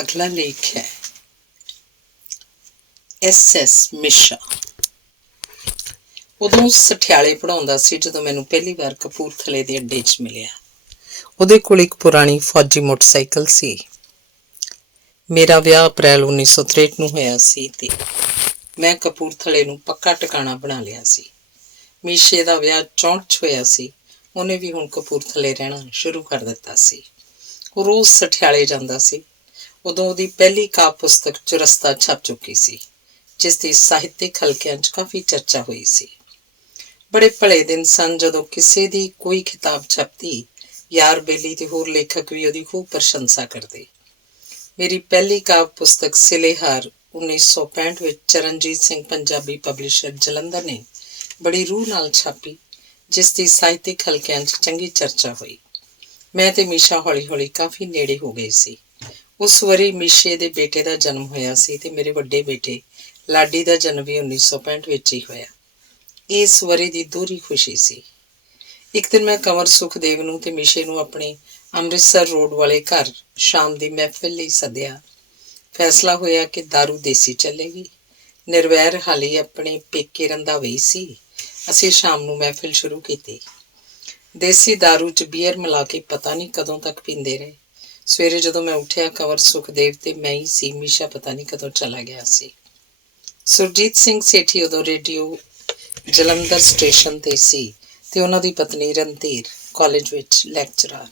अगला लेख है SS मिश्रा। उदों सठियाले पढ़ाउंदा सी जदों मैनूं पहली बार कपूरथले दे अड्डे 'च मिलिया। ਉਹਦੇ ਕੋਲ ਇੱਕ ਪੁਰਾਣੀ ਫੌਜੀ ਮੋਟਰਸਾਈਕਲ ਸੀ। ਮੇਰਾ ਵਿਆਹ ਅਪ੍ਰੈਲ 1963 ਨੂੰ ਹੋਇਆ ਸੀ ਤੇ ਮੈਂ ਕਪੂਰਥਲੇ ਨੂੰ ਪੱਕਾ ਟਿਕਾਣਾ ਬਣਾ ਲਿਆ ਸੀ। ਮੀਸ਼ੇ ਦਾ ਵਿਆਹ 64 'ਚ ਹੋਇਆ ਸੀ। ਉਹਨੇ ਵੀ ਹੁਣ ਕਪੂਰਥਲੇ ਰਹਿਣਾ ਸ਼ੁਰੂ ਕਰ ਦਿੱਤਾ ਸੀ। ਉਹ ਰੋਜ਼ ਸਠਿਆਲੇ ਜਾਂਦਾ ਸੀ। ਉਦੋਂ ਉਹਦੀ ਪਹਿਲੀ ਕਾਵਿ ਪੁਸਤਕ ਚੁਰਸਤਾ ਛਪ ਚੁੱਕੀ ਸੀ, ਜਿਸ ਦੀ ਸਾਹਿਤਿਕ ਹਲਕਿਆਂ 'ਚ ਕਾਫੀ ਚਰਚਾ ਹੋਈ ਸੀ। ਬੜੇ ਭਲੇ ਦਿਨ ਸਨ ਜਦੋਂ ਕਿਸੇ ਦੀ ਕੋਈ ਕਿਤਾਬ ਛਪਦੀ, ਯਾਰ ਬੇਲੀ ਤੇ ਹੋਰ ਲੇਖਕ ਵੀ ਉਹਦੀ ਖੂਬ ਪ੍ਰਸ਼ੰਸਾ ਕਰਦੇ। ਮੇਰੀ ਪਹਿਲੀ ਕਾਵਿ ਪੁਸਤਕ ਸਿਲੇਹਾਰ 1965 ਵਿੱਚ ਚਰਨਜੀਤ ਸਿੰਘ ਪੰਜਾਬੀ ਪਬਲਿਸ਼ਰ ਜਲੰਧਰ ਨੇ ਬੜੀ ਰੂਹ ਨਾਲ ਛਾਪੀ, ਜਿਸ ਦੀ ਸਾਹਿਤਿਕ ਹਲਕਿਆਂ 'ਚ ਚੰਗੀ ਚਰਚਾ ਹੋਈ। ਮੈਂ ਤੇ ਮੀਸ਼ਾ ਹੌਲੀ ਹੌਲੀ ਕਾਫੀ ਨੇੜੇ ਹੋ ਗਏ ਸੀ। ਉਸ ਵਾਰੀ ਮੀਸ਼ੇ ਦੇ ਬੇਟੇ ਦਾ ਜਨਮ ਹੋਇਆ ਸੀ ਤੇ ਮੇਰੇ ਵੱਡੇ ਬੇਟੇ ਲਾਡੀ ਦਾ ਜਨਮ ਵੀ 1965 ਵਿੱਚ ਹੀ ਹੋਇਆ। ਇਸ ਵਰੇ ਦੀ ਦੋਹਰੀ ਖੁਸ਼ੀ ਸੀ। ਇੱਕ ਦਿਨ ਮੈਂ ਕੰਵਰ ਸੁਖਦੇਵ ਨੂੰ ਤੇ ਮੀਸ਼ੇ ਨੂੰ ਆਪਣੇ ਅੰਮ੍ਰਿਤਸਰ ਰੋਡ ਵਾਲੇ ਘਰ ਸ਼ਾਮ ਦੀ ਮਹਿਫਿਲ ਲਈ ਸੱਦਿਆ। ਫੈਸਲਾ ਹੋਇਆ ਕਿ ਦਾਰੂ ਦੇਸੀ ਚੱਲੇਗੀ। ਨਿਰਵੈਰ ਹਾਲੀ ਆਪਣੇ ਪੇਕੇ ਰੰਧਾਵੇ ਸੀ। ਅਸੀਂ ਸ਼ਾਮ ਨੂੰ ਮਹਿਫਿਲ ਸ਼ੁਰੂ ਕੀਤੀ। ਦੇਸੀ ਦਾਰੂ 'ਚ ਬੀਅਰ ਮਿਲਾ ਕੇ ਪਤਾ ਨਹੀਂ ਕਦੋਂ ਤੱਕ ਪੀਂਦੇ ਰਹੇ। ਸਵੇਰੇ ਜਦੋਂ ਮੈਂ ਉੱਠਿਆ, ਕੰਵਰ ਸੁਖਦੇਵ ਤੇ ਮੈਂ ਹੀ ਸੀ। ਮੀਸ਼ਾ ਪਤਾ ਨਹੀਂ ਕਦੋਂ ਚਲਾ ਗਿਆ ਸੀ। ਸੁਰਜੀਤ ਸਿੰਘ ਸੇਠੀ ਉਦੋਂ ਰੇਡੀਓ ਜਲੰਧਰ ਸਟੇਸ਼ਨ 'ਤੇ ਸੀ ਤੇ ਉਹਨਾਂ ਦੀ ਪਤਨੀ ਰਣਧੀਰ ਕਾਲਜ ਵਿੱਚ ਲੈਕਚਰਰ।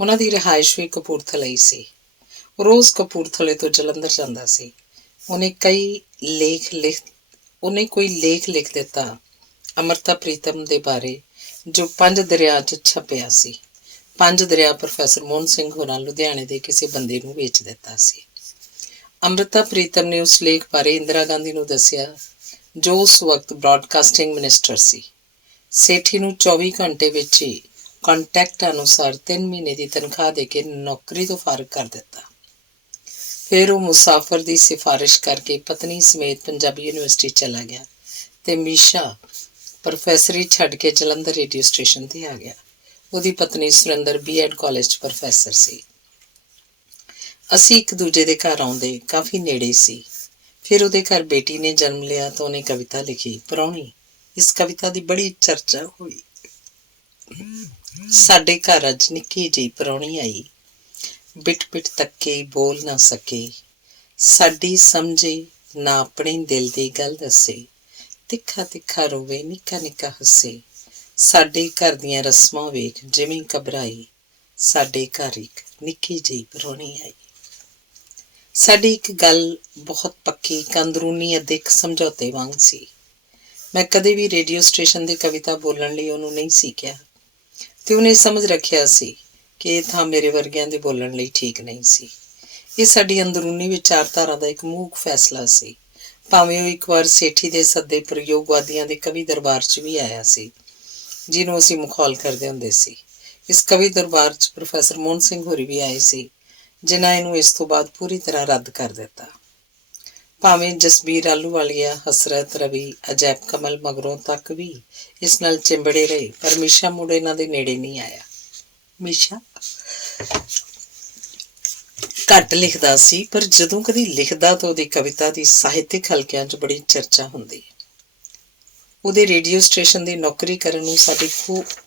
ਉਹਨਾਂ ਦੀ ਰਿਹਾਇਸ਼ ਵੀ ਕਪੂਰਥਲੇ ਹੀ ਸੀ। ਉਹ ਰੋਜ਼ ਕਪੂਰਥਲੇ ਤੋਂ ਜਲੰਧਰ ਜਾਂਦਾ ਸੀ। ਉਹਨੇ ਕੋਈ ਲੇਖ ਲਿਖ ਦਿੱਤਾ ਅੰਮ੍ਰਿਤਾ ਪ੍ਰੀਤਮ ਦੇ ਬਾਰੇ, ਜੋ 5 ਦਰਿਆ 'ਚ ਛਪਿਆ ਸੀ। 5 ਦਰਿਆ ਪ੍ਰੋਫੈਸਰ ਮੋਹਨ ਸਿੰਘ ਹੋਰਾਂ ਲੁਧਿਆਣੇ ਦੇ ਕਿਸੇ ਬੰਦੇ ਨੂੰ ਵੇਚ ਦਿੱਤਾ ਸੀ। ਅੰਮ੍ਰਿਤਾ ਪ੍ਰੀਤਮ ਨੇ ਉਸ ਲੇਖ ਬਾਰੇ ਇੰਦਰਾ ਗਾਂਧੀ ਨੂੰ ਦੱਸਿਆ, ਜੋ ਉਸ ਵਕਤ ਬ੍ਰਾਡਕਾਸਟਿੰਗ ਮਿਨਿਸਟਰ ਸੀ। ਸੇਠੀ ਨੂੰ 24 ਘੰਟੇ ਵਿੱਚ ਹੀ ਕੰਟੈਕਟ ਅਨੁਸਾਰ 3 ਮਹੀਨੇ ਦੀ ਤਨਖਾਹ ਦੇ ਕੇ ਨੌਕਰੀ ਤੋਂ ਫਾਰਗ ਕਰ ਦਿੱਤਾ। ਫਿਰ ਉਹ ਮੁਸਾਫਰ ਦੀ ਸਿਫਾਰਿਸ਼ ਕਰਕੇ ਪਤਨੀ ਸਮੇਤ ਪੰਜਾਬੀ ਯੂਨੀਵਰਸਿਟੀ ਚਲਾ ਗਿਆ ਤੇ ਮੀਸ਼ਾ ਪ੍ਰੋਫੈਸਰੀ ਛੱਡ ਕੇ ਜਲੰਧਰ ਰੇਡੀਓ ਸਟੇਸ਼ਨ 'ਤੇ ਆ ਗਿਆ। ਉਹਦੀ ਪਤਨੀ ਸੁਰਿੰਦਰ B.Ed ਕਾਲਜ 'ਚ ਪ੍ਰੋਫੈਸਰ ਸੀ। ਅਸੀਂ ਇੱਕ ਦੂਜੇ ਦੇ ਘਰ ਆਉਂਦੇ ਕਾਫੀ ਨੇੜੇ ਸੀ। ਫਿਰ ਉਹਦੇ ਘਰ ਬੇਟੀ ਨੇ ਜਨਮ ਲਿਆ ਤਾਂ ਉਹਨੇ ਕਵਿਤਾ ਲਿਖੀ, ਪ੍ਰਾਹੁਣੀ। ਇਸ ਕਵਿਤਾ ਦੀ ਬੜੀ ਚਰਚਾ ਹੋਈ। ਸਾਡੇ ਘਰ ਅੱਜ ਨਿੱਕੀ ਜਿਹੀ ਪ੍ਰਾਹੁਣੀ ਆਈ, ਬਿਟ ਬਿਟ ਤੱਕੇ ਬੋਲ ਨਾ ਸਕੇ, ਸਾਡੀ ਸਮਝੇ ਨਾ ਆਪਣੇ ਦਿਲ ਦੀ ਗੱਲ ਦੱਸੇ, ਤਿੱਖਾ ਤਿੱਖਾ ਰੋਵੇ ਨਿੱਕਾ ਨਿੱਕਾ ਹੱਸੇ, ਸਾਡੇ ਘਰ ਦੀਆਂ ਰਸਮਾਂ ਵੇਖ ਜਿਵੇਂ ਘਬਰਾਈ, ਸਾਡੇ ਘਰ ਇੱਕ ਨਿੱਕੀ ਜਿਹੀ ਪ੍ਰਾਹੁਣੀ ਆਈ। ਸਾਡੀ ਇੱਕ ਗੱਲ ਬਹੁਤ ਪੱਕੀ, ਇੱਕ ਅੰਦਰੂਨੀ ਅਦਿੱਖ ਸਮਝੌਤੇ ਵਾਂਗ ਸੀ। ਮੈਂ ਕਦੇ ਵੀ ਰੇਡੀਓ ਸਟੇਸ਼ਨ 'ਤੇ ਕਵਿਤਾ ਬੋਲਣ ਲਈ ਉਹਨੂੰ ਨਹੀਂ ਸੀ ਕਿਹਾ ਤੇ ਉਹਨੇ ਸਮਝ ਰੱਖਿਆ ਸੀ ਕਿ ਇਹ ਥਾਂ ਮੇਰੇ ਵਰਗਿਆਂ ਦੇ ਬੋਲਣ ਲਈ ਠੀਕ ਨਹੀਂ ਸੀ। ਇਹ ਸਾਡੀ ਅੰਦਰੂਨੀ ਵਿਚਾਰਧਾਰਾ ਦਾ ਇੱਕ ਮੂਕ ਫੈਸਲਾ ਸੀ। ਭਾਵੇਂ ਉਹ ਇੱਕ ਵਾਰ ਸੇਠੀ ਦੇ ਸੱਦੇ ਪ੍ਰਯੋਗਵਾਦੀਆਂ ਦੇ ਕਵੀ ਦਰਬਾਰ 'ਚ ਵੀ ਆਇਆ ਸੀ, ਜਿਹਨੂੰ ਅਸੀਂ ਮਖੌਲ ਕਰਦੇ ਹੁੰਦੇ ਸੀ। ਇਸ ਕਵੀ ਦਰਬਾਰ 'ਚ ਪ੍ਰੋਫੈਸਰ ਮੋਹਨ ਸਿੰਘ ਹੋਰੀ ਵੀ ਆਏ ਸੀ, ਜਿਨ੍ਹਾਂ ਇਹਨੂੰ ਇਸ ਤੋਂ ਬਾਅਦ ਪੂਰੀ ਤਰ੍ਹਾਂ ਰੱਦ ਕਰ ਦਿੱਤਾ। ਭਾਵੇਂ ਜਸਬੀਰ ਆਹਲੂਵਾਲੀਆ, ਹਸਰਤ, ਰਵੀ, ਅਜੈਬ ਕਮਲ ਮਗਰੋਂ ਤੱਕ ਵੀ ਇਸ ਨਾਲ ਚਿੰਬੜੇ ਰਹੇ, ਪਰ ਮੀਸ਼ਾ ਮੁੜ ਇਹਨਾਂ ਦੇ ਨੇੜੇ ਨਹੀਂ ਆਇਆ। ਮੀਸ਼ਾ ਘੱਟ ਲਿਖਦਾ ਸੀ, ਪਰ ਜਦੋਂ ਕਦੀ ਲਿਖਦਾ ਤਾਂ ਉਹਦੀ ਕਵਿਤਾ ਦੀ ਸਾਹਿਤਿਕ ਹਲਕਿਆਂ 'ਚ ਬੜੀ ਚਰਚਾ ਹੁੰਦੀ। ਉਹਦੇ ਰੇਡੀਓ ਸਟੇਸ਼ਨ ਦੀ ਨੌਕਰੀ ਕਰਨ ਨੂੰ ਸਾਡੀ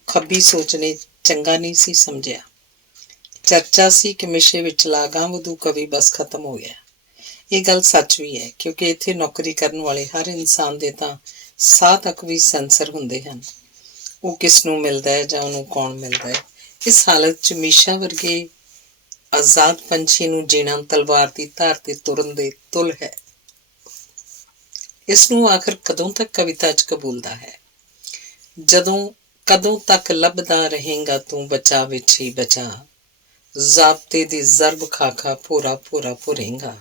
ਖੱਬੀ ਸੋਚ ਨੇ ਚੰਗਾ ਨਹੀਂ ਸੀ ਸਮਝਿਆ। ਚਰਚਾ ਸੀ ਕਿ ਮਿਸ਼ੇ ਵਿੱਚ ਅਗਾਂਹਵਧੂ ਕਵੀ ਬਸ ਖਤਮ ਹੋ ਗਿਆ। ਇਹ ਗੱਲ ਸੱਚ ਵੀ ਹੈ, ਕਿਉਂਕਿ ਇੱਥੇ ਨੌਕਰੀ ਕਰਨ ਵਾਲੇ ਹਰ ਇਨਸਾਨ ਦੇ ਤਾਂ ਸਾਹ ਤੱਕ ਵੀ ਸੈਂਸਰ ਹੁੰਦੇ ਹਨ। ਉਹ ਕਿਸ ਨੂੰ ਮਿਲਦਾ ਹੈ ਜਾਂ ਉਹਨੂੰ ਕੌਣ ਮਿਲਦਾ ਹੈ। ਇਸ ਹਾਲਤ 'ਚ ਮੀਸ਼ਾ ਵਰਗੇ ਆਜ਼ਾਦ ਪੰਛੀ ਨੂੰ ਜੀਣਾ ਤਲਵਾਰ ਦੀ ਧਾਰ 'ਤੇ ਤੁਰਨ ਦੇ ਤੁਲ ਹੈ। ਇਸ ਨੂੰ ਆਖਰ ਕਦੋਂ ਤੱਕ ਕਵਿਤਾ 'ਚ ਕਬੂਲਦਾ ਹੈ? ਕਦੋਂ ਤੱਕ ਲੱਭਦਾ ਰਹੇਗਾ ਤੂੰ ਬਚਾ ਵਿੱਚ ਹੀ ਬਚਾ, ਜ਼ਾਬਤੇ ਦੀ ਜ਼ਰਬ ਖਾ ਖਾ ਭੋਰਾ ਭੋਰਾ ਭੁਰੇਂਗਾ,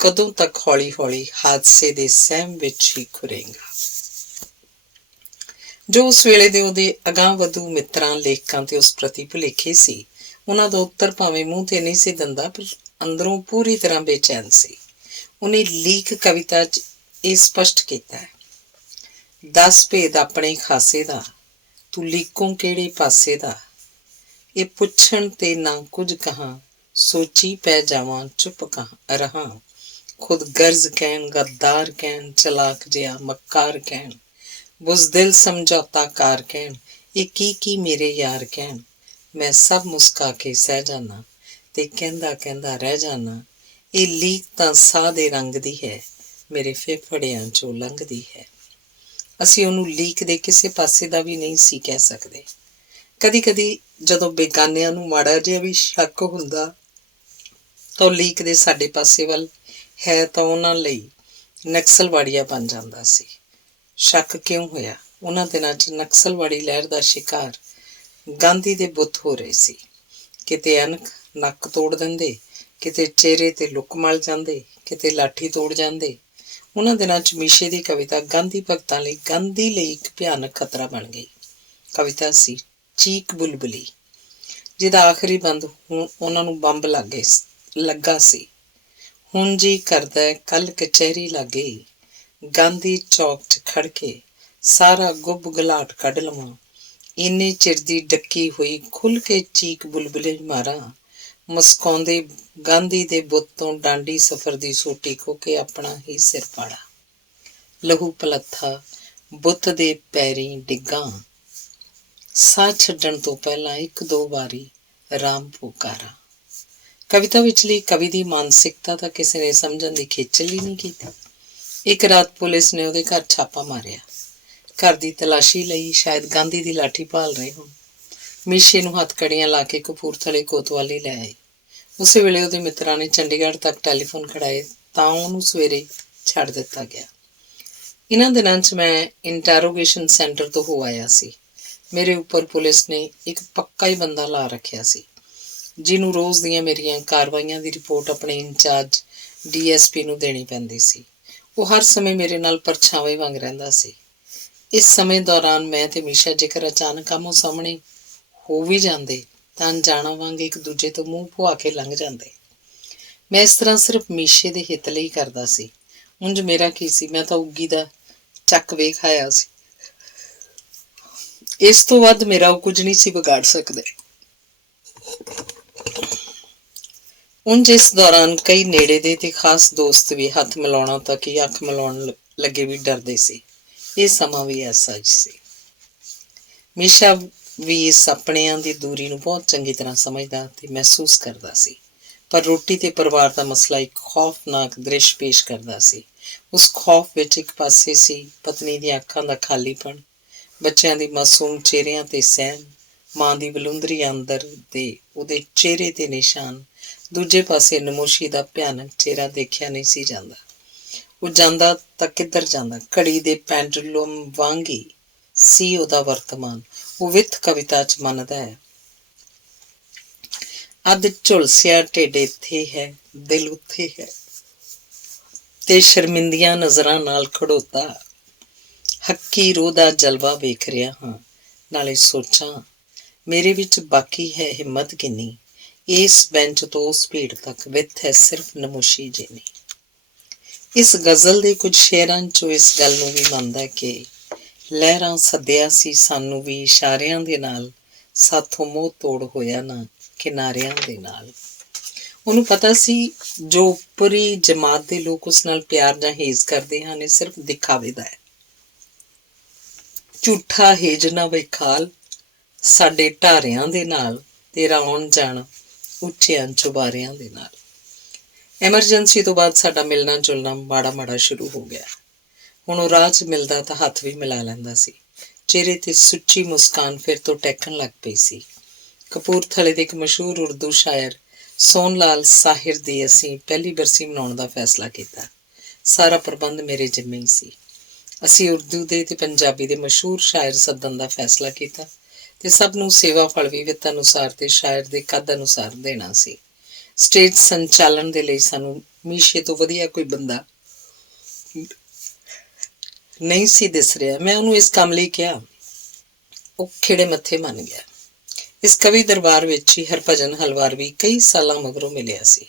ਕਦੋਂ ਤੱਕ ਹੌਲੀ ਹੌਲੀ ਹਾਦਸੇ ਦੇ ਸਹਿਮ ਵਿੱਚ ਹੀ ਖੁਰੇਂਗਾ। ਜੋ ਉਸ ਵੇਲੇ ਦੇ ਉਹਦੇ ਅਗਾਂਹਵਧੂ ਮਿੱਤਰਾਂ, ਲੇਖਕਾਂ ਤੇ ਉਸ ਪ੍ਰਤੀ ਭੁਲੇਖੇ ਸੀ, ਉਹਨਾਂ ਦਾ ਉੱਤਰ ਭਾਵੇਂ ਮੂੰਹ ਤੇ ਨਹੀਂ ਸੀ ਦਿੰਦਾ, ਪਰ ਅੰਦਰੋਂ ਪੂਰੀ ਤਰ੍ਹਾਂ ਬੇਚੈਨ ਸੀ। ਉਹਨੇ ਲੀਕ ਕਵਿਤਾ 'ਚ ਇਹ ਸਪਸ਼ਟ ਕੀਤਾ ਹੈ, 10 ਭੇਦ ਆਪਣੇ ਖਾਸੇ ਦਾ, ਤੂੰ ਲੀਕੋਂ ਕਿਹੜੇ ਪਾਸੇ ਦਾ, ਇਹ ਪੁੱਛਣ ਤੇ ਨਾ ਕੁਝ ਕਹਾਂ, सोची पै जावां चुप रहां, खुद गर्ज कहन गद्दार कहन चलाक जिहा मक्कार कहन, बुज़दिल समझौता कार कहन, ये की मेरे यार कहन, मैं सब मुस्का के सह जाना ते कहंदा कहंदा रह जाना, ये लीक तां साह दे रंग दी है, ਮੇਰੇ ਫੇਫੜਿਆਂ ਚੋਂ ਲੰਘਦੀ ਹੈ। ਅਸੀਂ ਉਹਨੂੰ ਲੀਕ ਦੇ ਕਿਸੇ ਪਾਸੇ ਦਾ ਵੀ ਨਹੀਂ ਸੀ ਕਹਿ ਸਕਦੇ। ਕਦੀ ਕਦੀ ਜਦੋਂ ਬੇਗਾਨਿਆਂ ਨੂੰ ਮਾੜਾ ਜਿਹਾ ਵੀ ਸ਼ੱਕ ਹੁੰਦਾ ਤਾਂ ਉਹ ਲੀਕ ਦੇ ਸਾਡੇ ਪਾਸੇ ਵੱਲ ਹੈ ਤਾਂ ਉਹਨਾਂ ਲਈ ਨਕਸਲਵਾੜੀਆ ਬਣ ਜਾਂਦਾ ਸੀ। ਸ਼ੱਕ ਕਿਉਂ ਹੋਇਆ? ਉਹਨਾਂ ਦਿਨਾਂ 'ਚ ਨਕਸਲਵਾੜੀ ਲਹਿਰ ਦਾ ਸ਼ਿਕਾਰ ਗਾਂਧੀ ਦੇ ਬੁੱਤ ਹੋ ਰਹੇ ਸੀ। ਕਿਤੇ ਅਣਖ ਨੱਕ ਤੋੜ ਦਿੰਦੇ, ਕਿਤੇ ਚਿਹਰੇ ਤੇ ਲੁੱਕ ਮਲ ਜਾਂਦੇ, ਕਿਤੇ ਲਾਠੀ ਤੋੜ ਜਾਂਦੇ। ਉਹਨਾਂ ਦਿਨਾਂ 'ਚ ਮੀਸ਼ੇ ਦੀ ਕਵਿਤਾ ਗਾਂਧੀ ਭਗਤਾਂ ਲਈ, ਗਾਂਧੀ ਲਈ ਇੱਕ ਭਿਆਨਕ ਖਤਰਾ ਬਣ ਗਈ। ਕਵਿਤਾ ਸੀ ਚੀਕ ਬੁਲਬੁਲੀ, ਜਿਹਦਾ ਆਖਰੀ ਬੰਦ ਹੁਣ ਉਹਨਾਂ ਨੂੰ ਬੰਬ ਲੱਗਾ ਸੀ। ਹੁਣ ਜੀ ਕਰਦਾ ਕੱਲ ਕਚਹਿਰੀ ਲਾਗੇ, ਗਾਂਧੀ ਚੌਕ 'ਚ ਖੜ ਕੇ ਸਾਰਾ ਗੁੱਬ ਗਲਾਟ ਕੱਢ ਲਵਾਂ, ਇੰਨੇ ਚਿਰ ਦੀ ਡੱਕੀ ਹੋਈ ਖੁੱਲ੍ਹ ਕੇ ਚੀਕ ਬੁਲਬੁਲੀ ਮਾਰਾਂ, ਮੁਸਕਾਉਂਦੇ ਗਾਂਧੀ ਦੇ ਬੁੱਤ ਤੋਂ ਡਾਂਡੀ ਸਫ਼ਰ ਦੀ ਸੋਟੀ ਖੋ ਕੇ ਆਪਣਾ ਹੀ ਸਿਰ ਪਾੜਾ, ਲਹੂ ਪਲੱਥਾ ਬੁੱਤ ਦੇ ਪੈਰੀਂ ਡਿੱਗਾਂ, ਸਾਹ ਛੱਡਣ ਤੋਂ ਪਹਿਲਾਂ ਇੱਕ ਦੋ ਵਾਰੀ ਰਾਮ ਪੁਕਾਰਾਂ। ਕਵਿਤਾ ਵਿਚਲੀ ਕਵੀ ਦੀ ਮਾਨਸਿਕਤਾ ਤਾਂ ਕਿਸੇ ਨੇ ਸਮਝਣ ਦੀ ਖੇਚਲ ਹੀ ਨਹੀਂ ਕੀਤੀ। ਇੱਕ ਰਾਤ ਪੁਲਿਸ ਨੇ ਉਹਦੇ ਘਰ ਛਾਪਾ ਮਾਰਿਆ। ਘਰ ਦੀ ਤਲਾਸ਼ੀ ਲਈ, ਸ਼ਾਇਦ ਗਾਂਧੀ ਦੀ ਲਾਠੀ ਭਾਲ ਰਹੇ ਹੋਣ। ਮੀਸ਼ੇ ਨੂੰ ਹੱਥਕੜੀਆਂ ਲਾ ਕੇ ਕਪੂਰਥਲੇ ਕੋਤਵਾਲੀ ਲੈ ਆਏ। ਉਸੇ ਵੇਲੇ ਉਹਦੇ ਮਿੱਤਰਾਂ ਨੇ ਚੰਡੀਗੜ੍ਹ ਤੱਕ ਟੈਲੀਫੋਨ ਖੜਾਏ ਤਾਂ ਉਹਨੂੰ ਸਵੇਰੇ ਛੱਡ ਦਿੱਤਾ ਗਿਆ। ਇਹਨਾਂ ਦਿਨਾਂ 'ਚ ਮੈਂ ਇੰਟੈਰੋਗੇਸ਼ਨ ਸੈਂਟਰ ਤੋਂ ਹੋ ਆਇਆ ਸੀ। ਮੇਰੇ ਉੱਪਰ ਪੁਲਿਸ ਨੇ ਇੱਕ ਪੱਕਾ ਹੀ ਬੰਦਾ ਲਾ ਰੱਖਿਆ ਸੀ, ਜਿਹਨੂੰ ਰੋਜ਼ ਦੀਆਂ ਮੇਰੀਆਂ ਕਾਰਵਾਈਆਂ ਦੀ ਰਿਪੋਰਟ ਆਪਣੇ ਇੰਚਾਰਜ DSP ਨੂੰ ਦੇਣੀ ਪੈਂਦੀ ਸੀ। ਉਹ ਹਰ ਸਮੇਂ ਮੇਰੇ ਨਾਲ ਪਰਛਾਵੇਂ ਵਾਂਗ ਰਹਿੰਦਾ ਸੀ। ਇਸ ਸਮੇਂ ਦੌਰਾਨ ਮੈਂ ਤੇ ਮੀਸ਼ਾ ਜੇਕਰ ਅਚਾਨਕ ਆਮੋ ਸਾਹਮਣੇ ਹੋ ਵੀ ਜਾਂਦੇ ਤਾਂ ਅਣਜਾਣਾ ਵਾਂਗ ਇੱਕ ਦੂਜੇ ਤੋਂ ਮੂੰਹ ਭੁਆ ਕੇ ਲੰਘ ਜਾਂਦੇ। ਮੈਂ ਇਸ ਤਰ੍ਹਾਂ ਸਿਰਫ ਮੀਸ਼ੇ ਦੇ ਹਿੱਤ ਲਈ ਕਰਦਾ ਸੀ। ਉਂਝ ਮੇਰਾ ਕੀ ਸੀ? ਮੈਂ ਤਾਂ ਉੱਗੀ ਦਾ ਚੱਕ ਵੇਖ ਆਇਆ ਸੀ। ਇਸ ਤੋਂ ਵੱਧ ਮੇਰਾ ਉਹ ਕੁਝ ਨਹੀਂ ਸੀ ਵਿਗਾੜ ਸਕਦੇ। ਉਂਝ ਇਸ ਦੌਰਾਨ ਕਈ ਨੇੜੇ ਦੇ ਤੇ ਖਾਸ ਦੋਸਤ ਵੀ ਹੱਥ ਮਿਲਾਉਣਾ ਤੱਕ ਹੀ ਅੱਖ ਮਿਲਾਉਣ ਲੱਗੇ ਵੀ ਡਰਦੇ ਸੀ। ਇਹ ਸਮਾਂ ਵੀ ਐਸਾ ਹੀ ਸੀ। ਮੀਸ਼ਾ ਵੀ ਇਸ ਆਪਣਿਆਂ ਦੀ ਦੂਰੀ ਨੂੰ ਬਹੁਤ ਚੰਗੀ ਤਰ੍ਹਾਂ ਸਮਝਦਾ ਤੇ ਮਹਿਸੂਸ ਕਰਦਾ ਸੀ, ਪਰ ਰੋਟੀ ਤੇ ਪਰਿਵਾਰ ਦਾ ਮਸਲਾ ਇੱਕ ਖੌਫਨਾਕ ਦ੍ਰਿਸ਼ ਪੇਸ਼ ਕਰਦਾ ਸੀ। ਉਸ ਖੌਫ ਵਿੱਚ ਇੱਕ ਪਾਸੇ ਸੀ ਪਤਨੀ ਦੀਆਂ ਅੱਖਾਂ ਦਾ ਖਾਲੀਪਣ, ਬੱਚਿਆਂ ਦੀ ਮਾਸੂਮ ਚਿਹਰਿਆਂ ਤੇ ਸਹਿਮ, ਮਾਂ ਦੀ ਬਲੁੰਦਰੀ ਅੰਦਰ ਦੇ ਉਹਦੇ ਚਿਹਰੇ ਤੇ ਨਿਸ਼ਾਨ। ਦੂਜੇ ਪਾਸੇ ਨਮੋਸ਼ੀ ਦਾ ਭਿਆਨਕ ਚਿਹਰਾ ਦੇਖਿਆ ਨਹੀਂ ਸੀ ਜਾਂਦਾ। ਉਹ ਜਾਂਦਾ ਤਾਂ ਕਿੱਧਰ ਜਾਂਦਾ? ਘੜੀ ਦੇ ਪੈਂਡੂਲਮ ਵਾਂਗ ਹੀ ਸੀ ਉਹਦਾ ਵਰਤਮਾਨ। ਉਹ ਵਿੱਥ ਕਵਿਤਾ 'ਚ ਮੰਨਦਾ ਹੈ, ਅੱਧ ਝੁਲਸਿਆ ਢਿੱਡ ਇੱਥੇ ਹੈ, ਦਿਲ ਉੱਥੇ ਹੈ, ਤੇ ਸ਼ਰਮਿੰਦੀਆਂ ਨਜ਼ਰਾਂ ਨਾਲ ਖੜੋਤਾ ਹੱਕੀ ਰੋਹ ਦਾ ਜਲਵਾ ਵੇਖ ਰਿਹਾ ਹਾਂ। ਨਾਲੇ ਸੋਚਾਂ ਮੇਰੇ ਵਿੱਚ ਬਾਕੀ ਹੈ ਹਿੰਮਤ ਕਿੰਨੀ, ਇਸ ਬੈਂਚ ਤੋਂ ਉਸ ਭੀੜ ਤੱਕ ਵਿੱਥ ਹੈ ਸਿਰਫ ਨਮੋਸ਼ੀ ਜਿੰਨੀ। ਇਸ ਗਜ਼ਲ ਦੇ ਕੁਝ ਸ਼ੇਰਾਂ 'ਚੋਂ ਇਸ ਗੱਲ ਨੂੰ ਵੀ ਮੰਨਦਾ ਕਿ ਲਹਿਰਾਂ ਸੱਦਿਆ ਸੀ ਸਾਨੂੰ ਵੀ ਇਸ਼ਾਰਿਆਂ ਦੇ ਨਾਲ, ਸਾਥੋਂ ਮੋਹ ਤੋੜ ਹੋਇਆ ਨਾ ਕਿਨਾਰਿਆਂ ਦੇ ਨਾਲ। ਉਹਨੂੰ ਪਤਾ ਸੀ ਜੋ ਉੱਪਰੀ ਜਮਾਤ ਦੇ ਲੋਕ ਉਸ ਨਾਲ ਪਿਆਰ ਜਾਂ ਹੇਜ ਕਰਦੇ ਹਨ, ਇਹ ਸਿਰਫ ਦਿਖਾਵੇ ਦਾ ਹੈ। ਝੂਠਾ ਹੇਜ ਨਾ ਵਿਖਾਲ ਸਾਡੇ ਢਾਰਿਆਂ ਦੇ ਨਾਲ, ਤੇਰਾ ਆਉਣ ਜਾਣਾ ਉੱਚਿਆਂ ਚੁਬਾਰਿਆਂ ਦੇ ਨਾਲ। ਐਮਰਜੈਂਸੀ ਤੋਂ ਬਾਅਦ ਸਾਡਾ ਮਿਲਣਾ ਜੁਲਣਾ ਮਾੜਾ ਸ਼ੁਰੂ ਹੋ ਗਿਆ। ਹੁਣ ਉਹ ਰਾਹ 'ਚ ਮਿਲਦਾ ਤਾਂ ਹੱਥ ਵੀ ਮਿਲਾ ਲੈਂਦਾ ਸੀ। ਚਿਹਰੇ ਤੇ ਸੁੱਚੀ ਮੁਸਕਾਨ ਫਿਰ ਤੋਂ ਟਹਿਕਣ ਲੱਗ ਪਈ ਸੀ। ਕਪੂਰਥਲੇ ਦੇ ਇੱਕ ਮਸ਼ਹੂਰ ਉਰਦੂ ਸ਼ਾਇਰ ਸੋਹਣ ਲਾਲ ਸਾਹਿਰ ਦੀ ਅਸੀਂ ਪਹਿਲੀ ਬਰਸੀ ਮਨਾਉਣ ਦਾ ਫੈਸਲਾ ਕੀਤਾ। ਸਾਰਾ ਪ੍ਰਬੰਧ ਮੇਰੇ ਜ਼ਿੰਮੇ ਹੀ ਸੀ। ਅਸੀਂ ਉਰਦੂ ਦੇ ਤੇ ਪੰਜਾਬੀ ਦੇ ਮਸ਼ਹੂਰ ਸ਼ਾਇਰ ਸੱਦਣ ਦਾ ਫੈਸਲਾ ਕੀਤਾ ਤੇ ਸਭ ਨੂੰ ਸੇਵਾ ਫਲ ਵੀ ਵਿੱਤ ਅਨੁਸਾਰ ਤੇ ਸ਼ਾਇਰ ਦੇ ਕੱਦ ਅਨੁਸਾਰ ਦੇਣਾ ਸੀ। ਸਟੇਜ ਸੰਚਾਲਨ ਦੇ ਲਈ ਸਾਨੂੰ ਮੀਸ਼ੇ ਤੋਂ ਵਧੀਆ ਕੋਈ ਬੰਦਾ ਨਹੀਂ ਸੀ ਦਿਸ ਰਿਹਾ। ਮੈਂ ਉਹਨੂੰ ਇਸ ਕੰਮ ਲਈ ਕਿਹਾ। ਉਹ ਖਿੜੇ ਮੱਥੇ ਮੰਨ ਗਿਆ। ਇਸ ਕਵੀ ਦਰਬਾਰ ਵਿੱਚ ਹੀ ਹਰਭਜਨ ਹਲਵਾਰ ਵੀ ਕਈ ਸਾਲਾਂ ਮਗਰੋਂ ਮਿਲਿਆ ਸੀ।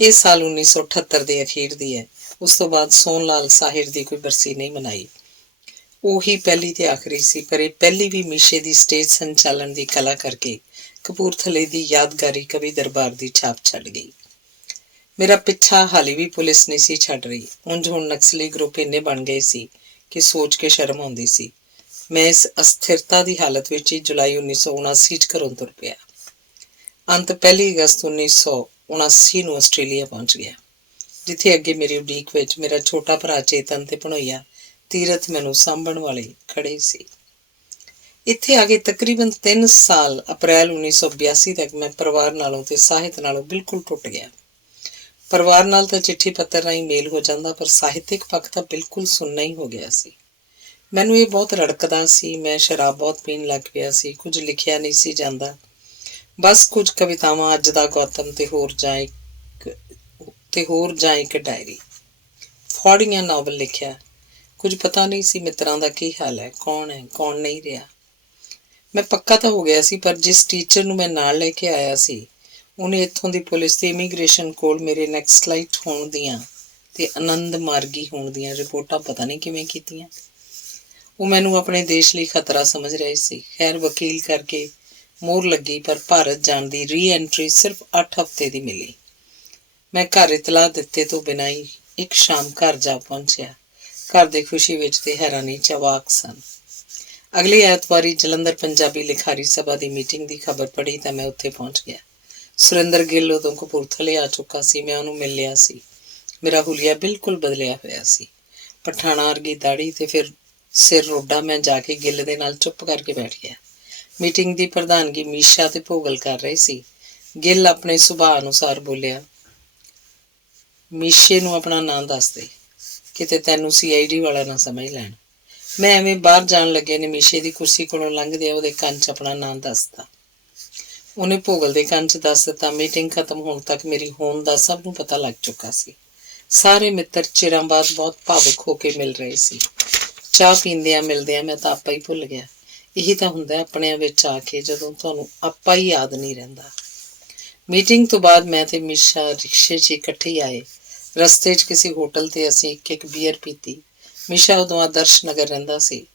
ਇਹ ਸਾਲ 1978 ਦੇ ਅਖੀਰ ਦੀ ਹੈ। ਉਸ ਤੋਂ ਬਾਅਦ ਸੋਹਣ ਲਾਲ ਸਾਹਿਰ ਦੀ ਕੋਈ ਬਰਸੀ ਨਹੀਂ ਮਨਾਈ। ਉਹੀ ਪਹਿਲੀ ਤੇ ਆਖਰੀ ਸੀ, ਪਰ ਇਹ ਪਹਿਲੀ ਵੀ ਮੀਸ਼ੇ ਦੀ ਸਟੇਜ ਸੰਚਾਲਨ ਦੀ ਕਲਾ ਕਰਕੇ ਕਪੂਰਥਲੇ ਦੀ ਯਾਦਗਾਰੀ ਕਵੀ ਦਰਬਾਰ ਦੀ ਛਾਪ ਛੱਡ ਗਈ। ਮੇਰਾ ਪਿੱਛਾ ਹਾਲੇ ਵੀ ਪੁਲਿਸ ਨਹੀਂ ਸੀ ਛੱਡ ਰਹੀ। ਉਂਝ ਹੁਣ ਨਕਸਲੀ ਗਰੁੱਪ ਇੰਨੇ ਬਣ ਗਏ ਸੀ ਕਿ ਸੋਚ ਕੇ ਸ਼ਰਮ ਆਉਂਦੀ ਸੀ। ਮੈਂ ਇਸ ਅਸਥਿਰਤਾ ਦੀ ਹਾਲਤ ਵਿੱਚ ਹੀ ਜੁਲਾਈ 1979 'ਚ ਘਰੋਂ ਤੁਰ ਪਿਆ। ਅੰਤ 1 ਅਗਸਤ 1979 ਨੂੰ ਆਸਟ੍ਰੇਲੀਆ ਪਹੁੰਚ ਗਿਆ, ਜਿੱਥੇ ਅੱਗੇ ਮੇਰੀ ਉਡੀਕ ਵਿੱਚ ਮੇਰਾ ਛੋਟਾ ਭਰਾ ਚੇਤਨ ਤੇ ਭਣੋਈਆ ਤੀਰਥ ਮੈਨੂੰ ਸਾਂਭਣ ਵਾਲੇ ਖੜੇ ਸੀ। ਇੱਥੇ ਆ ਕੇ ਤਕਰੀਬਨ 3 ਸਾਲ ਅਪ੍ਰੈਲ 1982 ਤੱਕ ਮੈਂ ਪਰਿਵਾਰ ਨਾਲੋਂ ਤੇ ਸਾਹਿਤ ਨਾਲੋਂ ਬਿਲਕੁਲ ਟੁੱਟ ਗਿਆ। ਪਰਿਵਾਰ ਨਾਲ ਤਾਂ ਚਿੱਠੀ ਪੱਤਰ ਰਾਹੀਂ ਮੇਲ ਹੋ ਜਾਂਦਾ, ਪਰ ਸਾਹਿਤਕ ਪੱਖ ਤਾਂ ਬਿਲਕੁਲ ਸੁੰਨਾ ਹੀ ਹੋ ਗਿਆ ਸੀ। ਮੈਨੂੰ ਇਹ ਬਹੁਤ ਰੜਕਦਾ ਸੀ। ਮੈਂ ਸ਼ਰਾਬ ਬਹੁਤ ਪੀਣ ਲੱਗ ਪਿਆ ਸੀ। ਕੁਝ ਲਿਖਿਆ ਨਹੀਂ ਸੀ ਜਾਂਦਾ। ਬਸ ਕੁਝ ਕਵਿਤਾਵਾਂ, ਅੱਜ ਦਾ ਗੌਤਮ ਤੇ ਹੋਰ ਜਾਂ ਇੱਕ ਡਾਇਰੀ, ਫੌੜੀਆਂ ਨਾਵਲ ਲਿਖਿਆ। ਕੁਝ ਪਤਾ ਨਹੀਂ ਸੀ ਮਿੱਤਰਾਂ ਦਾ ਕੀ ਹਾਲ ਹੈ, ਕੌਣ ਨਹੀਂ ਰਿਹਾ। ਮੈਂ ਪੱਕਾ ਤਾਂ ਹੋ ਗਿਆ ਸੀ, ਪਰ ਜਿਸ ਟੀਚਰ ਨੂੰ ਮੈਂ ਨਾਲ ਲੈ ਕੇ ਆਇਆ ਸੀ ਉਹਨੇ ਇੱਥੋਂ ਦੀ ਪੁਲਿਸ ਤੇ ਇਮੀਗ੍ਰੇਸ਼ਨ ਕੋਲ ਮੇਰੇ ਨਕਸਲਾਈਟ ਹੋਣ ਦੀਆਂ ਤੇ ਆਨੰਦ ਮਾਰਗੀ ਹੋਣ ਦੀਆਂ ਰਿਪੋਰਟਾਂ ਪਤਾ ਨਹੀਂ ਕਿਵੇਂ ਕੀਤੀਆਂ। ਉਹ ਮੈਨੂੰ ਆਪਣੇ ਦੇਸ਼ ਲਈ ਖਤਰਾ ਸਮਝ ਰਹੇ ਸੀ। ਖੈਰ, ਵਕੀਲ ਕਰਕੇ ਮੋਹਰ ਲੱਗੀ, ਪਰ ਭਾਰਤ ਜਾਣ ਦੀ ਰੀ-ਐਂਟਰੀ ਸਿਰਫ 8 ਹਫ਼ਤੇ ਦੀ ਮਿਲੀ। ਮੈਂ ਘਰ ਇਤਲਾਹ ਦਿੱਤੇ ਤੋਂ ਬਿਨਾਂ ਹੀ ਇੱਕ ਸ਼ਾਮ ਘਰ ਜਾ ਪਹੁੰਚਿਆ। ਘਰ ਦੇ ਖੁਸ਼ੀ ਵਿੱਚ ਤੇ ਹੈਰਾਨੀ 'ਚ ਅਵਾਕ ਸਨ। ਅਗਲੇ ਐਤਵਾਰੀ ਜਲੰਧਰ ਪੰਜਾਬੀ ਲਿਖਾਰੀ ਸਭਾ ਦੀ ਮੀਟਿੰਗ ਦੀ ਖਬਰ ਪੜ੍ਹੀ ਤਾਂ ਮੈਂ ਉੱਥੇ ਪਹੁੰਚ ਗਿਆ। ਸੁਰਿੰਦਰ ਗਿੱਲ ਉਦੋਂ ਕਪੂਰਥਲੇ ਆ ਚੁੱਕਾ ਸੀ। ਮੈਂ ਉਹਨੂੰ ਮਿਲ ਲਿਆ ਸੀ। ਮੇਰਾ ਹੁਲੀਆ ਬਿਲਕੁਲ ਬਦਲਿਆ ਹੋਇਆ ਸੀ। ਪਠਾਣਾ ਵਰਗੀ ਦਾੜੀ ਤੇ ਫਿਰ ਸਿਰ ਰੋਡਾ। ਮੈਂ ਜਾ ਕੇ ਗਿੱਲ ਦੇ ਨਾਲ ਚੁੱਪ ਕਰਕੇ ਬੈਠ ਗਿਆ। ਮੀਟਿੰਗ ਦੀ ਪ੍ਰਧਾਨਗੀ ਮੀਸ਼ਾ ਤੇ ਭੋਗਲ ਕਰ ਰਹੇ ਸੀ। ਗਿੱਲ ਆਪਣੇ ਸੁਭਾਅ ਅਨੁਸਾਰ ਬੋਲਿਆ, ਮੀਸ਼ੇ ਨੂੰ ਆਪਣਾ ਨਾਂ ਦੱਸ ਦੇ, ਕਿਤੇ ਤੈਨੂੰ CID ਵਾਲਾ ਨਾ ਸਮਝ ਲੈਣ। ਮੈਂ ਐਵੇਂ ਬਾਹਰ ਜਾਣ ਲੱਗੇ ਨੇ ਮੀਸ਼ੇ ਦੀ ਕੁਰਸੀ ਕੋਲੋਂ ਲੰਘਦਿਆਂ ਉਹਦੇ ਕੰਨ 'ਚ ਆਪਣਾ ਨਾਂ ਦੱਸਤਾ। ਉਹਨੇ ਭੋਗਲ ਦੇ ਕੰਨ 'ਚ ਦੱਸ ਦਿੱਤਾ। ਮੀਟਿੰਗ ਖਤਮ ਹੋਣ ਤੱਕ ਮੇਰੀ ਹੋਂਦ ਦਾ ਸਭ ਨੂੰ ਪਤਾ ਲੱਗ ਚੁੱਕਾ ਸੀ। ਸਾਰੇ ਮਿੱਤਰ ਚਿਰਾਂ ਬਾਅਦ ਬਹੁਤ ਭਾਵੁਕ ਹੋ ਕੇ ਮਿਲ ਰਹੇ ਸੀ। ਚਾਹ ਪੀਂਦਿਆਂ ਮਿਲਦਿਆਂ ਮੈਂ ਤਾਂ ਆਪਾ ਹੀ ਭੁੱਲ ਗਿਆ। ਇਹੀ ਤਾਂ ਹੁੰਦਾ ਆਪਣਿਆਂ ਵਿੱਚ ਆ ਕੇ, ਜਦੋਂ ਤੁਹਾਨੂੰ ਆਪਾ ਹੀ ਯਾਦ ਨਹੀਂ ਰਹਿੰਦਾ। ਮੀਟਿੰਗ ਤੋਂ ਬਾਅਦ ਮੈਂ ਤੇ ਮੀਸ਼ਾ ਰਿਕਸ਼ੇ 'ਚ ਇਕੱਠੇ ਹੀ ਆਏ। ਰਸਤੇ 'ਚ ਕਿਸੇ ਹੋਟਲ ਤੇ ਅਸੀਂ ਇੱਕ ਬੀਅਰ ਪੀਤੀ। ਮੀਸ਼ਾ ਉਦੋਂ ਆਦਰਸ਼ ਨਗਰ ਰਹਿੰਦਾ ਸੀ।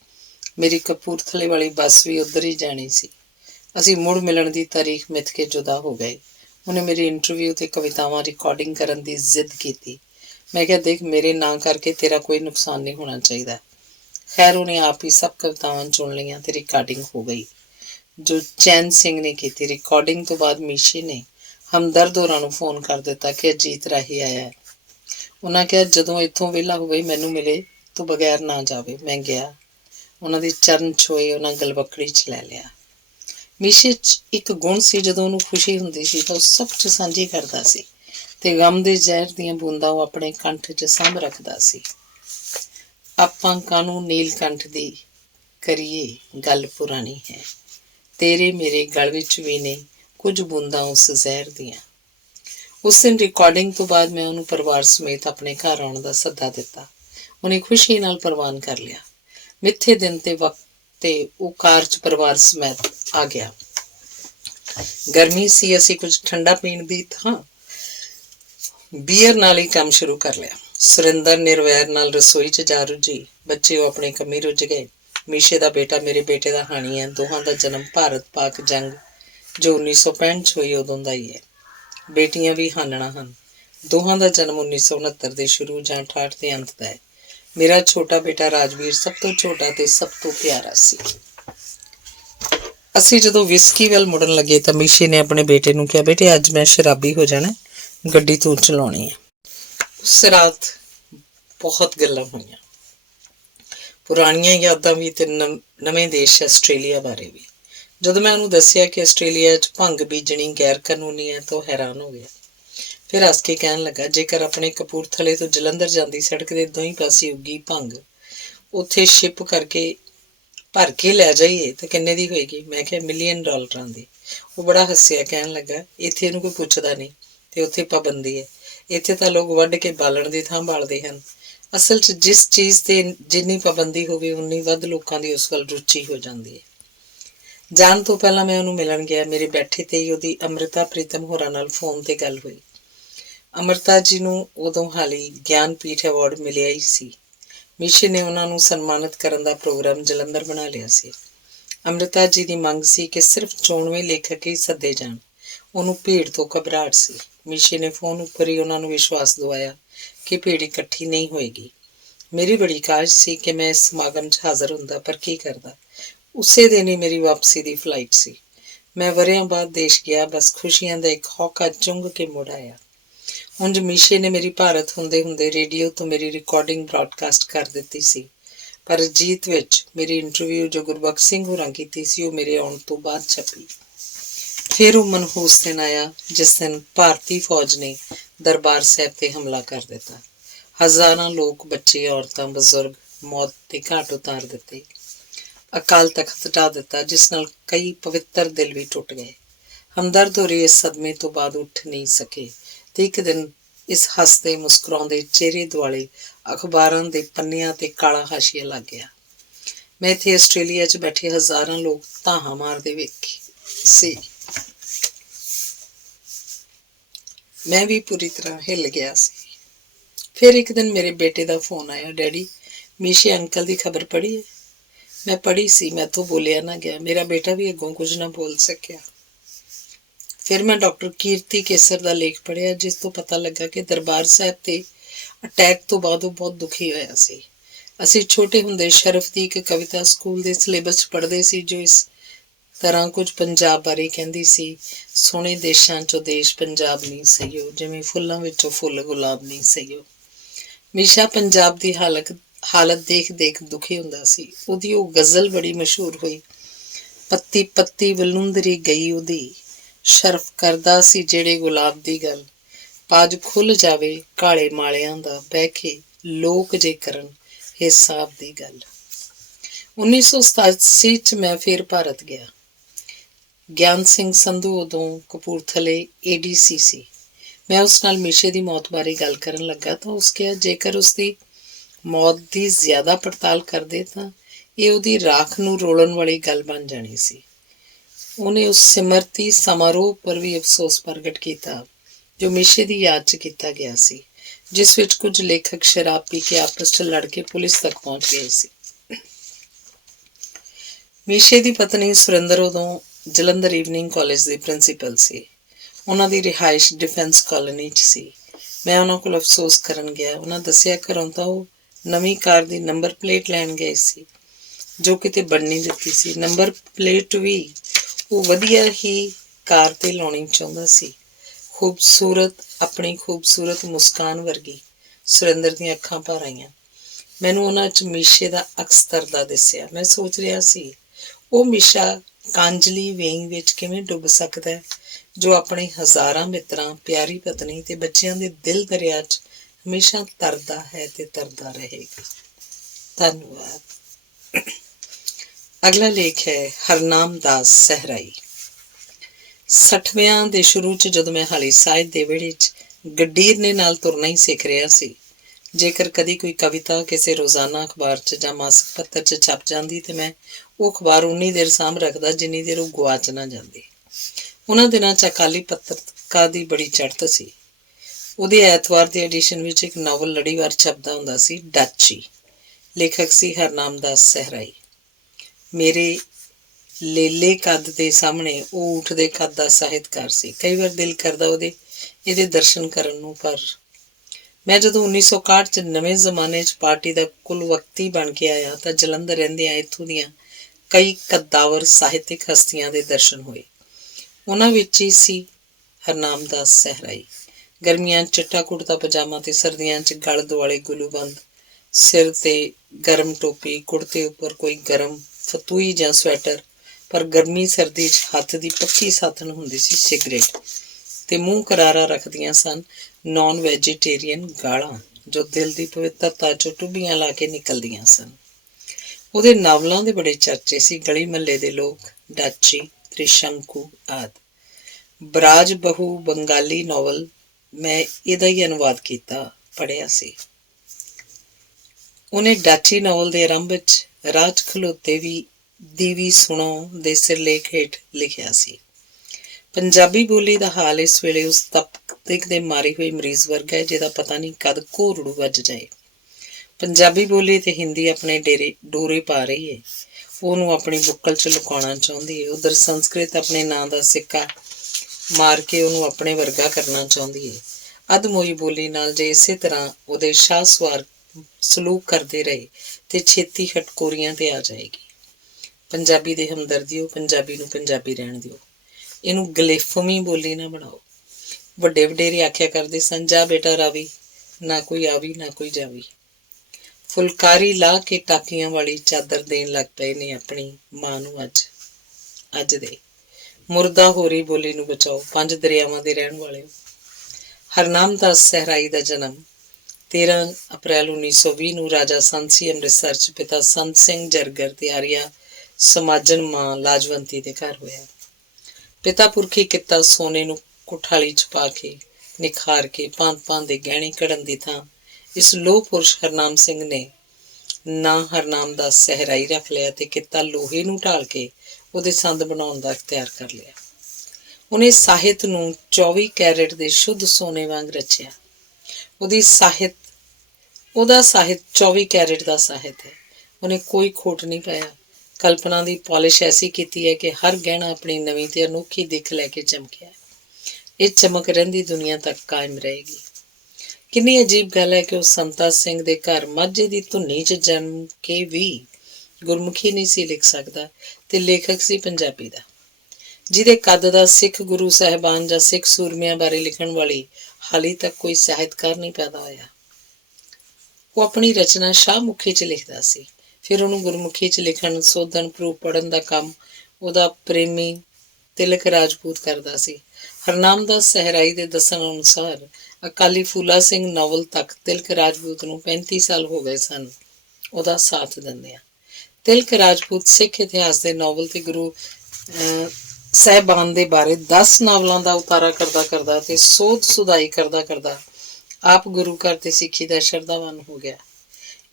ਮੇਰੀ ਕਪੂਰਥਲੇ ਵਾਲੀ ਬੱਸ ਵੀ ਉੱਧਰ ਹੀ ਜਾਣੀ ਸੀ। ਅਸੀਂ ਮੁੜ ਮਿਲਣ ਦੀ ਤਾਰੀਖ ਮਿੱਥ ਕੇ ਜੁਦਾ ਹੋ ਗਏ। ਉਹਨੇ ਮੇਰੀ ਇੰਟਰਵਿਊ ਤੇ ਕਵਿਤਾਵਾਂ ਰਿਕਾਰਡਿੰਗ ਕਰਨ ਦੀ ਜ਼ਿੱਦ ਕੀਤੀ। ਮੈਂ ਕਿਹਾ, ਦੇਖ, ਮੇਰੇ ਨਾਂ ਕਰਕੇ ਤੇਰਾ ਕੋਈ ਨੁਕਸਾਨ ਨਹੀਂ ਹੋਣਾ ਚਾਹੀਦਾ। ਖੈਰ, ਉਹਨੇ ਆਪ ਹੀ ਸਭ ਕਵਿਤਾਵਾਂ ਚੁਣ ਲਈਆਂ ਤੇ ਰਿਕਾਰਡਿੰਗ ਹੋ ਗਈ, ਜੋ ਚੈਨ ਸਿੰਘ ਨੇ ਕੀਤੀ। ਰਿਕਾਰਡਿੰਗ ਤੋਂ ਬਾਅਦ ਮੀਸ਼ੇ ਨੇ ਹਮਦਰਦ ਹੋਰਾਂ ਨੂੰ ਫੋਨ ਕਰ ਦਿੱਤਾ ਕਿ ਅਜੀਤ ਰਾਹੀ ਆਇਆ ਹੈ। ਉਹਨਾਂ ਕਿਹਾ, ਜਦੋਂ ਇੱਥੋਂ ਵਿਹਲਾ ਹੋਵੇ ਮੈਨੂੰ ਮਿਲੇ, ਤੋਂ ਬਗੈਰ ਨਾ ਜਾਵੇ। ਮੈਂ ਗਿਆ। ਉਹਨਾਂ ਦੀ ਚਰਨ ਛੋਏ ਉਹਨਾਂ ਗਲਵੱਕੜੀ 'ਚ ਲੈ ਲਿਆ। ਮੀਸ਼ੇ 'ਚ ਇੱਕ ਗੁਣ ਸੀ, ਜਦੋਂ ਉਹਨੂੰ ਖੁਸ਼ੀ ਹੁੰਦੀ ਸੀ ਤਾਂ ਉਹ ਸਭ 'ਚ ਸਾਂਝੀ ਕਰਦਾ ਸੀ ਤੇ ਗਮ ਦੇ ਜ਼ਹਿਰ ਦੀਆਂ ਬੂੰਦਾਂ ਉਹ ਆਪਣੇ ਕੰਠ 'ਚ ਸਾਂਭ ਰੱਖਦਾ ਸੀ। ਆਪਾਂ ਕਾਹਨੂੰ ਨੀਲਕੰਠ ਦੀ ਕਰੀਏ ਗੱਲ ਪੁਰਾਣੀ ਹੈ, ਤੇਰੇ ਮੇਰੇ ਗਲ ਵਿੱਚ ਵੀ ਨੇ ਕੁਝ ਬੂੰਦਾਂ ਉਸ ਜ਼ਹਿਰ ਦੀਆਂ। ਉਸ ਦਿਨ ਰਿਕਾਰਡਿੰਗ ਤੋਂ ਬਾਅਦ ਮੈਂ ਉਹਨੂੰ ਪਰਿਵਾਰ ਸਮੇਤ ਆਪਣੇ ਘਰ ਆਉਣ ਦਾ ਸੱਦਾ ਦਿੱਤਾ। ਉਹਨੇ ਖੁਸ਼ੀ ਨਾਲ ਪ੍ਰਵਾਨ ਕਰ ਲਿਆ। ਮਿੱਥੇ ਦਿਨ ਤੇ ਵਕਤ ਤੇ ਉਹ ਕਾਰ 'ਚ ਪਰਿਵਾਰ ਸਮੇਤ ਆ ਗਿਆ। ਗਰਮੀ ਸੀ। ਅਸੀਂ ਕੁਝ ਠੰਡਾ ਪੀਣ ਦੀ ਥਾਂ ਬੀਅਰ ਨਾਲ ਹੀ ਕੰਮ ਸ਼ੁਰੂ ਕਰ ਲਿਆ। ਸੁਰਿੰਦਰ ਨਿਰਵੈਰ ਨਾਲ ਰਸੋਈ 'ਚ ਜਾ ਰੁੱਝੀ। ਬੱਚੇ ਉਹ ਆਪਣੇ ਕੰਮੀ ਰੁੱਝ ਗਏ। ਮੀਸ਼ੇ ਦਾ ਬੇਟਾ ਮੇਰੇ ਬੇਟੇ ਦਾ ਹਾਣੀ ਹੈ। ਦੋਹਾਂ ਦਾ ਜਨਮ ਭਾਰਤ ਪਾਕ ਜੰਗ ਜੋ 1965 'ਚ ਹੋਈ ਉਦੋਂ ਦਾ ਹੀ ਹੈ। ਬੇਟੀਆਂ ਵੀ ਹਾਨਣਾ ਹਨ। ਦੋਹਾਂ ਦਾ ਜਨਮ 1969 ਦੇ ਸ਼ੁਰੂ ਜਾਂ 68 ਦੇ ਅੰਤ ਦਾ ਹੈ। ਮੇਰਾ ਛੋਟਾ ਬੇਟਾ ਰਾਜਵੀਰ ਸਭ ਤੋਂ ਛੋਟਾ ਤੇ ਸਭ ਤੋਂ ਪਿਆਰਾ ਸੀ। ਅਸੀਂ ਜਦੋਂ ਵਿਸਕੀ ਵੱਲ ਮੁੜਨ ਲੱਗੇ ਤਾਂ ਮੀਸ਼ੇ ਨੇ ਆਪਣੇ ਬੇਟੇ ਨੂੰ ਕਿਹਾ, ਬੇਟੇ, ਅੱਜ ਮੈਂ ਸ਼ਰਾਬੀ ਹੋ ਜਾਣਾ, ਗੱਡੀ ਤੂੰ ਚਲਾਉਣੀ ਹੈ। ਉਸ ਰਾਤ ਬਹੁਤ ਗੱਲਾਂ ਹੋਈਆਂ, ਪੁਰਾਣੀਆਂ ਯਾਦਾਂ ਵੀ ਤੇ ਨਵੇਂ ਦੇਸ਼ ਆਸਟ੍ਰੇਲੀਆ ਬਾਰੇ ਵੀ। ਜਦੋਂ ਮੈਂ ਉਹਨੂੰ ਦੱਸਿਆ ਕਿ ਆਸਟ੍ਰੇਲੀਆ 'ਚ ਭੰਗ ਬੀਜਣੀ ਗੈਰ ਕਾਨੂੰਨੀ ਹੈ ਤਾਂ ਉਹ ਹੈਰਾਨ ਹੋ ਗਿਆ। ਫਿਰ ਹੱਸ ਕੇ ਕਹਿਣ ਲੱਗਾ, ਜੇਕਰ ਆਪਣੇ ਕਪੂਰਥਲੇ ਤੋਂ ਜਲੰਧਰ ਜਾਂਦੀ ਸੜਕ ਦੇ ਦੋਹੀਂ ਪਾਸੇ ਉੱਗੀ ਭੰਗ ਉੱਥੇ ਸ਼ਿਪ ਕਰਕੇ ਭਰ ਕੇ ਲੈ ਜਾਈਏ ਤਾਂ ਕਿੰਨੇ ਦੀ ਹੋਏਗੀ? ਮੈਂ ਕਿਹਾ, $1 ਮਿਲੀਅਨ ਦੀ। ਉਹ ਬੜਾ ਹੱਸਿਆ, ਕਹਿਣ ਲੱਗਾ, ਇੱਥੇ ਇਹਨੂੰ ਕੋਈ ਪੁੱਛਦਾ ਨਹੀਂ ਤੇ ਉੱਥੇ ਪਾਬੰਦੀ ਹੈ। ਇੱਥੇ ਤਾਂ ਲੋਕ ਵੱਢ ਕੇ ਬਾਲਣ ਦੀ ਥਾਂ ਬਾਲਦੇ ਹਨ। ਅਸਲ 'ਚ ਜਿਸ ਚੀਜ਼ ਤੇ ਜਿੰਨੀ ਪਾਬੰਦੀ ਹੋਵੇ ਉਨੀ ਵੱਧ ਲੋਕਾਂ ਦੀ ਉਸ ਵੱਲ ਰੁਚੀ ਹੋ ਜਾਂਦੀ ਹੈ। ਜਾਣ ਤੋਂ ਪਹਿਲਾਂ ਮੈਂ ਉਹਨੂੰ ਮਿਲਣ ਗਿਆ। ਮੇਰੇ ਬੈਠੇ ਤੇ ਹੀ ਉਹਦੀ ਅੰਮ੍ਰਿਤਾ ਪ੍ਰੀਤਮ ਹੋਰਾਂ ਨਾਲ ਫੋਨ ਤੇ ਗੱਲ ਹੋਈ। ਅੰਮ੍ਰਿਤਾ ਜੀ ਨੂੰ ਉਦੋਂ ਹਾਲੀ ਗਿਆਨਪੀਠ ਅਵਾਰਡ ਮਿਲਿਆ ਹੀ ਸੀ। ਮੀਸ਼ੇ ਨੇ ਉਹਨਾਂ ਨੂੰ ਸਨਮਾਨਿਤ ਕਰਨ ਦਾ ਪ੍ਰੋਗਰਾਮ ਜਲੰਧਰ ਬਣਾ ਲਿਆ ਸੀ। ਅੰਮ੍ਰਿਤਾ ਜੀ ਦੀ ਮੰਗ ਸੀ ਕਿ ਸਿਰਫ ਚੋਣਵੇਂ ਲੇਖਕ ਹੀ ਸੱਦੇ ਜਾਣ। ਉਹਨੂੰ ਭੀੜ ਤੋਂ ਘਬਰਾਹਟ ਸੀ। ਮੀਸ਼ੇ ਨੇ ਫੋਨ ਉੱਪਰ ਹੀ ਉਹਨਾਂ ਨੂੰ ਵਿਸ਼ਵਾਸ ਦਿਵਾਇਆ ਕਿ ਭੀੜ ਇਕੱਠੀ ਨਹੀਂ ਹੋਏਗੀ। ਮੇਰੀ ਬੜੀ ਕਾਸ਼ ਸੀ ਕਿ ਮੈਂ ਇਸ ਸਮਾਗਮ 'ਚ ਹਾਜ਼ਰ ਹੁੰਦਾ, ਪਰ ਕੀ ਕਰਦਾ। ਉਸੇ ਦਿਨ ਹੀ ਮੇਰੀ ਵਾਪਸੀ ਦੀ ਫਲਾਈਟ ਸੀ। ਮੈਂ ਵਰ੍ਹਿਆਂ ਬਾਅਦ ਦੇਸ਼ ਗਿਆ, ਬਸ ਖੁਸ਼ੀਆਂ ਦਾ ਇੱਕ ਹੌਕਾ ਚੁੰਘ ਕੇ ਮੁੜ ਆਇਆ। ਉਂਝ ਮੀਸ਼ੇ ਨੇ ਮੇਰੀ ਭਾਰਤ ਹੁੰਦੇ ਹੁੰਦੇ ਰੇਡੀਓ ਤੋਂ ਮੇਰੀ ਰਿਕਾਰਡਿੰਗ ਬ੍ਰਾਡਕਾਸਟ ਕਰ ਦਿੱਤੀ ਸੀ, ਪਰ ਅਜੀਤ ਵਿੱਚ ਮੇਰੀ ਇੰਟਰਵਿਊ ਜੋ ਗੁਰਬਖਸ਼ ਸਿੰਘ ਹੋਰਾਂ ਕੀਤੀ ਸੀ, ਉਹ ਮੇਰੇ ਆਉਣ ਤੋਂ ਬਾਅਦ ਛਪੀ। ਫਿਰ ਉਹ ਮਨਹੂਸ ਦਿਨ ਆਇਆ ਜਿਸ ਦਿਨ ਭਾਰਤੀ ਫੌਜ ਨੇ ਦਰਬਾਰ ਸਾਹਿਬ 'ਤੇ ਹਮਲਾ ਕਰ ਦਿੱਤਾ। ਹਜ਼ਾਰਾਂ ਲੋਕ, ਬੱਚੇ, ਔਰਤਾਂ, ਬਜ਼ੁਰਗ ਮੌਤ ਦੇ ਘਾਟ ਉਤਾਰ ਦਿੱਤੇ। ਅਕਾਲ ਤਖ਼ਤ ਢਾਹ ਦਿੱਤਾ, ਜਿਸ ਨਾਲ ਕਈ ਪਵਿੱਤਰ ਦਿਲ ਵੀ ਟੁੱਟ ਗਏ। ਹਮਦਰਦ ਹੋਰੀ ਇਸ ਸਦਮੇ ਤੋਂ ਬਾਅਦ ਉੱਠ ਨਹੀਂ ਸਕੇ ਤੇ ਇੱਕ ਦਿਨ ਇਸ ਹੱਸਦੇ ਮੁਸਕਰਾਉਂਦੇ ਚਿਹਰੇ ਦੁਆਲੇ ਅਖਬਾਰਾਂ ਦੇ ਪੰਨਿਆਂ ਤੇ ਕਾਲਾ ਹਾਸ਼ੀਆ ਲੱਗ ਗਿਆ। ਮੈਂ ਇੱਥੇ ਆਸਟ੍ਰੇਲੀਆ 'ਚ ਬੈਠੇ ਹਜ਼ਾਰਾਂ ਲੋਕ ਧਾਹਾਂ ਮਾਰਦੇ ਵੇਖੇ ਸੀ। ਮੈਂ ਵੀ ਪੂਰੀ ਤਰ੍ਹਾਂ ਹਿੱਲ ਗਿਆ ਸੀ। ਫਿਰ ਇੱਕ ਦਿਨ ਮੇਰੇ ਬੇਟੇ ਦਾ ਫੋਨ ਆਇਆ, ਡੈਡੀ ਮੀਸ਼ੇ ਅੰਕਲ ਦੀ ਖਬਰ ਪੜ੍ਹੀ ਹੈ? ਮੈਂ ਪੜ੍ਹੀ ਸੀ, ਮੈਥੋਂ ਬੋਲਿਆ ਨਾ ਗਿਆ। ਮੇਰਾ ਬੇਟਾ ਵੀ ਅੱਗੋਂ ਕੁਝ ਨਾ ਬੋਲ ਸਕਿਆ। ਫਿਰ ਮੈਂ ਡਾਕਟਰ ਕੀਰਤੀ ਕੇਸਰ ਦਾ ਲੇਖ ਪੜ੍ਹਿਆ, ਜਿਸ ਤੋਂ ਪਤਾ ਲੱਗਾ ਕਿ ਦਰਬਾਰ ਸਾਹਿਬ 'ਤੇ ਅਟੈਕ ਤੋਂ ਬਾਅਦ ਉਹ ਬਹੁਤ ਦੁਖੀ ਹੋਇਆ ਸੀ। ਅਸੀਂ ਛੋਟੇ ਹੁੰਦੇ ਸ਼ਰਫ ਦੀ ਇੱਕ ਕਵਿਤਾ ਸਕੂਲ ਦੇ ਸਿਲੇਬਸ 'ਚ ਪੜ੍ਹਦੇ ਸੀ, ਜੋ ਇਸ ਤਰ੍ਹਾਂ ਕੁਝ ਪੰਜਾਬ ਬਾਰੇ ਕਹਿੰਦੀ ਸੀ। ਸੋਹਣੇ ਦੇਸ਼ਾਂ 'ਚੋਂ ਦੇਸ਼ ਪੰਜਾਬ ਨਹੀਂ ਸਹੀਓ, ਜਿਵੇਂ ਫੁੱਲਾਂ ਵਿੱਚੋਂ ਫੁੱਲ ਗੁਲਾਬ ਨਹੀਂ ਸਹੀਓ। ਮੀਸ਼ਾ ਪੰਜਾਬ ਦੀ ਹਾਲਤ ਦੇਖ ਦੇਖ ਦੁਖੀ ਹੁੰਦਾ ਸੀ। ਉਹਦੀ ਉਹ ਗਜ਼ਲ ਬੜੀ ਮਸ਼ਹੂਰ ਹੋਈ, ਪੱਤੀ ਪੱਤੀ ਵਲੂੰਦਰੀ ਗਈ ਉਹਦੀ, ਸ਼ਰਫ ਕਰਦਾ ਸੀ ਜਿਹੜੇ ਗੁਲਾਬ ਦੀ ਗੱਲ, ਪਾਜ ਖੁੱਲ੍ਹ ਜਾਵੇ ਕਾਲੇ ਮਾਲਿਆਂ ਦਾ, ਬਹਿ ਕੇ ਲੋਕ ਜੇ ਕਰਨ ਹਿਸਾਬ ਦੀ ਗੱਲ। 1987 'ਚ ਮੈਂ ਫਿਰ ਭਾਰਤ ਗਿਆ। ਗਿਆਨ ਸਿੰਘ ਸੰਧੂ ਉਦੋਂ ਕਪੂਰਥਲੇ ADC ਸੀ। ਮੈਂ ਉਸ ਨਾਲ ਮੀਸ਼ੇ ਦੀ ਮੌਤ ਬਾਰੇ ਗੱਲ ਕਰਨ ਲੱਗਾ ਤਾਂ ਉਸ ਕਿਹਾ, ਜੇਕਰ ਉਸਦੀ ਮੌਤ ਦੀ ਜ਼ਿਆਦਾ ਪੜਤਾਲ ਕਰਦੇ ਤਾਂ ਇਹ ਉਹਦੀ ਰਾਖ ਨੂੰ ਰੋਲਣ ਵਾਲੀ ਗੱਲ ਬਣ ਜਾਣੀ ਸੀ। ਉਹਨੇ ਉਸ ਸਿਮਰਤੀ ਸਮਾਰੋਹ ਉੱਪਰ ਵੀ ਅਫਸੋਸ ਪ੍ਰਗਟ ਕੀਤਾ ਜੋ ਮੀਸ਼ੇ ਦੀ ਯਾਦ 'ਚ ਕੀਤਾ ਗਿਆ ਸੀ, ਜਿਸ ਵਿੱਚ ਕੁਝ ਲੇਖਕ ਸ਼ਰਾਬ ਪੀ ਕੇ ਆਪਸ 'ਚ ਲੜ ਕੇ ਪੁਲਿਸ ਤੱਕ ਪਹੁੰਚ ਗਏ ਸੀ। ਮੀਸ਼ੇ ਦੀ ਪਤਨੀ ਸੁਰਿੰਦਰ ਉਦੋਂ ਜਲੰਧਰ ਈਵਨਿੰਗ ਕਾਲਜ ਦੀ ਪ੍ਰਿੰਸੀਪਲ ਸੀ। ਉਹਨਾਂ ਦੀ ਰਿਹਾਇਸ਼ ਡਿਫੈਂਸ ਕਾਲੋਨੀ 'ਚ ਸੀ। ਮੈਂ ਉਹਨਾਂ ਕੋਲ ਅਫਸੋਸ ਕਰਨ ਗਿਆ। ਉਹਨਾਂ ਦੱਸਿਆ ਘਰੋਂ ਤਾਂ ਉਹ ਨਵੀਂ ਕਾਰ ਦੀ ਨੰਬਰ ਪਲੇਟ ਲੈਣ ਗਏ ਸੀ, ਜੋ ਕਿਤੇ ਬਣ ਨਹੀਂ ਦਿੱਤੀ ਸੀ। ਨੰਬਰ ਪਲੇਟ ਵੀ ਉਹ ਵਧੀਆ ਹੀ ਕਾਰ 'ਤੇ ਲਾਉਣੀ ਚਾਹੁੰਦਾ ਸੀ। ਆਪਣੀ ਖੂਬਸੂਰਤ ਮੁਸਕਾਨ ਵਰਗੀ ਸੁਰਿੰਦਰ ਦੀਆਂ ਅੱਖਾਂ ਭਰ ਆਈਆਂ। ਮੈਨੂੰ ਉਹਨਾਂ 'ਚ ਮੀਸ਼ੇ ਦਾ ਅਕਸ ਤਰਦਾ ਦਿਸਿਆ। ਮੈਂ ਸੋਚ ਰਿਹਾ ਸੀ, ਉਹ ਮੀਸ਼ਾ ਕਾਂਜਲੀ ਵੇਈਂ ਵਿੱਚ ਕਿਵੇਂ ਡੁੱਬ ਸਕਦਾ ਹੈ, ਜੋ ਆਪਣੇ ਹਜ਼ਾਰਾਂ ਮਿੱਤਰਾਂ, ਪਿਆਰੀ ਪਤਨੀ ਤੇ ਬੱਚਿਆਂ ਦੇ ਦਿਲ ਦਰਿਆ 'ਚ ਹਮੇਸ਼ਾ ਤਰਦਾ ਹੈ ਤੇ ਤਰਦਾ ਰਹੇਗਾ। ਧੰਨਵਾਦ। ਅਗਲਾ ਲੇਖ ਹੈ ਹਰਨਾਮ ਦਾਸ ਸਹਿਰਾਈ। 60ਵਿਆਂ ਦੇ ਸ਼ੁਰੂ 'ਚ ਜਦੋਂ ਮੈਂ ਹਾਲੀ ਸਾਹਿਤ ਦੇ ਵਿਹੜੇ 'ਚ ਗੱਡੀਰਨੇ ਨਾਲ ਤੁਰਨਾ ਹੀ ਸਿੱਖ ਰਿਹਾ ਸੀ, ਜੇਕਰ ਕਦੀ ਕੋਈ ਕਵਿਤਾ ਕਿਸੇ ਰੋਜ਼ਾਨਾ ਅਖਬਾਰ 'ਚ ਜਾਂ ਮਾਸਿਕ ਪੱਤਰ 'ਚ ਛਪ ਜਾਂਦੀ ਤੇ ਮੈਂ ਉਹ ਅਖਬਾਰ ਉਨੀ ਦੇਰ ਸਾਂਭ ਰੱਖਦਾ ਜਿੰਨੀ ਦੇਰ ਉਹ ਗੁਆਚ ਨਾ ਜਾਂਦੀ। ਉਹਨਾਂ ਦਿਨਾਂ 'ਚ ਅਕਾਲੀ ਪੱਤਰਕਾਰ ਦੀ ਬੜੀ ਚੜ੍ਹਤ ਸੀ। ਉਹਦੇ ਐਤਵਾਰ ਦੇ ਐਡੀਸ਼ਨ ਵਿੱਚ ਇੱਕ ਨਾਵਲ ਲੜੀਵਾਰ ਛਪਦਾ ਹੁੰਦਾ ਸੀ, ਡਾਚੀ। ਲੇਖਕ ਸੀ ਹਰਨਾਮ ਦਾਸ ਸਹਿਰਾਈ। ਮੇਰੇ ਲੇਲੇ ਕੱਦ ਦੇ ਸਾਹਮਣੇ ਉਹ ਊਠ ਦੇ ਕੱਦ ਦਾ ਸਾਹਿਤਕਾਰ ਸੀ। ਕਈ ਵਾਰ ਦਿਲ ਕਰਦਾ ਇਹਦੇ ਦਰਸ਼ਨ ਕਰਨ ਨੂੰ, ਪਰ ਮੈਂ ਜਦੋਂ 1961 'ਚ ਨਵੇਂ ਜ਼ਮਾਨੇ 'ਚ ਪਾਰਟੀ ਦਾ ਕੁਲਵਕਤੀ ਬਣ ਕੇ ਆਇਆ ਤਾਂ ਜਲੰਧਰ ਰਹਿੰਦਿਆਂ ਇੱਥੋਂ ਦੀਆਂ ਕਈ ਕੱਦਾਵਰ ਸਾਹਿਤਕ ਹਸਤੀਆਂ ਦੇ ਦਰਸ਼ਨ ਹੋਏ। ਉਹਨਾਂ ਵਿੱਚ ਹੀ ਸੀ ਹਰਨਾਮ ਦਾਸ ਸਹਿਰਾਈ। ਗਰਮੀਆਂ 'ਚ ਚਿੱਟਾ ਕੁੜਤਾ ਪਜਾਮਾ ਤੇ ਸਰਦੀਆਂ 'ਚ ਗਲ ਦੁਆਲੇ ਗੁਲੂਬੰਦ, ਸਿਰ 'ਤੇ ਗਰਮ ਟੋਪੀ, ਕੁੜਤੇ ਉੱਪਰ ਕੋਈ ਗਰਮ ਫਤੂਈ ਜਾਂ ਸਵੈਟਰ, ਪਰ ਗਰਮੀ ਸਰਦੀ 'ਚ ਹੱਥ ਦੀ ਪੱਕੀ ਸਾਥਣ ਹੁੰਦੀ ਸੀ ਸਿਗਰਟ, ਤੇ ਮੂੰਹ ਕਰਾਰਾ ਰੱਖਦੀਆਂ ਸਨ ਨੌਨ ਵੈਜੀਟੇਰੀਅਨ ਗਾਲਾਂ, ਜੋ ਦਿਲ ਦੀ ਪਵਿੱਤਰਤਾ 'ਚੋਂ ਟੁੱਬੀਆਂ ਲਾ ਕੇ ਨਿਕਲਦੀਆਂ ਸਨ। ਉਹਦੇ ਨਾਵਲਾਂ ਦੇ ਬੜੇ ਚਰਚੇ ਸੀ, ਗਲੀ ਮਹੱਲੇ ਦੇ ਲੋਕ, ਡਾਚੀ, ਤ੍ਰਿਸ਼ੰਕੂ ਆਦਿ। ਬਰਾਜ ਬਹੂ ਬੰਗਾਲੀ ਨਾਵਲ ਮੈਂ ਇਹਦਾ ਹੀ ਅਨੁਵਾਦ ਕੀਤਾ, ਪੜ੍ਹਿਆ ਸੀ। ਉਹਨੇ ਡਾਚੀ ਨਾਵਲ ਦੇ ਆਰੰਭ ਵਿੱਚ ਰਾਜ ਖਲੋਤੇ ਵੀ ਦੀਵੀ ਸੁਣੋ ਦੇ ਸਿਰਲੇਖ ਹੇਠ ਲਿਖਿਆ ਸੀ, ਪੰਜਾਬੀ ਬੋਲੀ ਦਾ ਹਾਲ ਇਸ ਵੇਲੇ ਉਸ ਤਪਕ ਦੇ ਮਾਰੇ ਹੋਏ ਮਰੀਜ਼ ਵਰਗਾ ਹੈ, ਜਿਹਦਾ ਪਤਾ ਨਹੀਂ ਕਦ ਘੋਰੜੂ ਵੱਜ ਜਾਏ। ਪੰਜਾਬੀ ਬੋਲੀ ਤੇ ਹਿੰਦੀ ਆਪਣੇ ਡੋਰੇ ਪਾ ਰਹੀ ਹੈ। ਉਹਨੂੰ ਆਪਣੀ ਬੁੱਕਲ 'ਚ ਲੁਕਾਉਣਾ ਚਾਹੁੰਦੀ ਹੈ। ਉਧਰ ਸੰਸਕ੍ਰਿਤ ਆਪਣੇ ਨਾਂ ਦਾ ਸਿੱਕਾ ਮਾਰ ਕੇ ਉਹਨੂੰ ਆਪਣੇ ਵਰਗਾ ਕਰਨਾ ਚਾਹੁੰਦੀ ਹੈ। ਅਧਮੋਈ ਬੋਲੀ ਨਾਲ ਜੇ ਇਸੇ ਤਰ੍ਹਾਂ ਉਹਦੇ ਸ਼ਾਹ ਸਵਾਰ ਸਲੂਕ ਕਰਦੇ ਰਹੇ ਤੇ ਛੇਤੀ ਹਟਕੋਰੀਆਂ ਤੇ ਆ ਜਾਏਗੀ। ਪੰਜਾਬੀ ਦੇ ਹਮਦਰਦੀਓ, ਪੰਜਾਬੀ ਨੂੰ ਪੰਜਾਬੀ ਰਹਿਣ ਦਿਓ। ਇਹਨੂੰ ਗਲੇਫਮੀ ਬੋਲੀ ਨਾ ਬਣਾਓ। ਵੱਡੇ ਵਡੇਰੇ ਆਖਿਆ ਕਰਦੇ ਸਨ, ਜਾ ਬੇਟਾ ਰਾਵੀ, ਨਾ ਕੋਈ ਆਵੀ ਨਾ ਕੋਈ ਜਾਵੀ। ਫੁਲਕਾਰੀ ਲਾ ਕੇ ਟਾਕੀਆਂ ਵਾਲੀ ਚਾਦਰ ਦੇਣ ਲੱਗ ਪਏ ਨੇ ਆਪਣੀ ਮਾਂ ਨੂੰ ਅੱਜ ਦੇ। ਮੁਰਦਾ ਹੋਰੀ ਬੋਲੀ ਨੂੰ ਬਚਾਓ। 5 ਦਰਿਆਵਾਂ ਦੇ ਰਹਿਣ ਵਾਲਿਓ। ਹਰਨਾਮ ਦਾਸ ਸਹਿਰਾਈ ਦਾ ਜਨਮ 13 ਅਪ੍ਰੈਲ 1920 ਨੂੰ ਰਾਜਾ ਸੰਤ ਸੀ ਅੰਮ੍ਰਿਤਸਰ 'ਚ ਪਿਤਾ ਸੰਤ ਸਿੰਘ ਜਰਗਰ ਤੇ ਆਰੀਆ ਸਮਾਜਨ ਮਾਂ ਲਾਜਵੰਤੀ ਦੇ ਘਰ ਹੋਇਆ। ਪਿਤਾ ਪੁਰਖੀ ਕਿੱਤਾ ਸੋਨੇ ਨੂੰ ਕੁਠਾਲੀ 'ਚ ਪਾ ਕੇ ਨਿਖਾਰ ਕੇ ਭਾਂਤ ਦੇ ਗਹਿਣੇ ਘੜਨ ਦੀ ਥਾਂ ਇਸ ਲੋਹ ਪੁਰਸ਼ ਹਰਨਾਮ ਸਿੰਘ ਨੇ ਨਾਂ ਹਰਨਾਮ ਦਾਸ ਸਹਿਰਾਈ ਰੱਖ ਲਿਆ ਤੇ ਕਿੱਤਾ ਲੋਹੇ ਨੂੰ ਢਾਲ ਕੇ ਉਹਦੇ ਸੰਦ ਬਣਾਉਣ ਦਾ ਅਖਤਿਆਰ ਕਰ ਲਿਆ। ਉਹਨੇ ਸਾਹਿਤ ਨੂੰ 24 ਕੈਰੇਟ ਦੇ ਸ਼ੁੱਧ ਸੋਨੇ ਵਾਂਗ ਰਚਿਆ। ਉਹਦਾ ਸਾਹਿਤ 24 ਕੈਰੇਟ ਦਾ ਸਾਹਿਤ ਹੈ। ਉਹਨੇ ਕੋਈ ਖੋਟ ਨਹੀਂ ਪਾਇਆ। ਕਲਪਨਾ ਦੀ ਪਾਲਿਸ਼ ਐਸੀ ਕੀਤੀ ਹੈ ਕਿ ਹਰ ਗਹਿਣਾ ਆਪਣੀ ਨਵੀਂ ਤੇ ਅਨੋਖੀ ਦਿੱਖ ਲੈ ਕੇ ਚਮਕਿਆ। ਇਹ ਚਮਕ ਰਹਿੰਦੀ ਦੁਨੀਆ ਤੱਕ ਕਾਇਮ ਰਹੇਗੀ। ਕਿੰਨੀ ਅਜੀਬ ਗੱਲ ਹੈ ਕਿ ਉਹ ਸੰਤਾ ਸਿੰਘ ਦੇ ਘਰ ਮਾਝੇ ਦੀ ਧੁੰਨੀ 'ਚ ਜਨਮ ਕੇ ਵੀ ਗੁਰਮੁਖੀ ਨਹੀਂ ਸੀ ਲਿਖ ਸਕਦਾ ਤੇ ਲੇਖਕ ਸੀ ਪੰਜਾਬੀ ਦਾ। ਜਿਹਦੇ ਕੱਦ ਦਾ ਸਿੱਖ ਗੁਰੂ ਸਾਹਿਬਾਨ ਜਾਂ ਸਿੱਖ ਸੂਰਮਿਆਂ ਬਾਰੇ ਲਿਖਣ ਵਾਲੀ ਹਾਲੇ ਤੱਕ ਕੋਈ ਸਾਹਿਤਕਾਰ ਨਹੀਂ ਪੈਦਾ ਹੋਇਆ। ਉਹ ਆਪਣੀ ਰਚਨਾ ਸ਼ਾਹਮੁਖੀ 'ਚ ਲਿਖਦਾ ਸੀ। ਫਿਰ ਉਹਨੂੰ ਗੁਰਮੁਖੀ 'ਚ ਲਿਖਣ, ਸੋਧਣ, ਪ੍ਰੂਫ ਪੜ੍ਹਨ ਦਾ ਕੰਮ ਉਹਦਾ ਪ੍ਰੇਮੀ ਤਿਲਕ ਰਾਜਪੂਤ ਕਰਦਾ ਸੀ। ਹਰਨਾਮ ਦਾਸ ਸਹਿਰਾਈ ਦੇ ਦੱਸਣ ਅਨੁਸਾਰ ਅਕਾਲੀ ਫੂਲਾ ਸਿੰਘ ਨਾਵਲ ਤੱਕ ਤਿਲਕ ਰਾਜਪੂਤ ਨੂੰ 35 ਸਾਲ ਹੋ ਗਏ ਸਨ ਉਹਦਾ ਸਾਥ ਦਿੰਦਿਆਂ। ਤਿਲਕ ਰਾਜਪੂਤ ਸਿੱਖ ਇਤਿਹਾਸ ਦੇ ਨਾਵਲ ਤੇ ਗੁਰੂ ਸਾਹਿਬਾਨ ਦੇ ਬਾਰੇ 10 ਨਾਵਲਾਂ ਦਾ ਉਤਾਰਾ ਕਰਦਾ ਤੇ ਸੋਧ ਸੁਧਾਈ ਕਰਦਾ ਆਪ ਗੁਰੂ ਘਰ ਤੇ ਸਿੱਖੀ ਦਾ ਸ਼ਰਧਾਵਾਨ ਹੋ ਗਿਆ।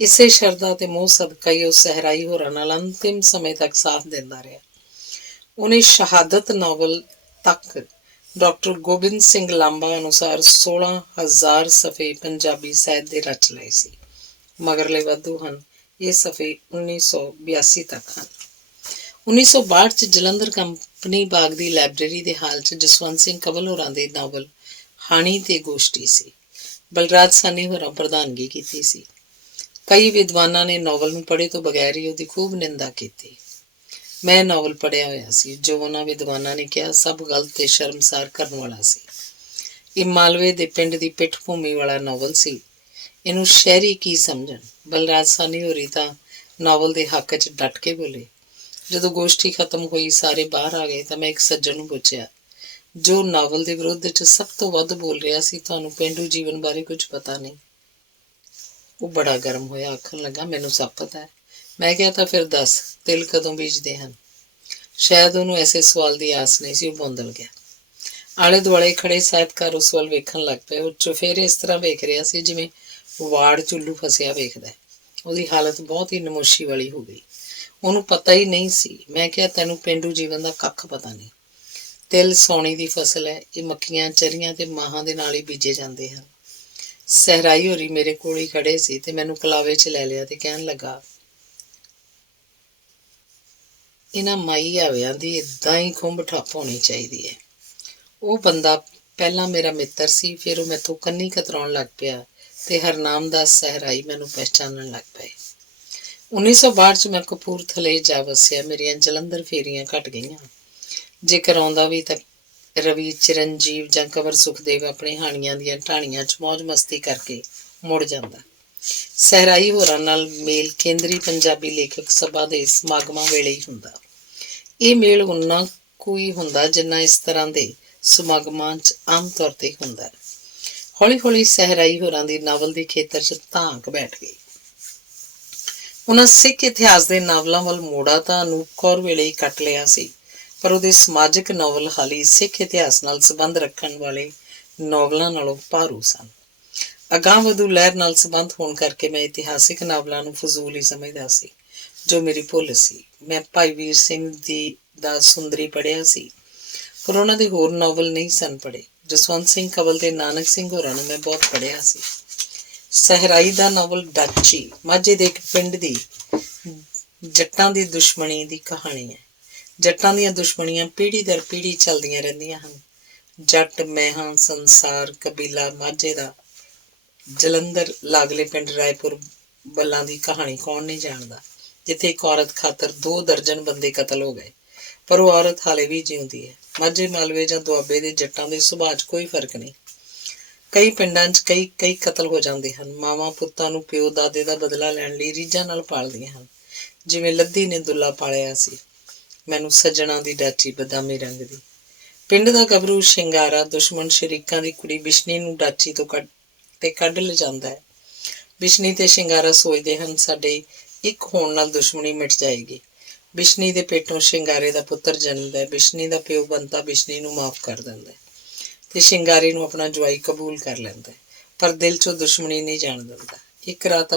ਇਸੇ ਸ਼ਰਧਾ ਤੇ ਮੋਹ ਸਦਕਾ ਹੀ ਉਹ ਸਹਿਰਾਈ ਹੋਰਾਂ ਨਾਲ ਅੰਤਿਮ ਸਮੇਂ ਤੱਕ ਸਾਥ ਦਿੰਦਾ ਰਿਹਾ। ਉਹਨੇ ਸ਼ਹਾਦਤ ਨਾਵਲ ਤੱਕ ਡਾਕਟਰ ਗੋਬਿੰਦ ਸਿੰਘ ਲਾਂਬਾ ਅਨੁਸਾਰ 16,000 ਸਫ਼ੇ ਪੰਜਾਬੀ ਸਾਹਿਤ ਦੇ ਰਚ ਲਏ ਸੀ। ਮਗਰਲੇ ਵਾਧੂ ਹਨ। ਇਹ ਸਫ਼ੇ 1982 ਤੱਕ ਹਨ। 1962 'ਚ ਜਲੰਧਰ ਕੰਪਨੀ ਬਾਗ ਦੀ ਲਾਇਬ੍ਰੇਰੀ ਦੇ ਹਾਲ 'ਚ ਜਸਵੰਤ ਸਿੰਘ ਕੰਵਲ ਹੋਰਾਂ ਦੇ ਨਾਵਲ ਹਾਣੀ ਤੇ ਗੋਸ਼ਟੀ ਸੀ। ਬਲਰਾਜ ਸਾਹਨੀ ਹੋਰਾਂ ਪ੍ਰਧਾਨਗੀ ਕੀਤੀ ਸੀ। ਕਈ ਵਿਦਵਾਨਾਂ ਨੇ ਨਾਵਲ ਨੂੰ ਪੜ੍ਹੇ ਤੋਂ ਬਗੈਰ ਹੀ ਉਹਦੀ ਖੂਬ ਨਿੰਦਾ ਕੀਤੀ। ਮੈਂ ਨਾਵਲ ਪੜ੍ਹਿਆ ਹੋਇਆ ਸੀ। ਜੋ ਉਹਨਾਂ ਵਿਦਵਾਨਾਂ ਨੇ ਕਿਹਾ ਸਭ ਗਲਤ ਤੇ ਸ਼ਰਮਸਾਰ ਕਰਨ ਵਾਲਾ ਸੀ। ਇਹ ਮਾਲਵੇ ਦੇ ਪਿੰਡ ਦੀ ਪਿੱਠ ਭੂਮੀ ਵਾਲਾ ਨਾਵਲ ਸੀ। ਇਹਨੂੰ ਸ਼ਹਿਰੀ ਕੀ ਸਮਝਣ। ਬਲਰਾਜ ਸਾਹਨੀ ਹੋਰੀ ਤਾਂ ਨਾਵਲ ਦੇ ਹੱਕ 'ਚ ਡਟ ਕੇ ਬੋਲੇ। ਜਦੋਂ ਗੋਸ਼ਟੀ ਖਤਮ ਹੋਈ ਸਾਰੇ ਬਾਹਰ ਆ ਗਏ ਤਾਂ ਮੈਂ ਇੱਕ ਸੱਜਣ ਨੂੰ ਪੁੱਛਿਆ, ਜੋ ਨਾਵਲ ਦੇ ਵਿਰੁੱਧ 'ਚ ਸਭ ਤੋਂ ਵੱਧ ਬੋਲ ਰਿਹਾ ਸੀ, ਤੁਹਾਨੂੰ ਪੇਂਡੂ ਜੀਵਨ ਬਾਰੇ ਕੁਝ ਪਤਾ ਨਹੀਂ? ਉਹ ਬੜਾ ਗਰਮ ਹੋਇਆ, ਆਖਣ ਲੱਗਾ, ਮੈਨੂੰ ਸਭ ਪਤਾ ਹੈ। ਮੈਂ ਕਿਹਾ, ਤਾਂ ਫਿਰ ਦੱਸ ਤਿਲ ਕਦੋਂ ਬੀਜਦੇ ਹਨ? ਸ਼ਾਇਦ ਉਹਨੂੰ ਐਸੇ ਸਵਾਲ ਦੀ ਆਸ ਨਹੀਂ ਸੀ। ਉਹ ਬੌਂਦਲ ਗਿਆ। ਆਲੇ ਦੁਆਲੇ ਖੜੇ ਸਾਹਿਤਕਾਰ ਉਸ ਵੱਲ ਵੇਖਣ ਲੱਗ ਪਏ। ਉਹ ਚੁਫੇਰੇ ਇਸ ਤਰ੍ਹਾਂ ਵੇਖ ਰਿਹਾ ਸੀ ਜਿਵੇਂ ਵਾੜ ਚੁੱਲੂ ਫਸਿਆ ਵੇਖਦਾ। ਉਹਦੀ ਹਾਲਤ ਬਹੁਤ ਹੀ ਨਮੋਸ਼ੀ ਵਾਲੀ ਹੋ ਗਈ। ਉਹਨੂੰ ਪਤਾ ਹੀ ਨਹੀਂ ਸੀ। ਮੈਂ ਕਿਹਾ, ਤੈਨੂੰ ਪੇਂਡੂ ਜੀਵਨ ਦਾ ਕੱਖ ਪਤਾ ਨਹੀਂ। ਤਿਲ ਸੌਣੀ ਦੀ ਫਸਲ ਹੈ। ਇਹ ਮੱਖੀਆਂ, ਚਰੀਆਂ ਤੇ ਮਾਹਾਂ ਦੇ ਨਾਲ ਹੀ ਬੀਜੇ ਜਾਂਦੇ ਹਨ। ਸਹਿਰਾਈ ਹੋਰੀ ਮੇਰੇ ਕੋਲ ਹੀ ਖੜੇ ਸੀ ਤੇ ਮੈਨੂੰ ਕਲਾਵੇ 'ਚ ਲੈ ਲਿਆ ਤੇ ਕਹਿਣ ਲੱਗਾ, ਇਹਨਾਂ ਮਾਈ ਆਵਿਆਂ ਦੀ ਏਦਾਂ ਹੀ ਖੁੰਬ ਠੱਪ ਹੋਣੀ ਚਾਹੀਦੀ ਹੈ। ਉਹ ਬੰਦਾ ਪਹਿਲਾਂ ਮੇਰਾ ਮਿੱਤਰ ਸੀ, ਫਿਰ ਉਹ ਮੈਥੋਂ ਕੰਨੀ ਕਤਰਾਉਣ ਲੱਗ ਪਿਆ ਤੇ ਹਰਨਾਮ ਦਾਸ ਸਹਿਰਾਈ ਮੈਨੂੰ ਪਹਿਚਾਨਣ ਲੱਗ ਪਏ। 1962 'ਚ ਮੈਂ ਕਪੂਰਥਲੇ ਜਾ ਵਸਿਆ। ਮੇਰੀਆਂ ਜਲੰਧਰ ਫੇਰੀਆਂ ਘੱਟ ਗਈਆਂ। ਜੇਕਰ ਆਉਂਦਾ ਵੀ ਤਾਂ ਰਵੀ, ਚਿਰੰਜੀਵ ਜਾਂ ਕੰਵਰ ਸੁਖਦੇਵ ਆਪਣੀ ਹਾਣੀਆਂ ਦੀਆਂ ਢਾਣੀਆਂ 'ਚ ਮੌਜ ਮਸਤੀ ਕਰਕੇ ਮੁੜ ਜਾਂਦਾ। ਸਹਿਰਾਈ ਹੋਰਾਂ ਨਾਲ ਮੇਲ ਕੇਂਦਰੀ ਪੰਜਾਬੀ ਲੇਖਕ ਸਭਾ ਦੇ ਸਮਾਗਮਾਂ ਵੇਲੇ ਹੀ ਹੁੰਦਾ। ਇਹ ਮੇਲ ਉਨਾ ਕੁ ਹੀ ਹੁੰਦਾ ਜਿੰਨਾ ਇਸ ਤਰ੍ਹਾਂ ਦੇ ਸਮਾਗਮਾਂ 'ਚ ਆਮ ਤੌਰ 'ਤੇ ਹੁੰਦਾ। ਹੌਲੀ ਹੌਲੀ ਸਹਿਰਾਈ ਹੋਰਾਂ ਦੀ ਨਾਵਲ ਦੇ ਖੇਤਰ 'ਚ ਧਾਕ ਬੈਠ ਗਈ। ਉਹਨਾਂ ਸਿੱਖ ਇਤਿਹਾਸ ਦੇ ਨਾਵਲਾਂ ਵੱਲ ਮੋੜਾ ਤਾਂ ਅਨੂਪ ਕੌਰ ਵੇਲੇ ਹੀ ਕੱਟ ਲਿਆ ਸੀ, ਪਰ ਉਹਦੇ ਸਮਾਜਿਕ ਨਾਵਲ ਹਾਲੀ ਸਿੱਖ ਇਤਿਹਾਸ ਨਾਲ ਸੰਬੰਧ ਰੱਖਣ ਵਾਲੇ ਨਾਵਲਾਂ ਨਾਲੋਂ ਭਾਰੂ ਸਨ। ਅਗਾਂਹ ਵਧੂ ਲਹਿਰ ਨਾਲ ਸੰਬੰਧ ਹੋਣ ਕਰਕੇ ਮੈਂ ਇਤਿਹਾਸਿਕ ਨਾਵਲਾਂ ਨੂੰ ਫਜ਼ੂਲ ਹੀ ਸਮਝਦਾ ਸੀ, ਜੋ ਮੇਰੀ ਭੁੱਲ ਸੀ। ਮੈਂ ਭਾਈ ਵੀਰ ਸਿੰਘ ਦਾ ਸੁੰਦਰੀ ਪੜ੍ਹਿਆ ਸੀ, ਪਰ ਉਹਨਾਂ ਦੇ ਹੋਰ ਨਾਵਲ ਨਹੀਂ ਸਨ ਪੜ੍ਹੇ। ਜਸਵੰਤ ਸਿੰਘ ਕੰਵਲ ਤੇ ਨਾਨਕ ਸਿੰਘ ਹੋਰਾਂ ਨੂੰ ਮੈਂ ਬਹੁਤ ਪੜ੍ਹਿਆ ਸੀ। ਸਹਿਰਾਈ ਦਾ ਨਾਵਲ ਡਾਚੀ ਮਾਝੇ ਦੇ ਇੱਕ ਪਿੰਡ ਦੀ ਜੱਟਾਂ ਦੀ ਦੁਸ਼ਮਣੀ ਦੀ ਕਹਾਣੀ ਹੈ। ਜੱਟਾਂ ਦੀਆਂ ਦੁਸ਼ਮਣੀਆਂ ਪੀੜ੍ਹੀ ਦਰ ਪੀੜ੍ਹੀ ਚੱਲਦੀਆਂ ਰਹਿੰਦੀਆਂ ਹਨ। ਜੱਟ ਮੈਂ ਹਾਂ ਸੰਸਾਰ ਕਬੀਲਾ ਮਾਝੇ ਦਾ, ਜਲੰਧਰ ਲਾਗਲੇ ਪਿੰਡ ਰਾਏਪੁਰ ਬੱਲਾਂ ਦੀ ਕਹਾਣੀ ਕੌਣ ਨਹੀਂ ਜਾਣਦਾ, ਜਿੱਥੇ ਇੱਕ ਔਰਤ ਖਾਤਰ 2 ਦਰਜਨ ਬੰਦੇ ਕਤਲ ਹੋ ਗਏ, ਪਰ ਉਹ ਔਰਤ ਹਾਲੇ ਵੀ ਜਿਉਂਦੀ ਹੈ। ਮਾਝੇ ਮਾਲਵੇ ਜਾਂ ਦੁਆਬੇ ਦੇ ਜੱਟਾਂ ਦੇ ਸੁਭਾਅ 'ਚ ਕੋਈ ਫਰਕ ਨਹੀਂ। ਕਈ ਪਿੰਡਾਂ 'ਚ ਕਈ ਕਤਲ ਹੋ ਜਾਂਦੇ ਹਨ। ਮਾਵਾਂ ਪੁੱਤਾਂ ਨੂੰ ਪਿਓ ਦਾਦੇ ਦਾ ਬਦਲਾ ਲੈਣ ਲਈ ਰੀਝਾਂ ਨਾਲ ਪਾਲਦੀਆਂ ਹਨ, ਜਿਵੇਂ ਲੱਧੀ ਨੇ ਦੁੱਲਾ ਪਾਲਿਆ ਸੀ, ਮੈਨੂੰ ਸੱਜਣਾ ਦੀ ਡਾਚੀ ਬਦਾਮੀ ਰੰਗ ਦੀ। ਪਿੰਡ ਦਾ ਗੱਭਰੂ ਸ਼ਿੰਗਾਰਾ ਦੁਸ਼ਮਣ ਸ਼ਰੀਕਾਂ ਦੀ ਕੁੜੀ ਬਿਸ਼ਨੀ ਨੂੰ ਡਾਚੀ ਤੋਂ ਕੱਢ ਲਿਜਾਂਦਾ ਹੈ। ਬਿਸ਼ਨੀ ਤੇ ਸ਼ਿੰਗਾਰਾ ਸੋਚਦੇ ਹਨ ਸਾਡੇ ਇੱਕ ਹੋਣ ਨਾਲ ਦੁਸ਼ਮਣੀ ਮਿਟ ਜਾਏਗੀ। ਬਿਸ਼ਨੀ ਦੇ ਪੇਟੋਂ ਸ਼ਿੰਗਾਰੇ ਦਾ ਪੁੱਤਰ ਜਨਮਦਾ ਹੈ। ਬਿਸ਼ਨੀ ਦਾ ਪਿਓ ਬੰਤਾ ਬਿਸ਼ਨੀ ਨੂੰ ਮਾਫ ਕਰ ਦਿੰਦਾ ਹੈ ਤੇ ਸ਼ਿੰਗਾਰੇ ਨੂੰ ਆਪਣਾ ਜਵਾਈ ਕਬੂਲ ਕਰ ਲੈਂਦਾ ਹੈ, ਪਰ ਦਿਲ 'ਚੋਂ ਦੁਸ਼ਮਣੀ ਨਹੀਂ ਜਾਣ ਦਿੰਦਾ। ਇੱਕ ਰਾਤ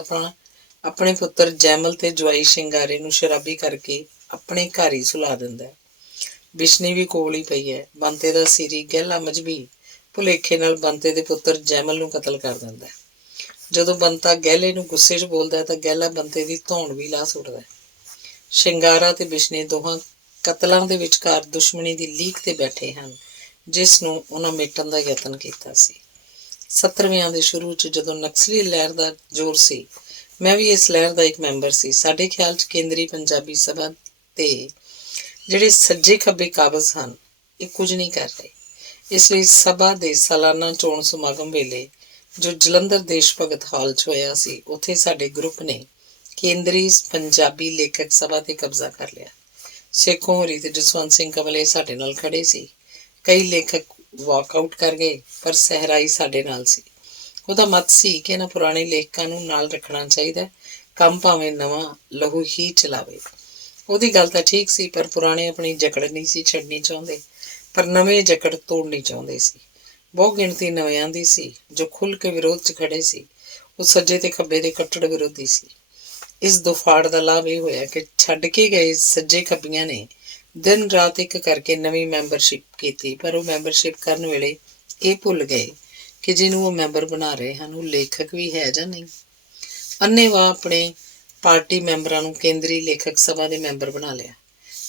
ਆਪਣੇ ਪੁੱਤਰ ਜੈਮਲ ਤੇ ਜਵਾਈ ਸ਼ਿੰਗਾਰੇ ਨੂੰ ਸ਼ਰਾਬੀ ਕਰਕੇ ਆਪਣੇ ਘਰ ਹੀ ਸੁਲਾ ਦਿੰਦਾ ਹੈ। ਬਿਸ਼ਨੀ ਵੀ ਕੋਲ ਹੀ ਪਈ ਹੈ। ਬੰਤੇ ਦਾ ਸੀਰੀ ਗਹਿਲਾ ਮਜਬੀ ਭੁਲੇਖੇ ਨਾਲ ਬੰਤੇ ਦੇ ਪੁੱਤਰ ਜੈਮਲ ਨੂੰ ਕਤਲ ਕਰ ਦਿੰਦਾ ਹੈ। ਜਦੋਂ ਬੰਤਾ ਗਹਿਲੇ ਨੂੰ ਗੁੱਸੇ 'ਚ ਬੋਲਦਾ ਹੈ ਤਾਂ ਗਹਿਲਾ ਬੰਤੇ ਦੀ ਧੌਣ ਵੀ ਲਾਹ ਸੁੱਟਦਾ ਹੈ। ਸ਼ਿੰਗਾਰਾ ਤੇ ਬਿਸ਼ਨੀ ਦੋਹਾਂ ਕਤਲਾਂ ਦੇ ਵਿਚਕਾਰ ਦੁਸ਼ਮਣੀ ਦੀ ਲੀਕ ਤੇ ਬੈਠੇ ਹਨ, ਜਿਸ ਨੂੰ ਉਹਨਾਂ ਮਿਟਣ ਦਾ ਯਤਨ ਕੀਤਾ ਸੀ। 70ਵਿਆਂ ਦੇ ਸ਼ੁਰੂ 'ਚ ਜਦੋਂ ਨਕਸਲੀ ਲਹਿਰ ਦਾ ਜ਼ੋਰ ਸੀ, ਮੈਂ ਵੀ ਇਸ ਲਹਿਰ ਦਾ ਇੱਕ ਮੈਂਬਰ ਸੀ। ਸਾਡੇ ਖਿਆਲ 'ਚ ਕੇਂਦਰੀ ਪੰਜਾਬੀ ਸਭਾ ਤੇ ਜਿਹੜੇ ਸੱਜੇ ਖੱਬੇ ਕਾਬਜ਼ ਹਨ, ਇਹ ਕੁਝ ਨਹੀਂ ਕਰ ਰਹੇ। ਇਸ ਲਈ ਸਭਾ ਦੇ ਸਾਲਾਨਾ ਚੋਣ ਸਮਾਗਮ ਵੇਲੇ ਜੋ ਜਲੰਧਰ ਦੇਸ਼ ਭਗਤ ਹਾਲ 'ਚ ਹੋਇਆ ਸੀ, ਉੱਥੇ ਸਾਡੇ ਗਰੁੱਪ ਨੇ ਕੇਂਦਰੀ ਪੰਜਾਬੀ ਲੇਖਕ ਸਭਾ ਤੇ ਕਬਜ਼ਾ ਕਰ ਲਿਆ। ਸੇਖੋਂ ਹੋਰੀ ਤੇ ਜਸਵੰਤ ਸਿੰਘ ਕਮਲੇ ਸਾਡੇ ਨਾਲ ਖੜੇ ਸੀ। ਕਈ ਲੇਖਕ ਵਾਕਆਊਟ ਕਰ ਗਏ, ਪਰ ਸਹਿਰਾਈ ਸਾਡੇ ਨਾਲ ਸੀ। ਉਹਦਾ ਮਤ ਸੀ ਕਿ ਇਹਨਾਂ ਪੁਰਾਣੇ ਲੇਖਕਾਂ ਨੂੰ ਨਾਲ ਰੱਖਣਾ ਚਾਹੀਦਾ, ਕੰਮ ਭਾਵੇਂ ਨਵਾਂ ਲਹੂ ਹੀ ਚਲਾਵੇ। ਉਹਦੀ ਗੱਲ ਤਾਂ ਠੀਕ ਸੀ, ਪਰ ਪੁਰਾਣੇ ਆਪਣੀ ਜਕੜ ਨਹੀਂ ਸੀ ਛੱਡਣੀ ਚਾਹੁੰਦੇ, ਪਰ ਨਵੇਂ ਜਕੜ ਤੋੜਨੀ ਚਾਹੁੰਦੇ ਸੀ। ਬਹੁ ਗਿਣਤੀ ਨਵਿਆਂ ਦੀ ਸੀ ਜੋ ਖੁੱਲ੍ਹ ਕੇ ਵਿਰੋਧ 'ਚ ਖੜੇ ਸੀ। ਉਹ ਸੱਜੇ ਤੇ ਖੱਬੇ ਦੇ ਕੱਟੜ ਵਿਰੋਧੀ ਸੀ। ਇਸ ਦੁਫਾੜ ਦਾ ਲਾਭ ਇਹ ਹੋਇਆ ਕਿ ਛੱਡ ਕੇ ਗਏ ਸੱਜੇ ਖੱਬੀਆਂ ਨੇ ਦਿਨ ਰਾਤ ਇੱਕ ਕਰਕੇ ਨਵੀਂ ਮੈਂਬਰਸ਼ਿਪ ਕੀਤੀ, ਪਰ ਉਹ ਮੈਂਬਰਸ਼ਿਪ ਕਰਨ ਵੇਲੇ ਇਹ ਭੁੱਲ ਗਏ ਕਿ ਜਿਹਨੂੰ ਉਹ ਮੈਂਬਰ ਬਣਾ ਰਹੇ ਹਨ ਉਹ ਲੇਖਕ ਵੀ ਹੈ ਜਾਂ ਨਹੀਂ। ਅੰਨ੍ਹੇਵਾਹ ਆਪਣੇ ਪਾਰਟੀ ਮੈਂਬਰਾਂ ਨੂੰ ਕੇਂਦਰੀ ਲੇਖਕ ਸਭਾ ਦੇ ਮੈਂਬਰ ਬਣਾ ਲਿਆ,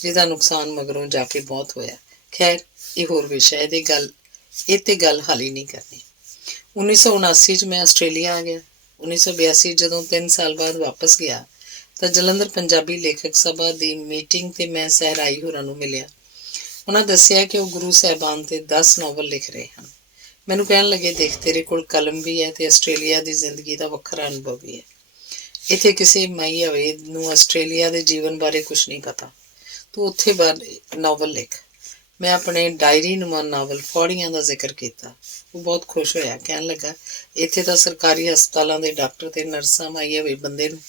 ਜਿਹਦਾ ਨੁਕਸਾਨ ਮਗਰੋਂ ਜਾ ਕੇ ਬਹੁਤ ਹੋਇਆ। ਖੈਰ, ਇਹ ਹੋਰ ਵਿਸ਼ਾ, ਇਹ ਤੇ ਗੱਲ ਹਾਲੀ ਨਹੀਂ ਕਰਨੀ। 1979 'ਚ ਮੈਂ ਆਸਟ੍ਰੇਲੀਆ ਆ ਗਿਆ। 1982 ਜਦੋਂ 3 ਸਾਲ ਬਾਅਦ ਵਾਪਸ ਗਿਆ ਤਾਂ ਜਲੰਧਰ ਪੰਜਾਬੀ ਲੇਖਕ ਸਭਾ ਦੀ ਮੀਟਿੰਗ ਤੇ ਮੈਂ ਸਹਿਰਾਈ ਹੋਰਾਂ ਨੂੰ ਮਿਲਿਆ। ਉਹਨਾਂ ਦੱਸਿਆ ਕਿ ਉਹ ਗੁਰੂ ਸਾਹਿਬਾਨ ਤੇ 10 ਨਾਵਲ ਲਿਖ ਰਹੇ ਹਨ। ਮੈਨੂੰ ਕਹਿਣ ਲੱਗੇ, ਦੇਖ, ਤੇਰੇ ਕੋਲ ਕਲਮ ਵੀ ਹੈ ਤੇ ਆਸਟ੍ਰੇਲੀਆ ਦੀ ਜ਼ਿੰਦਗੀ ਦਾ ਵੱਖਰਾ ਅਨੁਭਵ ਵੀ ਹੈ। ਇੱਥੇ ਕਿਸੇ ਮਾਈ ਹਵੇ ਨੂੰ ਆਸਟ੍ਰੇਲੀਆ ਦੇ ਜੀਵਨ ਬਾਰੇ ਕੁਛ ਨਹੀਂ ਪਤਾ, ਤੂੰ ਉੱਥੇ ਬਾਰੇ ਨਾਵਲ ਲਿਖ। ਮੈਂ ਆਪਣੇ ਡਾਇਰੀ ਨੁਮਾ ਨਾਵਲ ਫੌੜੀਆਂ ਦਾ ਜ਼ਿਕਰ ਕੀਤਾ। ਉਹ ਬਹੁਤ ਖੁਸ਼ ਹੋਇਆ, ਕਹਿਣ ਲੱਗਾ, ਇੱਥੇ ਤਾਂ ਸਰਕਾਰੀ ਹਸਪਤਾਲਾਂ ਦੇ ਡਾਕਟਰ ਤੇ ਨਰਸਾਂ ਮਾਈ ਹਵੇ ਬੰਦੇ ਨੂੰ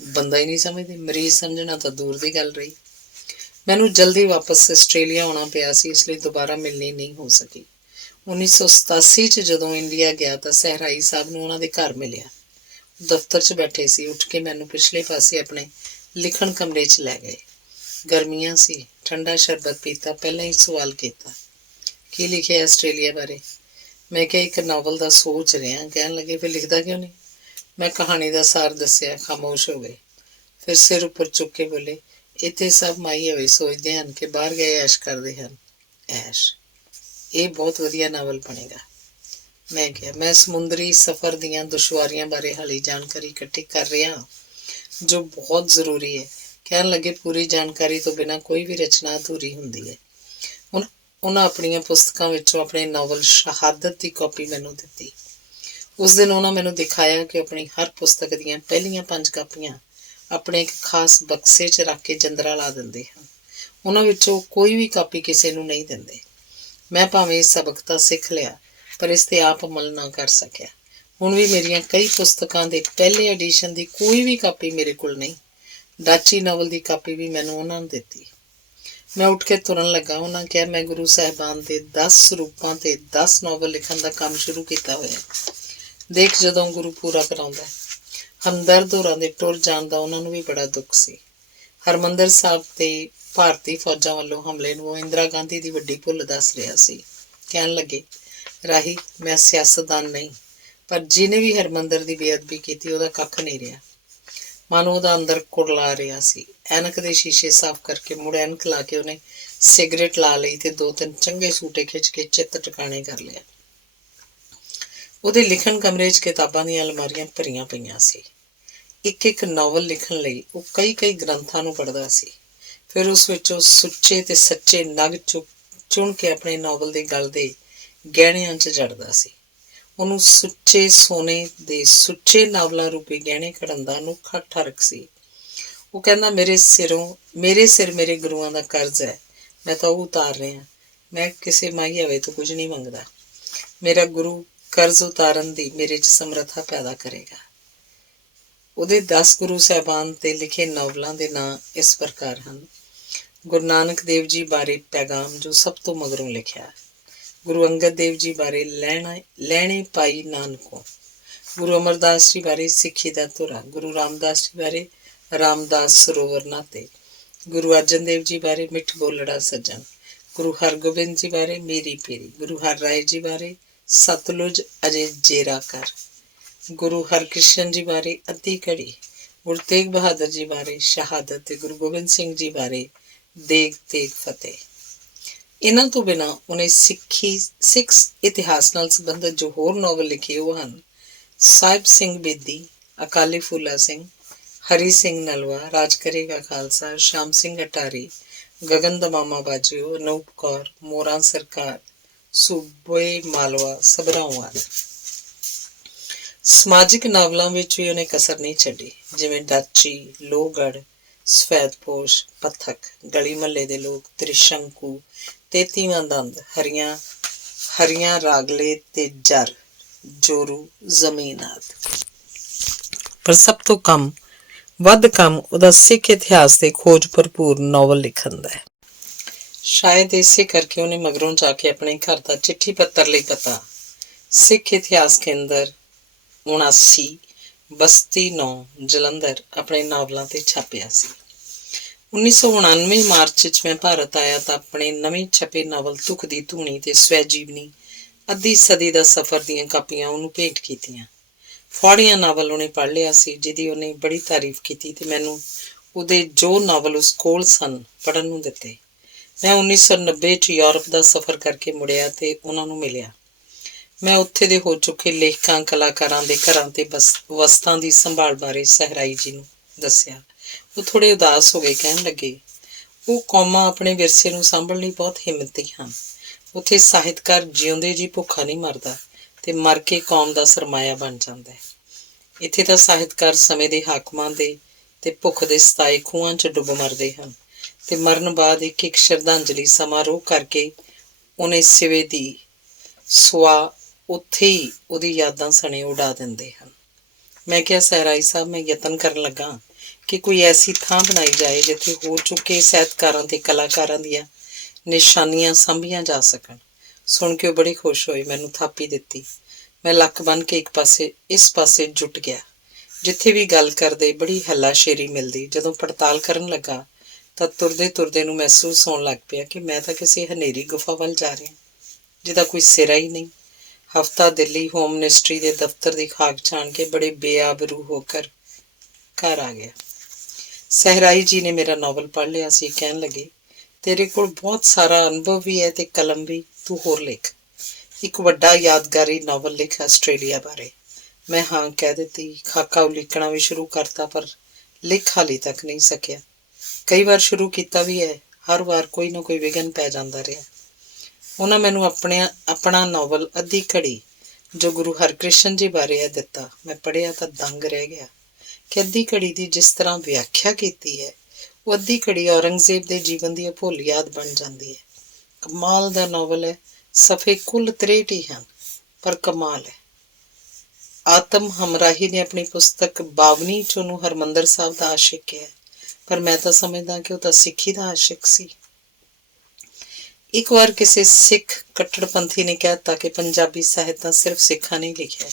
ਬੰਦਾ ਹੀ ਨਹੀਂ ਸਮਝਦੇ, ਮਰੀਜ਼ ਸਮਝਣਾ ਤਾਂ ਦੂਰ ਦੀ ਗੱਲ ਰਹੀ। ਮੈਨੂੰ ਜਲਦੀ ਵਾਪਸ ਆਸਟ੍ਰੇਲੀਆ ਆਉਣਾ ਪਿਆ ਸੀ, ਇਸ ਲਈ ਦੁਬਾਰਾ ਮਿਲਣੀ ਨਹੀਂ ਹੋ ਸਕੀ। 1987 'ਚ ਜਦੋਂ ਇੰਡੀਆ ਗਿਆ ਤਾਂ ਸਹਿਰਾਈ ਸਾਹਿਬ ਨੂੰ ਉਹਨਾਂ ਦੇ ਘਰ ਮਿਲਿਆ। ਦਫ਼ਤਰ 'ਚ ਬੈਠੇ ਸੀ। ਉੱਠ ਕੇ ਮੈਨੂੰ ਪਿਛਲੇ ਪਾਸੇ ਆਪਣੇ ਲਿਖਣ ਕਮਰੇ 'ਚ ਲੈ ਗਏ। ਗਰਮੀਆਂ ਸੀ, ਠੰਡਾ ਸ਼ਰਬਤ ਪੀਤਾ। ਪਹਿਲਾਂ ਹੀ ਸਵਾਲ ਕੀਤਾ, ਕੀ ਲਿਖਿਆ ਆਸਟ੍ਰੇਲੀਆ ਬਾਰੇ? ਮੈਂ ਕਿਹਾ, ਇੱਕ ਨਾਵਲ ਦਾ ਸੋਚ ਰਿਹਾ। ਕਹਿਣ ਲੱਗੇ, ਫਿਰ ਲਿਖਦਾ ਕਿਉਂ ਨਹੀਂ? ਮੈਂ ਕਹਾਣੀ ਦਾ ਸਾਰ ਦੱਸਿਆ। ਖਾਮੋਸ਼ ਹੋ ਗਏ। ਫਿਰ ਸਿਰ ਉੱਪਰ ਚੁੱਕ ਕੇ ਬੋਲੇ, ਇੱਥੇ ਸਭ ਮਾਈ ਹਵੇ ਸੋਚਦੇ ਹਨ ਕਿ ਬਾਹਰ ਗਏ ਐਸ਼ ਕਰਦੇ ਹਨ। ਐਸ਼? ਇਹ ਬਹੁਤ ਵਧੀਆ ਨਾਵਲ ਬਣੇਗਾ। ਮੈਂ ਕਿਹਾ, ਮੈਂ ਸਮੁੰਦਰੀ ਸਫ਼ਰ ਦੀਆਂ ਦੁਸ਼ਵਾਰੀਆਂ ਬਾਰੇ ਹਾਲੀ ਜਾਣਕਾਰੀ ਇਕੱਠੀ ਕਰ ਰਿਹਾ, ਜੋ ਬਹੁਤ ਜ਼ਰੂਰੀ ਹੈ। ਕਹਿਣ ਲੱਗੇ, ਪੂਰੀ ਜਾਣਕਾਰੀ ਤੋਂ ਬਿਨਾਂ ਕੋਈ ਵੀ ਰਚਨਾ ਅਧੂਰੀ ਹੁੰਦੀ ਹੈ। ਉਹਨਾਂ ਆਪਣੀਆਂ ਪੁਸਤਕਾਂ ਵਿੱਚੋਂ ਆਪਣੇ ਨਾਵਲ ਸ਼ਹਾਦਤ ਦੀ ਕਾਪੀ ਮੈਨੂੰ ਦਿੱਤੀ। ਉਸ ਦਿਨ ਉਹਨਾਂ ਮੈਨੂੰ ਦਿਖਾਇਆ ਕਿ ਆਪਣੀ ਹਰ ਪੁਸਤਕ ਦੀਆਂ ਪਹਿਲੀਆਂ 5 ਕਾਪੀਆਂ ਆਪਣੇ ਇੱਕ ਖਾਸ ਬਕਸੇ 'ਚ ਰੱਖ ਕੇ ਜੰਦਰਾ ਲਾ ਦਿੰਦੇ ਹਨ। ਉਹਨਾਂ ਵਿੱਚੋਂ ਕੋਈ ਵੀ ਕਾਪੀ ਕਿਸੇ ਨੂੰ ਨਹੀਂ ਦਿੰਦੇ। ਮੈਂ ਭਾਵੇਂ ਇਹ ਸਬਕ ਤਾਂ ਸਿੱਖ ਲਿਆ, ਪਰ ਇਸ 'ਤੇ ਆਪ ਅਮਲ ਨਾ ਕਰ ਸਕਿਆ। ਹੁਣ ਵੀ ਮੇਰੀਆਂ ਕਈ ਪੁਸਤਕਾਂ ਦੇ ਪਹਿਲੇ ਐਡੀਸ਼ਨ ਦੀ ਕੋਈ ਵੀ ਕਾਪੀ ਮੇਰੇ ਕੋਲ ਨਹੀਂ। ਡਾਚੀ ਨਾਵਲ ਦੀ ਕਾਪੀ ਵੀ ਮੈਨੂੰ ਉਹਨਾਂ ਨੇ ਦਿੱਤੀ। ਮੈਂ ਉੱਠ ਕੇ ਤੁਰਨ ਲੱਗਾ। ਉਹਨਾਂ ਕਿਹਾ, ਮੈਂ ਗੁਰੂ ਸਾਹਿਬਾਨ ਦੇ 10 ਸਰੂਪਾਂ ਤੇ 10 ਨਾਵਲ ਲਿਖਣ ਦਾ ਕੰਮ ਸ਼ੁਰੂ ਕੀਤਾ ਹੋਇਆ। ਦੇਖ, ਜਦੋਂ ਗੁਰੂ ਪੂਰਾ ਕਰਾਉਂਦਾ। ਹਮਦਰਦ ਹੋਰਾਂ ਦੇ ਟੁਰ ਜਾਣ ਦਾ ਉਹਨਾਂ ਨੂੰ ਵੀ ਬੜਾ ਦੁੱਖ ਸੀ। ਹਰਿਮੰਦਰ ਸਾਹਿਬ ਤੇ ਭਾਰਤੀ ਫੌਜਾਂ ਵੱਲੋਂ ਹਮਲੇ ਨੂੰ ਉਹ ਇੰਦਰਾ ਗਾਂਧੀ ਦੀ ਵੱਡੀ ਭੁੱਲ ਦੱਸ ਰਿਹਾ ਸੀ। ਕਹਿਣ ਲੱਗੇ, ਰਾਹੀ, ਮੈਂ ਸਿਆਸਤਦਾਨ ਨਹੀਂ, ਪਰ ਜਿਹਨੇ ਵੀ ਹਰਿਮੰਦਰ ਦੀ ਬੇਅਦਬੀ ਕੀਤੀ ਉਹਦਾ ਕੱਖ ਨਹੀਂ ਰਿਹਾ। ਮਾਨੋ ਉਹਦਾ ਅੰਦਰ ਕੁਰਲਾ ਰਿਹਾ ਸੀ। ਐਨਕ ਦੇ ਸ਼ੀਸ਼ੇ ਸਾਫ਼ ਕਰਕੇ ਮੁੜ ਐਨਕ ਲਾ ਕੇ ਉਹਨੇ ਸਿਗਰਟ ਲਾ ਲਈ ਤੇ 2-3 ਚੰਗੇ ਸੂਟੇ ਖਿੱਚ ਕੇ ਚਿੱਤ ਟਿਕਾਣੇ ਕਰ ਲਿਆ। ਉਹਦੇ ਲਿਖਣ ਕਮਰੇ 'ਚ ਕਿਤਾਬਾਂ ਦੀਆਂ ਅਲਮਾਰੀਆਂ ਭਰੀਆਂ ਪਈਆਂ ਸੀ। ਇੱਕ ਨਾਵਲ ਲਿਖਣ ਲਈ ਉਹ ਕਈ ਗ੍ਰੰਥਾਂ ਨੂੰ ਪੜ੍ਹਦਾ ਸੀ। ਫਿਰ ਉਸ ਵਿੱਚੋਂ ਸੁੱਚੇ ਤੇ ਸੱਚੇ ਨਗ ਚੁਣ ਕੇ ਆਪਣੇ ਨਾਵਲ ਦੇ ਗਲ ਦੇ ਗਹਿਣਿਆਂ 'ਚ ਜੜਦਾ ਸੀ। ਉਹਨੂੰ ਸੁੱਚੇ ਸੋਨੇ ਦੇ ਸੁੱਚੇ ਨਾਵਲਾਂ ਰੂਪੀ ਗਹਿਣੇ ਘੜਨ ਦਾ ਅਨੋਖਾ ਠਰਕ ਸੀ। ਉਹ ਕਹਿੰਦਾ, ਮੇਰੇ ਸਿਰ ਮੇਰੇ ਗੁਰੂਆਂ ਦਾ ਕਰਜ਼ ਹੈ, ਮੈਂ ਤਾਂ ਉਹ ਉਤਾਰ ਰਿਹਾ। ਮੈਂ ਕਿਸੇ ਮਾਹੀਆਵੇ ਤੋਂ ਕੁਝ ਨਹੀਂ ਮੰਗਦਾ। ਮੇਰਾ ਗੁਰੂ ਕਰਜ਼ ਉਤਾਰਨ ਦੀ ਮੇਰੇ 'ਚ ਸਮਰੱਥਾ ਪੈਦਾ ਕਰੇਗਾ। ਉਹਦੇ 10 ਗੁਰੂ ਸਾਹਿਬਾਨ ਤੇ ਲਿਖੇ ਨਾਵਲਾਂ ਦੇ ਨਾਂ ਇਸ ਪ੍ਰਕਾਰ ਹਨ। ਗੁਰੂ ਨਾਨਕ ਦੇਵ ਜੀ ਬਾਰੇ ਪੈਗਾਮ, ਜੋ ਸਭ ਤੋਂ ਮਗਰੋਂ ਲਿਖਿਆ। ਗੁਰੂ ਅੰਗਦ ਦੇਵ ਜੀ ਬਾਰੇ ਲੈਣੇ ਪਾਈ ਨਾਨਕੋਂ। ਗੁਰੂ ਅਮਰਦਾਸ ਜੀ ਬਾਰੇ ਸਿੱਖੀ ਦਾ ਧੁਰਾ। ਗੁਰੂ ਰਾਮਦਾਸ ਜੀ ਬਾਰੇ ਰਾਮਦਾਸ ਸਰੋਵਰ ਨਾਤੇ। ਗੁਰੂ ਅਰਜਨ ਦੇਵ ਜੀ ਬਾਰੇ ਮਿੱਠ ਬੋਲੜਾ ਸੱਜਣ। ਗੁਰੂ ਹਰਗੋਬਿੰਦ ਜੀ ਬਾਰੇ ਮੇਰੀ ਪੀਰੀ। ਗੁਰੂ ਹਰ ਰਾਏ ਜੀ ਬਾਰੇ ਸਤਲੁਜ ਅਜੇ ਜੇਰਾ ਕਰ। ਗੁਰੂ ਹਰਕ੍ਰਿਸ਼ਨ ਜੀ ਬਾਰੇ ਅੱਧੀ ਘੜੀ। ਗੁਰੂ ਤੇਗ ਬਹਾਦਰ ਜੀ ਬਾਰੇ ਸ਼ਹਾਦਤ ਤੇ ਗੁਰੂ ਗੋਬਿੰਦ ਸਿੰਘ ਜੀ ਬਾਰੇ ਦੇਗ ਤੇਗ ਫਤਿਹ। ਇਹਨਾਂ ਤੋਂ ਬਿਨਾਂ ਉਹਨੇ ਸਿੱਖ ਇਤਿਹਾਸ ਨਾਲ ਸੰਬੰਧਿਤ ਜੋ ਹੋਰ ਨਾਵਲ ਲਿਖੇ ਉਹ ਹਨ ਸਾਹਿਬ ਸਿੰਘ ਬੇਦੀ, ਅਕਾਲੀ ਫੂਲਾ ਸਿੰਘ, ਹਰੀ ਸਿੰਘ ਨਲਵਾ, ਰਾਜ ਕਰੇਗਾ ਖਾਲਸਾ, ਸ਼ਾਮ ਸਿੰਘ ਅਟਾਰੀ, ਗਗਨ ਦਮਾਮਾ ਬਾਜੀਓ, ਅਨੂਪ ਕੌਰ, ਮੋਰਾਂ ਸਰਕਾਰ, ਸੂਬੇ ਮਾਲਵਾ, ਸਭਰਾਵਾਂ। ਸਮਾਜਿਕ ਨਾਵਲਾਂ ਵਿੱਚ ਵੀ ਉਹਨੇ ਕਸਰ ਨਹੀਂ ਛੱਡੀ, ਜਿਵੇਂ ਡਾਚੀ, ਲੋਹਗੜ੍ਹ, ਸਫੈਦਪੋਸ਼, ਪੱਥਕ, ਗਲੀ ਮਹੱਲੇ ਦੇ ਲੋਕ, ਤ੍ਰਿਸ਼ੰਕੂ, 33ਵਾਂ ਦੰਦ, ਹਰੀਆਂ ਰਾਗਲੇ ਤੇ ਜਰ, ਜੋਰੂ, ਜ਼ਮੀਨ ਆਦਿ। ਪਰ ਸਭ ਤੋਂ ਵੱਧ ਕੰਮ ਉਹਦਾ ਸਿੱਖ ਇਤਿਹਾਸ ਦੇ ਖੋਜ ਭਰਪੂਰ ਨਾਵਲ ਲਿਖਣ ਦਾ ਹੈ। ਸ਼ਾਇਦ ਇਸੇ ਕਰਕੇ ਉਹਨੇ ਮਗਰੋਂ ਜਾ ਕੇ ਆਪਣੇ ਘਰ ਦਾ ਚਿੱਠੀ ਪੱਤਰ ਲਈ ਪਤਾ ਸਿੱਖ ਇਤਿਹਾਸ ਕੇਂਦਰ 79 ਬਸਤੀ 9 ਜਲੰਧਰ ਆਪਣੇ ਨਾਵਲਾਂ ਤੇ ਛਾਪਿਆ ਸੀ। 1999 ਮਾਰਚ 'ਚ ਮੈਂ ਭਾਰਤ ਆਇਆ ਤਾਂ ਆਪਣੇ ਨਵੇਂ ਛਪੇ ਨਾਵਲ ਤੁਕ ਦੀ ਧੂਣੀ ਤੇ ਸਵੈ ਜੀਵਨੀ ਅੱਧੀ ਸਦੀ ਦਾ ਸਫ਼ਰ ਦੀਆਂ ਕਾਪੀਆਂ ਉਹਨੂੰ ਭੇਂਟ ਕੀਤੀਆਂ। ਫੌੜੀਆਂ ਨਾਵਲ ਉਹਨੇ ਪੜ੍ਹ ਲਿਆ ਸੀ, ਜਿਹਦੀ ਉਹਨੇ ਬੜੀ ਤਾਰੀਫ ਕੀਤੀ ਤੇ ਮੈਨੂੰ ਉਹਦੇ ਜੋ ਨਾਵਲ ਉਸ ਕੋਲ ਸਨ ਪੜ੍ਹਨ ਨੂੰ ਦਿੱਤੇ। ਮੈਂ 1990 'ਚ ਯੂਰਪ ਦਾ ਸਫ਼ਰ ਕਰਕੇ ਮੁੜਿਆ ਤੇ ਉਹਨਾਂ ਨੂੰ ਮਿਲਿਆ। ਮੈਂ ਉੱਥੇ ਦੇ ਹੋ ਚੁੱਕੇ ਲੇਖਕਾਂ ਕਲਾਕਾਰਾਂ ਦੇ ਘਰਾਂ ਤੇ ਵਸਤਾਂ ਦੀ ਸੰਭਾਲ ਬਾਰੇ ਸਹਿਰਾਈ ਜੀ ਨੂੰ ਦੱਸਿਆ। ਉਹ ਥੋੜ੍ਹੇ ਉਦਾਸ ਹੋ ਗਏ, ਕਹਿਣ ਲੱਗੇ, ਉਹ ਕੌਮਾਂ ਆਪਣੇ ਵਿਰਸੇ ਨੂੰ ਸਾਂਭਣ ਲਈ ਬਹੁਤ ਹਿੰਮਤੀ ਹਨ। ਉੱਥੇ ਸਾਹਿਤਕਾਰ ਜਿਉਂਦੇ ਜੀ ਭੁੱਖਾ ਨਹੀਂ ਮਰਦਾ ਤੇ ਮਰ ਕੇ ਕੌਮ ਦਾ ਸਰਮਾਇਆ ਬਣ ਜਾਂਦਾ ਹੈ। ਇੱਥੇ ਤਾਂ ਸਾਹਿਤਕਾਰ ਸਮੇਂ ਦੇ ਹਾਕਮਾਂ ਦੇ ਤੇ ਭੁੱਖ ਦੇ ਸਤਾਏ ਖੂਹਾਂ 'ਚ ਡੁੱਬ ਮਰਦੇ ਹਨ ਤੇ ਮਰਨ ਬਾਅਦ ਇੱਕ ਸ਼ਰਧਾਂਜਲੀ ਸਮਾਰੋਹ ਕਰਕੇ ਉਹਨੇ ਸਿਵੇ ਦੀ ਸੁਆ ਉੱਥੇ ਹੀ ਉਹਦੀ ਯਾਦਾਂ ਸਣੇ ਉਡਾ ਦਿੰਦੇ ਹਨ। ਮੈਂ ਕਿਹਾ, ਸਹਿਰਾਈ ਸਾਹਿਬ, ਮੈਂ ਯਤਨ ਕਰਨ ਲੱਗਾ ਕਿ ਕੋਈ ਐਸੀ ਥਾਂ ਬਣਾਈ ਜਾਏ ਜਿੱਥੇ ਹੋ ਚੁੱਕੇ ਸਾਹਿਤਕਾਰਾਂ ਤੇ ਕਲਾਕਾਰਾਂ ਦੀਆਂ ਨਿਸ਼ਾਨੀਆਂ ਸਾਂਭੀਆਂ ਜਾ ਸਕਣ। ਸੁਣ ਕੇ ਉਹ ਬੜੀ ਖੁਸ਼ ਹੋਈ, ਮੈਨੂੰ ਥਾਪੀ ਦਿੱਤੀ। ਮੈਂ ਲੱਕ ਬੰਨ੍ਹ ਕੇ ਇਸ ਪਾਸੇ ਜੁਟ ਗਿਆ। ਜਿੱਥੇ ਵੀ ਗੱਲ ਕਰਦੇ ਬੜੀ ਹੱਲਾਸ਼ੇਰੀ ਮਿਲਦੀ। ਜਦੋਂ ਪੜਤਾਲ ਕਰਨ ਲੱਗਾ ਤਾਂ ਤੁਰਦੇ ਨੂੰ ਮਹਿਸੂਸ ਹੋਣ ਲੱਗ ਪਿਆ ਕਿ ਮੈਂ ਤਾਂ ਕਿਸੇ ਹਨੇਰੀ ਗੁਫਾ ਵੱਲ ਜਾ ਰਿਹਾ ਜਿਹਦਾ ਕੋਈ ਸਿਰਾ ਹੀ ਨਹੀਂ। ਹਫ਼ਤਾ ਦਿੱਲੀ ਹੋਮ ਮਿਨਿਸਟਰੀ ਦੇ ਦਫ਼ਤਰ ਦੀ ਖਾਕ ਛਾਣ ਕੇ ਬੜੇ ਬੇਆਬਰੂ ਹੋ ਕਰ ਘਰ ਆ ਗਿਆ। ਸਹਿਰਾਈ ਜੀ ਨੇ ਮੇਰਾ ਨਾਵਲ ਪੜ੍ਹ ਲਿਆ ਸੀ। ਕਹਿਣ ਲੱਗੇ, ਤੇਰੇ ਕੋਲ ਬਹੁਤ ਸਾਰਾ ਅਨੁਭਵ ਵੀ ਹੈ ਤੇ ਕਲਮ ਵੀ, ਤੂੰ ਹੋਰ ਲਿਖ। ਇੱਕ ਵੱਡਾ ਯਾਦਗਾਰੀ ਨਾਵਲ ਲਿਖ ਆਸਟ੍ਰੇਲੀਆ ਬਾਰੇ। ਮੈਂ ਹਾਂ ਕਹਿ ਦਿੱਤੀ। ਖਾਕਾ ਉਲੀਕਣਾ ਵੀ ਸ਼ੁਰੂ ਕਰਤਾ, ਪਰ ਲਿਖ ਹਾਲੀ ਤੱਕ ਨਹੀਂ ਸਕਿਆ। ਕਈ ਵਾਰ ਸ਼ੁਰੂ ਕੀਤਾ ਵੀ ਹੈ, ਹਰ ਵਾਰ ਕੋਈ ਨਾ ਕੋਈ ਵਿਘਨ ਪੈ ਜਾਂਦਾ ਰਿਹਾ। ਉਹਨਾਂ ਮੈਨੂੰ ਆਪਣਾ ਨਾਵਲ ਅੱਧੀ ਘੜੀ, ਜੋ ਗੁਰੂ ਹਰਕ੍ਰਿਸ਼ਨ ਜੀ ਬਾਰੇ ਹੈ, ਦਿੱਤਾ। ਮੈਂ ਪੜ੍ਹਿਆ ਤਾਂ ਦੰਗ ਰਹਿ ਗਿਆ ਕਿ ਅੱਧੀ ਘੜੀ ਦੀ ਜਿਸ ਤਰ੍ਹਾਂ ਵਿਆਖਿਆ ਕੀਤੀ ਹੈ, ਉਹ ਅੱਧੀ ਘੜੀ ਔਰੰਗਜ਼ੇਬ ਦੇ ਜੀਵਨ ਦੀ ਅਭੁੱਲ ਯਾਦ ਬਣ ਜਾਂਦੀ ਹੈ। ਕਮਾਲ ਦਾ ਨਾਵਲ ਹੈ। ਸਫ਼ੇ ਕੁੱਲ 63 ਹੀ ਹਨ, ਪਰ ਕਮਾਲ ਹੈ। ਆਤਮ ਹਮਰਾਹੀ ਨੇ ਆਪਣੀ ਪੁਸਤਕ ਬਾਵਨੀ 'ਚ ਉਹਨੂੰ ਹਰਿਮੰਦਰ ਸਾਹਿਬ ਦਾ ਆਸ਼ਿਕ ਕਿਹਾ, ਪਰ ਮੈਂ ਤਾਂ ਸਮਝਦਾ ਕਿ ਉਹ ਤਾਂ ਸਿੱਖੀ ਦਾ ਆਸ਼ਿਕ ਸੀ। ਇੱਕ ਵਾਰ ਕਿਸੇ ਸਿੱਖ ਕੱਟੜਪੰਥੀ ਨੇ ਕਹਿ ਦਿੱਤਾ ਕਿ ਪੰਜਾਬੀ ਸਾਹਿਤ ਤਾਂ ਸਿਰਫ ਸਿੱਖਾਂ ਨੇ ਲਿਖਿਆ।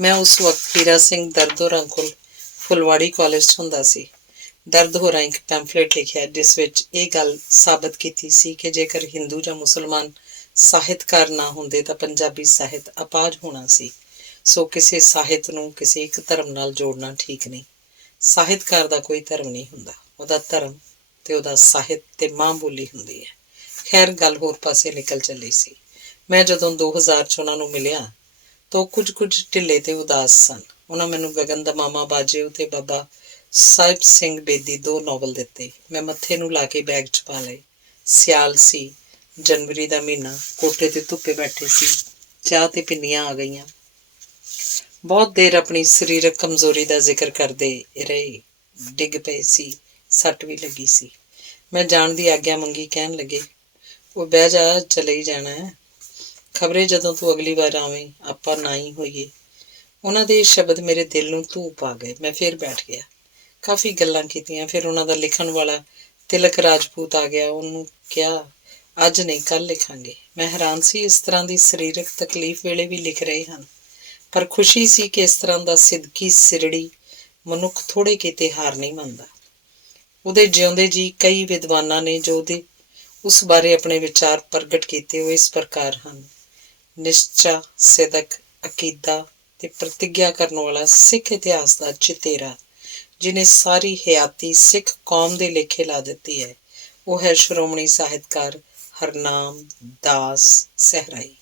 ਮੈਂ ਉਸ ਵਕਤ ਹੀਰਾ ਸਿੰਘ ਦਰਦ ਹੋਰਾਂ ਕੋਲ ਫੁਲਵਾੜੀ ਕਾਲਜ 'ਚ ਹੁੰਦਾ ਸੀ। ਦਰਦ ਹੋਰਾਂ ਇੱਕ ਪੈਂਫਲੇਟ ਲਿਖਿਆ ਜਿਸ ਵਿੱਚ ਇਹ ਗੱਲ ਸਾਬਤ ਕੀਤੀ ਸੀ ਕਿ ਜੇਕਰ ਹਿੰਦੂ ਜਾਂ ਮੁਸਲਮਾਨ ਸਾਹਿਤਕਾਰ ਨਾ ਹੁੰਦੇ ਤਾਂ ਪੰਜਾਬੀ ਸਾਹਿਤ ਅਪਾਹਜ ਹੋਣਾ ਸੀ। ਸੋ ਕਿਸੇ ਸਾਹਿਤ ਨੂੰ ਕਿਸੇ ਇੱਕ ਧਰਮ ਨਾਲ ਜੋੜਨਾ ਠੀਕ ਨਹੀਂ। ਸਾਹਿਤਕਾਰ ਦਾ ਕੋਈ ਧਰਮ ਨਹੀਂ ਹੁੰਦਾ, ਉਹਦਾ ਧਰਮ ਤੇ ਉਹਦਾ ਸਾਹਿਤ ਤੇ ਮਾਂ ਬੋਲੀ ਹੁੰਦੀ ਹੈ। ਖੈਰ, ਗੱਲ ਹੋਰ ਪਾਸੇ ਨਿਕਲ ਚੱਲੀ ਸੀ। ਮੈਂ ਜਦੋਂ 2000 'ਚ ਉਹਨਾਂ ਨੂੰ ਮਿਲਿਆ ਤਾਂ ਉਹ ਕੁਝ ਢਿੱਲੇ ਤੇ ਉਦਾਸ ਸਨ। ਉਹਨਾਂ ਮੈਨੂੰ ਗਗਨ ਦਾ ਮਾਮਾ ਬਾਜੇਓ ਤੇ ਬਾਬਾ ਸਾਹਿਬ ਸਿੰਘ ਬੇਦੀ 2 ਨਾਵਲ ਦਿੱਤੇ। ਮੈਂ ਮੱਥੇ ਨੂੰ ਲਾ ਕੇ ਬੈਗ 'ਚ ਪਾ ਲਏ। ਸਿਆਲ ਸੀ, ਜਨਵਰੀ ਦਾ ਮਹੀਨਾ। ਕੋਠੇ ਤੇ ਧੁੱਪੇ ਬੈਠੇ ਸੀ, ਚਾਹ ਤੇ ਪਿੰਨੀਆਂ ਆ ਗਈਆਂ। ਬਹੁਤ ਦੇਰ ਆਪਣੀ ਸਰੀਰਕ ਕਮਜ਼ੋਰੀ ਦਾ ਜ਼ਿਕਰ ਕਰਦੇ ਰਹੇ। ਡਿੱਗ ਪਏ ਸੀ, ਸੱਟ ਵੀ ਲੱਗੀ ਸੀ। ਮੈਂ ਜਾਣ ਦੀ ਆਗਿਆ ਮੰਗੀ। ਕਹਿਣ ਲੱਗੇ, ਉਹ ਬਹਿ ਜਾ, ਚਲੇ ਹੀ ਜਾਣਾ ਹੈ। ਖਬਰੇ ਜਦੋਂ ਤੂੰ ਅਗਲੀ ਵਾਰ ਆਵੇਂ ਆਪਾਂ ਨਾ ਹੀ ਹੋਈਏ। ਉਹਨਾਂ ਦੇ ਸ਼ਬਦ ਮੇਰੇ ਦਿਲ ਨੂੰ ਧੂਹ ਪਾ ਗਏ। ਮੈਂ ਫਿਰ ਬੈਠ ਗਿਆ। ਕਾਫੀ ਗੱਲਾਂ ਕੀਤੀਆਂ। ਫਿਰ ਉਹਨਾਂ ਦਾ ਲਿਖਣ ਵਾਲਾ ਤਿਲਕ ਰਾਜਪੂਤ ਆ ਗਿਆ। ਉਹਨੂੰ ਕਿਹਾ, ਅੱਜ ਨਹੀਂ ਕੱਲ੍ਹ ਲਿਖਾਂਗੇ। ਮੈਂ ਹੈਰਾਨ ਸੀ, ਇਸ ਤਰ੍ਹਾਂ ਦੀ ਸਰੀਰਕ ਤਕਲੀਫ ਵੇਲੇ ਵੀ ਲਿਖ ਰਹੇ ਹਨ। ਪਰ ਖੁਸ਼ੀ ਸੀ ਕਿ ਇਸ ਤਰ੍ਹਾਂ ਦਾ ਸਿਦਕੀ ਸਿਰੜੀ ਮਨੁੱਖ ਥੋੜ੍ਹੇ ਕਿਤੇ ਹਾਰ ਨਹੀਂ ਮੰਨਦਾ। ਉਹਦੇ ਜਿਉਂਦੇ ਜੀ ਕਈ ਵਿਦਵਾਨਾਂ ਨੇ ਜੋ ਉਹਦੇ ਉਸ ਬਾਰੇ ਆਪਣੇ ਵਿਚਾਰ ਪ੍ਰਗਟ ਕੀਤੇ, ਉਹ ਇਸ ਪ੍ਰਕਾਰ ਹਨ। ਨਿਸ਼ਚਾ, ਸਿਦਕ, ਅਕੀਦਾ ਤੇ ਪ੍ਰਤਿੱਗਿਆ ਕਰਨ ਵਾਲਾ ਸਿੱਖ ਇਤਿਹਾਸ ਦਾ ਚਿਤੇਰਾ, ਜਿਹਨੇ ਸਾਰੀ ਹਯਾਤੀ ਸਿੱਖ ਕੌਮ ਦੇ ਲੇਖੇ ਲਾ ਦਿੱਤੀ ਹੈ, ਉਹ ਹੈ ਸ਼੍ਰੋਮਣੀ ਸਾਹਿਤਕਾਰ ਹਰਨਾਮ ਦਾਸ ਸਹਿਰਾਈ।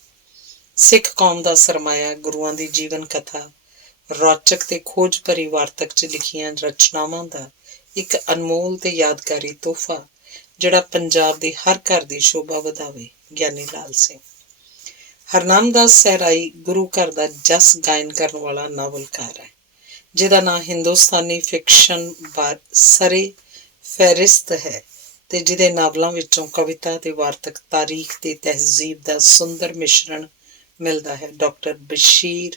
ਸਿੱਖ ਕੌਮ ਦਾ ਸਰਮਾਇਆ, ਗੁਰੂਆਂ ਦੀ ਜੀਵਨ ਕਥਾ, ਰੌਚਕ ਤੇ ਖੋਜ ਭਰੀ ਵਾਰਤਕ 'ਚ ਲਿਖੀਆਂ ਰਚਨਾਵਾਂ ਦਾ ਇੱਕ ਅਨਮੋਲ ਤੇ ਯਾਦਗਾਰੀ ਤੋਹਫਾ, ਜਿਹੜਾ ਪੰਜਾਬ ਦੇ ਹਰ ਘਰ ਦੀ ਸ਼ੋਭਾ ਵਧਾਵੇ। ਗਿਆਨੀ ਲਾਲ ਸਿੰਘ। ਹਰਨਾਮ ਦਾਸ ਸਹਿਰਾਈ ਗੁਰੂ ਘਰ ਦਾ ਜਸ ਗਾਇਨ ਕਰਨ ਵਾਲਾ ਨਾਵਲਕਾਰ ਹੈ, ਜਿਹਦਾ ਨਾਂ ਹਿੰਦੁਸਤਾਨੀ ਫਿਕਸ਼ਨ ਸਰੇ ਫਹਿਰਿਸਤ ਹੈ ਤੇ ਜਿਹਦੇ ਨਾਵਲਾਂ ਵਿੱਚੋਂ ਕਵਿਤਾ ਤੇ ਵਾਰਤਕ, ਤਾਰੀਖ ਤੇ ਤਹਿਜ਼ੀਬ ਦਾ ਸੁੰਦਰ ਮਿਸ਼ਰਣ ਮਿਲਦਾ ਹੈ। Doctor Bashir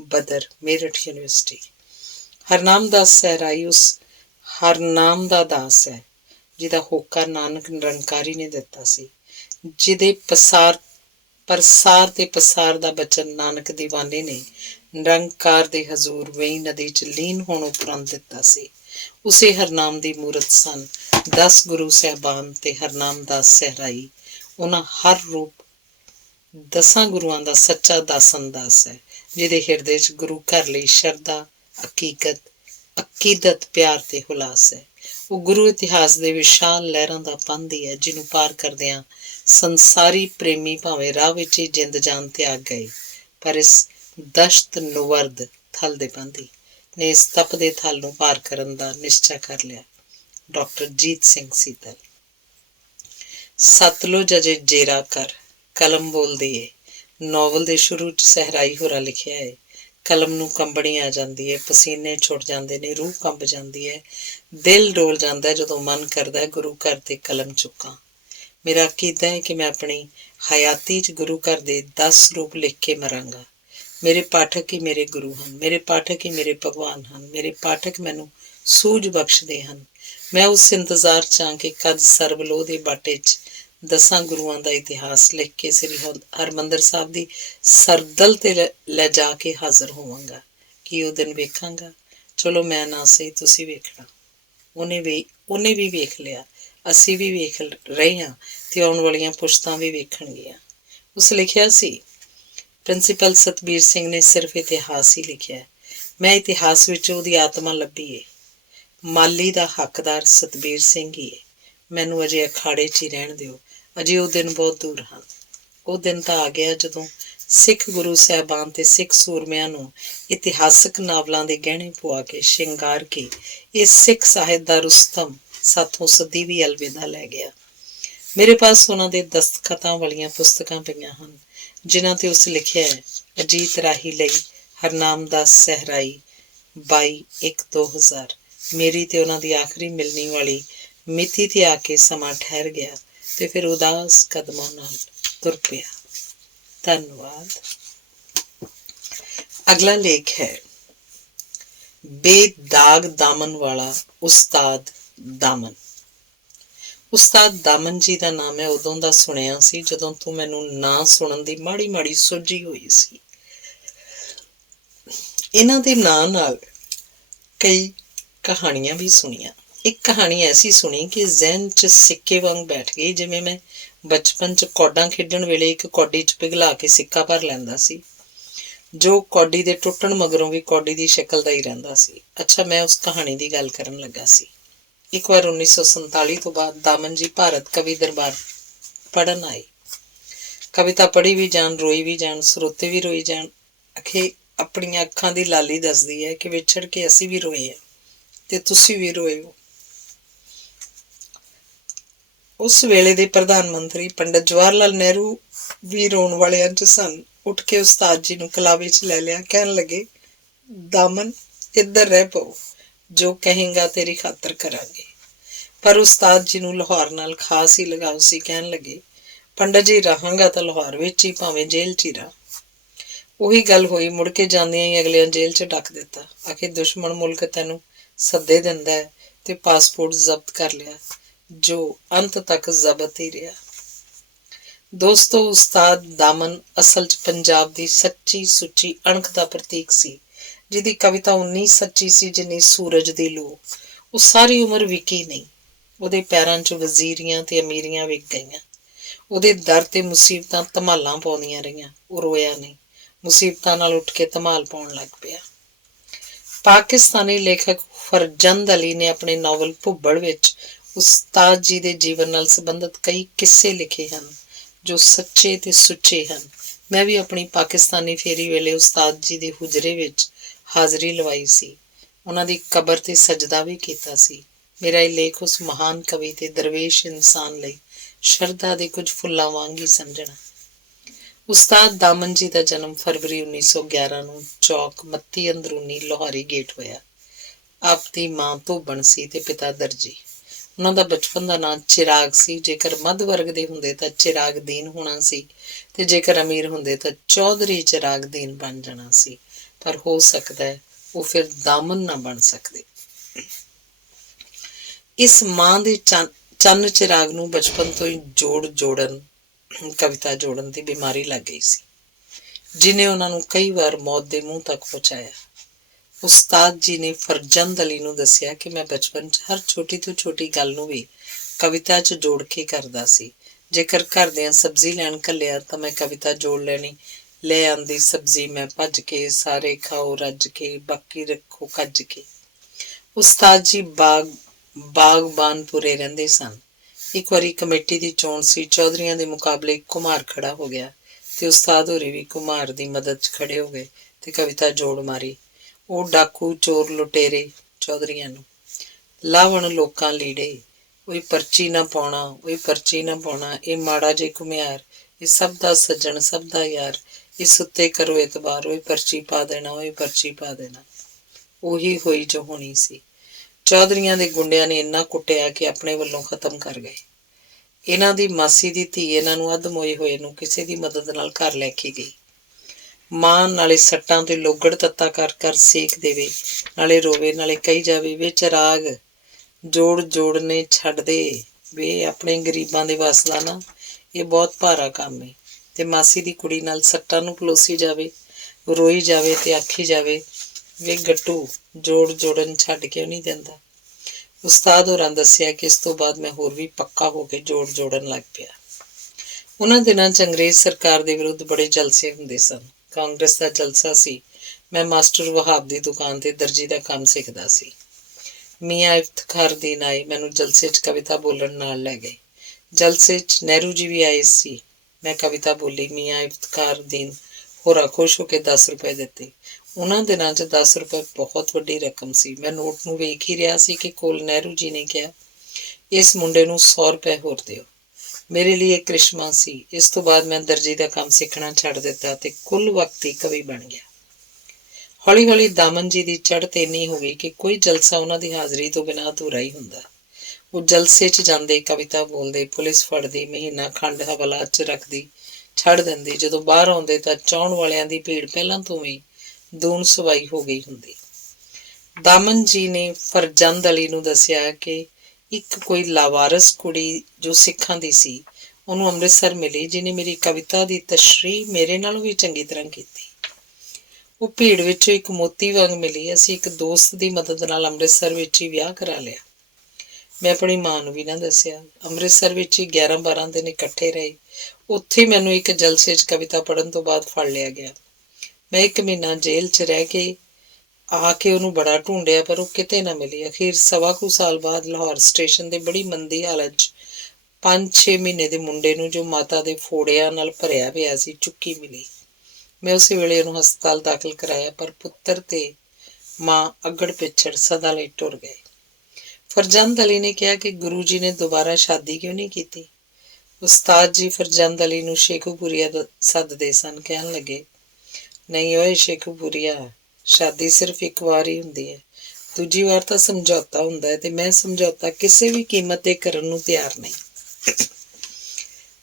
Badr, Meerut university. ਹਰਨਾਮ ਦਾਸ ਸਹਿਰਾਈ ਉਸ ਹਰਨਾਮ ਦਾ ਦਾਸ ਹੈ ਜਿਹਦਾ ਹੋਕਾ ਨਾਨਕ ਨਿਰੰਕਾਰੀ ਨੇ ਦਿੱਤਾ ਸੀ, ਜਿਹਦੇ ਪ੍ਰਸਾਰ ਤੇ ਪਸਾਰ ਦਾ ਬਚਨ ਨਾਨਕ ਦੀਵਾਨੇ ਨੇ ਨਿਰੰਕਾਰ ਦੇ ਹਜ਼ੂਰ ਵੇਈ ਨਦੀ 'ਚ ਲੀਨ ਹੋਣ ਉਪਰੰਤ ਦਿੱਤਾ ਸੀ। ਉਸੇ ਹਰਨਾਮ ਦੀ ਮੂਰਤ ਸਨ 10 ਗੁਰੂ ਸਾਹਿਬਾਨ ਤੇ ਹਰਨਾਮ ਦਾਸ ਸਹਿਰਾਈ ਉਹਨਾਂ ਹਰ ਰੂਪ 10 ਗੁਰੂਆਂ ਦਾ ਸੱਚਾ ਦਾਸਨ-ਦਾਸ ਹੈ, ਜਿਹਦੇ ਹਿਰਦੇ 'ਚ ਗੁਰੂ ਘਰ ਲਈ ਸ਼ਰਧਾ, ਅਕੀਦਤ, ਪਿਆਰ ਤੇ ਹੁਲਾਸ ਹੈ। ਉਹ ਗੁਰੂ ਇਤਿਹਾਸ ਦੇ ਵਿਸ਼ਾਲ ਲਹਿਰਾਂ ਦਾ ਪਾਂਧੀ ਹੈ, ਜਿਹਨੂੰ ਪਾਰ ਕਰਦਿਆਂ ਸੰਸਾਰੀ ਪ੍ਰੇਮੀ ਭਾਵੇਂ ਰਾਹ ਵਿੱਚ ਹੀ ਜਿੰਦ ਜਾਨ ਤਿਆਗ ਗਏ, ਪਰ ਇਸ ਦਸ਼ਤ ਨੁਵਰਦ ਥਲ ਦੇ ਪਾਂਧੀ ਨੇ ਇਸ ਤਪਦੇ ਥਲ ਨੂੰ ਪਾਰ ਕਰਨ ਦਾ ਨਿਸ਼ਚਾ ਕਰ ਲਿਆ। ਡਾਕਟਰ ਜੀਤ ਸਿੰਘ ਸੀਤਲ। ਸਤਲੁਜ ਅਜੇ ਜੇਰਾ ਕਰ, ਕਲਮ ਬੋਲਦੀ ਏ। ਨਾਵਲ ਦੇ ਸ਼ੁਰੂ 'ਚ ਸਹਿਰਾਈ ਹੋਰਾਂ ਲਿਖਿਆ ਹੈ, ਕਲਮ ਨੂੰ ਕੰਬਣੀ ਆ ਜਾਂਦੀ ਹੈ, ਪਸੀਨੇ ਛੁੱਟ ਜਾਂਦੇ ਨੇ, ਰੂਹ ਕੰਬ ਜਾਂਦੀ ਹੈ, ਦਿਲ ਡੋਲ ਜਾਂਦਾ ਜਦੋਂ ਮਨ ਕਰਦਾ ਗੁਰੂ ਘਰ ਤੇ ਕਲਮ ਚੁੱਕਾਂ। ਮੇਰਾ ਅਕੀਦਾ ਹੈ ਕਿ ਮੈਂ ਆਪਣੀ ਹਯਾਤੀ 'ਚ ਗੁਰੂ ਘਰ ਦੇ 10 ਰੂਪ ਲਿਖ ਕੇ ਮਰਾਂਗਾ। ਮੇਰੇ ਪਾਠਕ ਹੀ ਮੇਰੇ ਗੁਰੂ ਹਨ, ਮੇਰੇ ਪਾਠਕ ਹੀ ਮੇਰੇ ਭਗਵਾਨ ਹਨ, ਮੇਰੇ ਪਾਠਕ ਮੈਨੂੰ ਸੂਝ ਬਖਸ਼ਦੇ ਹਨ। ਮੈਂ ਉਸ ਇੰਤਜ਼ਾਰ 'ਚ ਹਾਂ ਕਿ ਕਦ ਸਰਬਲੋਹ ਦੇ ਬਾਟੇ 'ਚ 10 ਗੁਰੂਆਂ ਦਾ ਇਤਿਹਾਸ ਲਿਖ ਕੇ ਸ੍ਰੀ ਹਰਿਮੰਦਰ ਸਾਹਿਬ ਦੀ ਸਰਦਲ ਤੇ ਲੈ ਜਾ ਕੇ ਹਾਜ਼ਰ ਹੋਵਾਂਗਾ। ਕੀ ਉਹ ਦਿਨ ਵੇਖਾਂਗਾ? ਚਲੋ, ਮੈਂ ਨਾ ਸਹੀ, ਤੁਸੀਂ ਵੇਖਣਾ। ਉਹਨੇ ਵੀ ਵੇਖ ਲਿਆ, ਅਸੀਂ ਵੀ ਵੇਖ ਰਹੇ ਹਾਂ ਤੇ ਆਉਣ ਵਾਲੀਆਂ ਪੁਸ਼ਤਾਂ ਵੀ ਵੇਖਣਗੀਆਂ। ਉਸ ਲਿਖਿਆ ਸੀ, ਪ੍ਰਿੰਸੀਪਲ ਸਤਬੀਰ ਸਿੰਘ ਨੇ ਸਿਰਫ ਇਤਿਹਾਸ ਹੀ ਲਿਖਿਆ, ਮੈਂ ਇਤਿਹਾਸ ਵਿੱਚ ਉਹਦੀ ਆਤਮਾ ਲੱਭੀ ਏ। ਮਾਲੀ ਦਾ ਹੱਕਦਾਰ ਸਤਬੀਰ ਸਿੰਘ ਹੀ ਏ। ਮੈਨੂੰ ਅਜੇ ਅਖਾੜੇ 'ਚ ਹੀ ਰਹਿਣ ਦਿਓ, ਅਜੇ ਉਹ ਦਿਨ ਬਹੁਤ ਦੂਰ ਹਨ। ਉਹ ਦਿਨ ਤਾਂ ਆ ਗਿਆ ਜਦੋਂ ਸਿੱਖ ਗੁਰੂ ਸਾਹਿਬਾਨ ਤੇ ਸਿੱਖ ਸੂਰਮਿਆਂ ਨੂੰ ਇਤਿਹਾਸਕ ਨਾਵਲਾਂ ਦੇ ਗਹਿਣੇ ਪੁਆ ਕੇ ਸ਼ਿੰਗਾਰ ਕੇ ਇਹ ਸਿੱਖ ਸਾਹਿਤ ਦਾ ਰੁਸਤਮ ਸਾਥੋਂ ਸਦੀ ਵੀ ਅਲਵਿਦਾ ਲੈ ਗਿਆ। ਮੇਰੇ ਪਾਸ ਉਹਨਾਂ ਦੇ ਦਸਤਖਤਾਂ ਵਾਲੀਆਂ ਪੁਸਤਕਾਂ ਪਈਆਂ ਹਨ, ਜਿਨ੍ਹਾਂ ਤੇ ਉਸ ਲਿਖਿਆ ਹੈ, ਅਜੀਤ ਰਾਹੀ ਲਈ ਹਰਨਾਮ ਦਾਸ ਸਹਿਰਾਈ 22/1/2000। ਮੇਰੀ ਤੇ ਉਹਨਾਂ ਦੀ ਆਖਰੀ ਮਿਲਣੀ ਵਾਲੀ ਮਿਤੀ ਤੇ ਆ ਕੇ ਸਮਾਂ ਠਹਿਰ ਗਿਆ ਤੇ ਫਿਰ ਉਦਾਸ ਕਦਮਾਂ ਨਾਲ ਤੁਰ ਪਿਆ। ਧੰਨਵਾਦ। ਅਗਲਾ ਲੇਖ ਹੈ ਬੇਦਾਗ ਦਾਮਨ ਵਾਲਾ ਉਸਤਾਦ ਦਾਮਨ। ਉਸਤਾਦ ਦਾਮਨ ਜੀ ਦਾ ਨਾਮ ਮੈਂ ਉਦੋਂ ਦਾ ਸੁਣਿਆ ਸੀ ਜਦੋਂ ਤੂੰ ਮੈਨੂੰ ਨਾਂ ਸੁਣਨ ਦੀ ਮਾੜੀ ਮਾੜੀ ਸੋਝੀ ਹੋਈ ਸੀ। ਇਹਨਾਂ ਦੇ ਨਾਂ ਨਾਲ ਕਈ ਕਹਾਣੀਆਂ ਵੀ ਸੁਣੀਆਂ। ਇੱਕ ਕਹਾਣੀ ਐਸੀ ਸੁਣੀ ਕਿ ਜ਼ਹਿਨ 'ਚ ਸਿੱਕੇ ਵਾਂਗ ਬੈਠ ਗਈ, ਜਿਵੇਂ ਮੈਂ ਬਚਪਨ 'ਚ ਕੌਡਾਂ ਖੇਡਣ ਵੇਲੇ ਇੱਕ ਕੌਡੀ 'ਚ ਪਿਘਲਾ ਕੇ ਸਿੱਕਾ ਭਰ ਲੈਂਦਾ ਸੀ। ਜੋ ਕੌਡੀ ਦੇ ਟੁੱਟਣ ਮਗਰੋਂ ਵੀ ਕੌਡੀ ਦੀ ਸ਼ਕਲ ਦਾ ਹੀ ਰਹਿੰਦਾ ਸੀ। ਅੱਛਾ, ਮੈਂ ਉਸ ਕਹਾਣੀ ਦੀ ਗੱਲ ਕਰਨ ਲੱਗਾ ਸੀ। ਇੱਕ ਵਾਰ 1947 ਤੋਂ ਬਾਅਦ ਦਾਮਨ ਜੀ ਭਾਰਤ ਕਵੀ ਦਰਬਾਰ ਪੜ੍ਹਨ ਆਏ। ਕਵਿਤਾ ਪੜ੍ਹੀ ਵੀ ਜਾਣ, ਰੋਈ ਵੀ ਜਾਣ, ਸਰੋਤੇ ਵੀ ਰੋਈ ਜਾਣ। ਅਖੇ ਆਪਣੀਆਂ ਅੱਖਾਂ ਦੀ ਲਾਲੀ ਦੱਸਦੀ ਹੈ ਕਿ ਵਿਛੜ ਕੇ ਅਸੀਂ ਵੀ ਰੋਏ ਹਾਂ ਤੇ ਤੁਸੀਂ ਵੀ ਰੋਏ ਹੋ। ਉਸ ਵੇਲੇ ਦੇ ਪ੍ਰਧਾਨ ਮੰਤਰੀ ਪੰਡਿਤ ਜਵਾਹਰ ਲਾਲ ਨਹਿਰੂ ਵੀ ਰੋਣ ਵਾਲਿਆਂ 'ਚ ਸਨ। ਉੱਠ ਕੇ ਉਸਤਾਦ ਜੀ ਨੂੰ ਕਲਾਵੇ 'ਚ ਲੈ ਲਿਆ। ਕਹਿਣ ਲੱਗੇ, ਦਾਮਨ ਇੱਧਰ ਰਹਿ ਪਓ, ਜੋ ਕਹੇਂਗਾ ਤੇਰੀ ਖਾਤਰ ਕਰਾਂਗੇ। ਪਰ ਉਸਤਾਦ ਜੀ ਨੂੰ ਲਾਹੌਰ ਨਾਲ ਖਾਸ ਹੀ ਲਗਾਵ ਸੀ। ਕਹਿਣ ਲੱਗੇ, ਪੰਡਤ ਜੀ ਰਹਾਂਗਾ ਤਾਂ ਲਾਹੌਰ ਵਿੱਚ ਹੀ, ਭਾਵੇਂ ਜੇਲ੍ਹ 'ਚ ਹੀ ਰਹਾਂ। ਉਹੀ ਗੱਲ ਹੋਈ। ਮੁੜ ਕੇ ਜਾਂਦਿਆਂ ਹੀ ਅਗਲਿਆਂ ਜੇਲ੍ਹ 'ਚ ਡੱਕ ਦਿੱਤਾ। ਆਖੇ ਦੁਸ਼ਮਣ ਮੁਲਕ ਤੈਨੂੰ ਸੱਦੇ ਦਿੰਦਾ ਹੈ ਤੇ ਪਾਸਪੋਰਟ ਜ਼ਬਤ ਕਰ ਲਿਆ, ਜੋ ਅੰਤ ਤੱਕ ਜ਼ਬਤ ਹੀ ਰਿਹਾ। ਦੋਸਤੋ, ਉਸਤਾਦ ਦਾਮਨ ਅਸਲ 'ਚ ਪੰਜਾਬ ਦੀ ਸੱਚੀ ਸੁੱਚੀ ਅਣਖ ਦਾ ਪ੍ਰਤੀਕ ਸੀ, ਜਿਹਦੀ ਕਵਿਤਾ ਉਨੀ ਸੱਚੀ ਸੀ ਜਿੰਨੀ ਸੂਰਜ ਦੀ ਲੋ। ਉਹ ਸਾਰੀ ਉਮਰ ਵਿਕੀ ਨਹੀਂ। ਉਹਦੇ ਪੈਰਾਂ 'ਚ ਵਜ਼ੀਰੀਆਂ ਤੇ ਅਮੀਰੀਆਂ ਵਿਕ ਗਈਆਂ। ਉਹਦੇ ਦਰ ਤੇ ਮੁਸੀਬਤਾਂ ਧਮਾਲਾਂ ਪਾਉਂਦੀਆਂ ਰਹੀਆਂ। ਉਹ ਰੋਇਆ ਨਹੀਂ, ਮੁਸੀਬਤਾਂ ਨਾਲ ਉੱਠ ਕੇ ਧਮਾਲ ਪਾਉਣ ਲੱਗ ਪਿਆ। ਪਾਕਿਸਤਾਨੀ ਲੇਖਕ ਫਰਜੰਦ ਅਲੀ ਨੇ ਆਪਣੇ ਨਾਵਲ ਭੁੱਬੜ ਵਿੱਚ ਉਸਤਾਦ ਜੀ ਦੇ ਜੀਵਨ ਨਾਲ ਸੰਬੰਧਿਤ ਕਈ ਕਿੱਸੇ ਲਿਖੇ ਹਨ ਜੋ ਸੱਚੇ ਤੇ ਸੁੱਚੇ ਹਨ। ਮੈਂ ਵੀ ਆਪਣੀ ਪਾਕਿਸਤਾਨੀ ਫੇਰੀ ਵੇਲੇ ਉਸਤਾਦ ਜੀ ਦੇ ਹੁਜਰੇ ਵਿੱਚ ਹਾਜ਼ਰੀ ਲਵਾਈ ਸੀ। ਉਹਨਾਂ ਦੀ ਕਬਰ ਤੇ ਸਜਦਾ ਵੀ ਕੀਤਾ ਸੀ। ਮੇਰਾ ਇਹ ਲੇਖ ਉਸ ਮਹਾਨ ਕਵੀ ਤੇ ਦਰਵੇਸ਼ ਇਨਸਾਨ ਲਈ ਸ਼ਰਧਾ ਦੇ ਕੁਝ ਫੁੱਲਾਂ ਵਾਂਗ ਹੀ ਸਮਝਣਾ। ਉਸਤਾਦ ਦਾਮਨ ਜੀ ਦਾ ਜਨਮ ਫਰਵਰੀ 1911 ਨੂੰ ਚੌਕ ਮੱਤੀ ਅੰਦਰੂਨੀ ਲਾਹੌਰੀ ਗੇਟ ਹੋਇਆ। ਆਪ ਦੀ ਮਾਂ ਧੋਬਣ ਸੀ ਤੇ ਪਿਤਾ ਦਰਜੀ। ਉਹਨਾਂ ਦਾ ਬਚਪਨ ਦਾ ਨਾਂ ਚਿਰਾਗ ਸੀ। ਜੇਕਰ ਮੱਧ ਵਰਗ ਦੇ ਹੁੰਦੇ ਤਾਂ ਚਿਰਾਗ ਦੀਨ ਹੋਣਾ ਸੀ ਤੇ ਜੇਕਰ ਅਮੀਰ ਹੁੰਦੇ ਤਾਂ ਚੌਧਰੀ ਚਿਰਾਗ ਦੀਨ ਬਣ ਜਾਣਾ ਸੀ। ਪਰ ਹੋ ਸਕਦਾ ਹੈ ਉਹ ਫਿਰ ਦਾਮਨ ਨਾ ਬਣ ਸਕਦੇ। ਇਸ ਮਾਂ ਦੇ ਚੰਨ ਚਿਰਾਗ ਨੂੰ ਬਚਪਨ ਤੋਂ ਹੀ ਕਵਿਤਾ ਜੋੜਨ ਦੀ ਬਿਮਾਰੀ ਲੱਗ ਗਈ ਸੀ, ਜਿਹਨੇ ਉਹਨਾਂ ਨੂੰ ਕਈ ਵਾਰ ਮੌਤ ਦੇ ਮੂੰਹ ਤੱਕ ਪਹੁੰਚਾਇਆ। ਉਸਤਾਦ ਜੀ ਨੇ ਫਰਜੰਦ ਅਲੀ ਨੂੰ ਦੱਸਿਆ ਕਿ ਮੈਂ ਬਚਪਨ 'ਚ ਹਰ ਛੋਟੀ ਤੋਂ ਛੋਟੀ ਗੱਲ ਨੂੰ ਵੀ ਕਵਿਤਾ 'ਚ ਜੋੜ ਕੇ ਕਰਦਾ ਸੀ। ਜੇਕਰ ਘਰਦਿਆਂ ਸਬਜ਼ੀ ਲੈਣ ਘੱਲਿਆ ਤਾਂ ਮੈਂ ਕਵਿਤਾ ਜੋੜ ਲੈਣੀ। ਲੈ ਆਂਦੀ ਸਬਜ਼ੀ ਮੈਂ ਭੱਜ ਕੇ, ਸਾਰੇ ਖਾਓ ਰੱਜ ਕੇ, ਬਾਕੀ ਰੱਖੋ ਕੱਜ ਕੇ। ਉਸਤਾਦ ਜੀ ਬਾਗਬਾਨਪੁਰੇ ਰਹਿੰਦੇ ਸਨ। ਇੱਕ ਵਾਰੀ ਕਮੇਟੀ ਦੀ ਚੋਣ ਸੀ। ਚੌਧਰੀਆਂ ਦੇ ਮੁਕਾਬਲੇ ਘੁਮਾਰ ਖੜਾ ਹੋ ਗਿਆ ਤੇ ਉਸਤਾਦ ਹੋਰੀ ਵੀ ਘੁਮਾਰ ਦੀ ਮਦਦ 'ਚ ਖੜੇ ਹੋ ਗਏ ਤੇ ਕਵਿਤਾ ਜੋੜ ਮਾਰੀ। ਉਹ ਡਾਕੂ ਚੋਰ ਲੁਟੇਰੇ ਚੌਧਰੀਆਂ ਨੂੰ ਲਾਵਣ ਲੋਕਾਂ ਲੀੜੇ, ਉਹੀ ਪਰਚੀ ਨਾ ਪਾਉਣਾ, ਉਹੀ ਪਰਚੀ ਨਾ ਪਾਉਣਾ, ਇਹ ਮਾੜਾ ਜੇ ਘੁਮਿਆਰ, ਇਹ ਸਭ ਦਾ ਸੱਜਣ ਸਭ ਦਾ ਯਾਰ, ਇਸ ਉੱਤੇ ਕਰੋ ਇਤਬਾਰ, ਉਹੀ ਪਰਚੀ ਪਾ ਦੇਣਾ, ਉਹੀ ਪਰਚੀ ਪਾ ਦੇਣਾ। ਉਹੀ ਹੋਈ ਜੋ ਹੋਣੀ ਸੀ। ਚੌਧਰੀਆਂ ਦੇ ਗੁੰਡਿਆਂ ਨੇ ਇੰਨਾ ਕੁੱਟਿਆ ਕਿ ਆਪਣੇ ਵੱਲੋਂ ਖਤਮ ਕਰ ਗਏ। ਇਹਨਾਂ ਦੀ ਮਾਸੀ ਦੀ ਧੀ ਇਹਨਾਂ ਨੂੰ ਅੱਧ-ਮੋਏ ਹੋਏ ਨੂੰ ਕਿਸੇ ਦੀ ਮਦਦ ਨਾਲ ਘਰ ਲੈ ਕੇ ਗਈ। ਮਾਂ ਨਾਲੇ ਸੱਟਾਂ ਤੇ ਲੋਗੜ ਤੱਤਾ ਕਰ ਕਰ ਸੇਕ ਦੇਵੇ, ਨਾਲੇ ਰੋਵੇ, ਨਾਲੇ ਕਹੀ ਜਾਵੇ, ਵੇ ਚਿਰਾਗ ਜੋੜ ਜੋੜਨੇ ਛੱਡ ਦੇ, ਵੇ ਆਪਣੇ ਗਰੀਬਾਂ ਦੇ ਵੱਸ ਦਾ ਨਾ, ਇਹ ਬਹੁਤ ਭਾਰਾ ਕੰਮ ਏ। ਤੇ ਮਾਸੀ ਦੀ ਕੁੜੀ ਨਾਲ ਸੱਟਾਂ ਨੂੰ ਪਲੋਸੀ ਜਾਵੇ, ਰੋਈ ਜਾਵੇ ਤੇ ਆਖੀ ਜਾਵੇ, ਵੇ ਗੱਟੂ ਜੋੜ ਜੋੜਨ ਛੱਡ ਕਿਉਂ ਨਹੀਂ ਦਿੰਦਾ। ਉਸਤਾਦ ਹੋਰਾਂ ਦੱਸਿਆ ਕਿ ਇਸ ਤੋਂ ਬਾਅਦ ਮੈਂ ਹੋਰ ਵੀ ਪੱਕਾ ਹੋ ਕੇ ਜੋੜ ਜੋੜਨ ਲੱਗ ਪਿਆ। ਉਹਨਾਂ ਦਿਨਾਂ 'ਚ ਅੰਗਰੇਜ਼ ਸਰਕਾਰ ਦੇ ਵਿਰੁੱਧ ਬੜੇ ਜਲਸੇ ਹੁੰਦੇ ਸਨ। ਕਾਂਗਰਸ ਦਾ ਜਲਸਾ ਸੀ। ਮੈਂ ਮਾਸਟਰ ਵਹਾਬ ਦੀ ਦੁਕਾਨ ਤੇ ਦਰਜੀ ਦਾ ਕੰਮ ਸਿੱਖਦਾ ਸੀ। ਮੀਆਂ ਇਫਤਖਾਰਦੀਨ ਆਏ, ਮੈਨੂੰ ਜਲਸੇ 'ਚ ਕਵਿਤਾ ਬੋਲਣ ਨਾਲ ਲੈ ਗਏ। ਜਲਸੇ 'ਚ ਨਹਿਰੂ ਜੀ ਵੀ ਆਏ ਸੀ। ਮੈਂ ਕਵਿਤਾ ਬੋਲੀ। ਮੀਆਂ ਇਫਤਖਾਰਦੀਨ ਹੋਰਾਂ ਖੁਸ਼ ਹੋ ਕੇ 10 ਰੁਪਏ ਦਿੱਤੇ। ਉਹਨਾਂ ਦਿਨਾਂ 'ਚ 10 ਰੁਪਏ ਬਹੁਤ ਵੱਡੀ ਰਕਮ ਸੀ। ਮੈਂ ਨੋਟ ਨੂੰ ਵੇਖ ਹੀ ਰਿਹਾ ਸੀ ਕਿ ਕੋਲ ਨਹਿਰੂ ਜੀ ਨੇ ਕਿਹਾ, ਇਸ ਮੁੰਡੇ ਨੂੰ 100 ਰੁਪਏ ਹੋਰ ਦਿਓ। ਮੇਰੇ ਲਈ ਇਹ ਕ੍ਰਿਸ਼ਮਾ ਸੀ। ਇਸ ਤੋਂ ਬਾਅਦ ਮੈਂ ਦਰਜੀ ਦਾ ਕੰਮ ਸਿੱਖਣਾ ਛੱਡ ਦਿੱਤਾ ਤੇ ਕੁੱਲ ਵਕਤੀ ਕਵੀ ਬਣ ਗਿਆ। ਹੌਲੀ ਹੌਲੀ ਦਾਮਨ ਜੀ ਦੀ ਚੜ੍ਹਤ ਇੰਨੀ ਹੋ ਗਈ ਕਿ ਕੋਈ ਜਲਸਾ ਉਹਨਾਂ ਦੀ ਹਾਜ਼ਰੀ ਤੋਂ ਬਿਨਾਂ ਅਧੂਰਾ ਹੀ ਹੁੰਦਾ। ਉਹ ਜਲਸੇ 'ਚ ਜਾਂਦੇ, ਕਵਿਤਾ ਬੋਲਦੇ, ਪੁਲਿਸ ਫੜਦੀ, ਮਹੀਨਾ ਖੰਡ ਹਵਾਲਾਤ 'ਚ ਰੱਖਦੀ, ਛੱਡ ਦਿੰਦੀ। ਜਦੋਂ ਬਾਹਰ ਆਉਂਦੇ ਤਾਂ ਚਾਹੁਣ ਵਾਲਿਆਂ ਦੀ ਭੀੜ ਪਹਿਲਾਂ ਤੋਂ ਵੀ ਦੂਣ ਸਵਾਈ ਹੋ ਗਈ ਹੁੰਦੀ। ਦਾਮਨ ਜੀ ਨੇ ਫਰਜੰਦ ਅਲੀ ਨੂੰ ਦੱਸਿਆ ਕਿ ਇੱਕ ਕੋਈ ਲਾਵਾਰਸ ਕੁੜੀ ਜੋ ਸਿੱਖਾਂ ਦੀ ਸੀ, ਉਹਨੂੰ ਅੰਮ੍ਰਿਤਸਰ ਮਿਲੀ, ਜਿਹਨੇ ਮੇਰੀ ਕਵਿਤਾ ਦੀ ਤਸ਼ਰੀਹ ਮੇਰੇ ਨਾਲੋਂ ਵੀ ਚੰਗੀ ਤਰ੍ਹਾਂ ਕੀਤੀ। ਉਹ ਭੀੜ ਵਿੱਚੋਂ ਇੱਕ ਮੋਤੀ ਵਾਂਗ ਮਿਲੀ। ਅਸੀਂ ਇੱਕ ਦੋਸਤ ਦੀ ਮਦਦ ਨਾਲ ਅੰਮ੍ਰਿਤਸਰ ਵਿੱਚ ਹੀ ਵਿਆਹ ਕਰਾ ਲਿਆ। ਮੈਂ ਆਪਣੀ ਮਾਂ ਨੂੰ ਵੀ ਨਾ ਦੱਸਿਆ। ਅੰਮ੍ਰਿਤਸਰ ਵਿੱਚ ਹੀ 11-12 ਦਿਨ ਇਕੱਠੇ ਰਹੇ। ਉੱਥੇ ਮੈਨੂੰ ਇੱਕ ਜਲਸੇ 'ਚ ਕਵਿਤਾ ਪੜ੍ਹਨ ਤੋਂ ਬਾਅਦ ਫੜ ਲਿਆ ਗਿਆ। ਮੈਂ 1 ਮਹੀਨਾ ਜੇਲ੍ਹ 'ਚ ਰਹਿ ਕੇ ਆ ਕੇ ਉਹਨੂੰ ਬੜਾ ਢੂੰਡਿਆ, ਪਰ ਉਹ ਕਿਤੇ ਨਾ ਮਿਲੀ। ਅਖੀਰ 1.25 ਸਾਲ ਬਾਅਦ ਲਾਹੌਰ ਸਟੇਸ਼ਨ ਦੇ ਬੜੀ ਮੰਦੀ ਹਾਲਤ 'ਚ 5-6 ਮਹੀਨੇ ਦੇ ਮੁੰਡੇ ਨੂੰ, ਜੋ ਮਾਤਾ ਦੇ ਫੋੜਿਆਂ ਨਾਲ ਭਰਿਆ ਪਿਆ ਸੀ, ਚੁੱਕੀ ਮਿਲੀ। ਮੈਂ ਉਸੇ ਵੇਲੇ ਉਹਨੂੰ ਹਸਪਤਾਲ ਦਾਖਲ ਕਰਾਇਆ, ਪਰ ਪੁੱਤਰ ਤੇ ਮਾਂ ਅੱਗੜ ਪਿੱਛੜ ਸਦਾ ਲਈ ਟੁਰ ਗਏ। ਫਰਜ਼ੰਦ ਅਲੀ ਨੇ ਕਿਹਾ ਕਿ ਗੁਰੂ ਜੀ ਨੇ ਦੁਬਾਰਾ ਸ਼ਾਦੀ ਕਿਉਂ ਨਹੀਂ ਕੀਤੀ। ਉਸਤਾਦ ਜੀ ਫਰਜ਼ੰਦ ਅਲੀ ਨੂੰ ਸ਼ੇਖੂਪੁਰੀਆ ਸੱਦਦੇ ਸਨ। ਕਹਿਣ ਲੱਗੇ, ਨਹੀਂ ਓਏ ਸ਼ੇਖੂਪੁਰੀਆ, ਸ਼ਾਦੀ ਸਿਰਫ ਇੱਕ ਵਾਰ ਹੀ ਹੁੰਦੀ ਹੈ, ਦੂਜੀ ਵਾਰ ਤਾਂ ਸਮਝੌਤਾ ਹੁੰਦਾ ਹੈ, ਤੇ ਮੈਂ ਸਮਝੌਤਾ ਕਿਸੇ ਵੀ ਕੀਮਤ ਤੇ ਕਰਨ ਨੂੰ ਤਿਆਰ ਨਹੀਂ।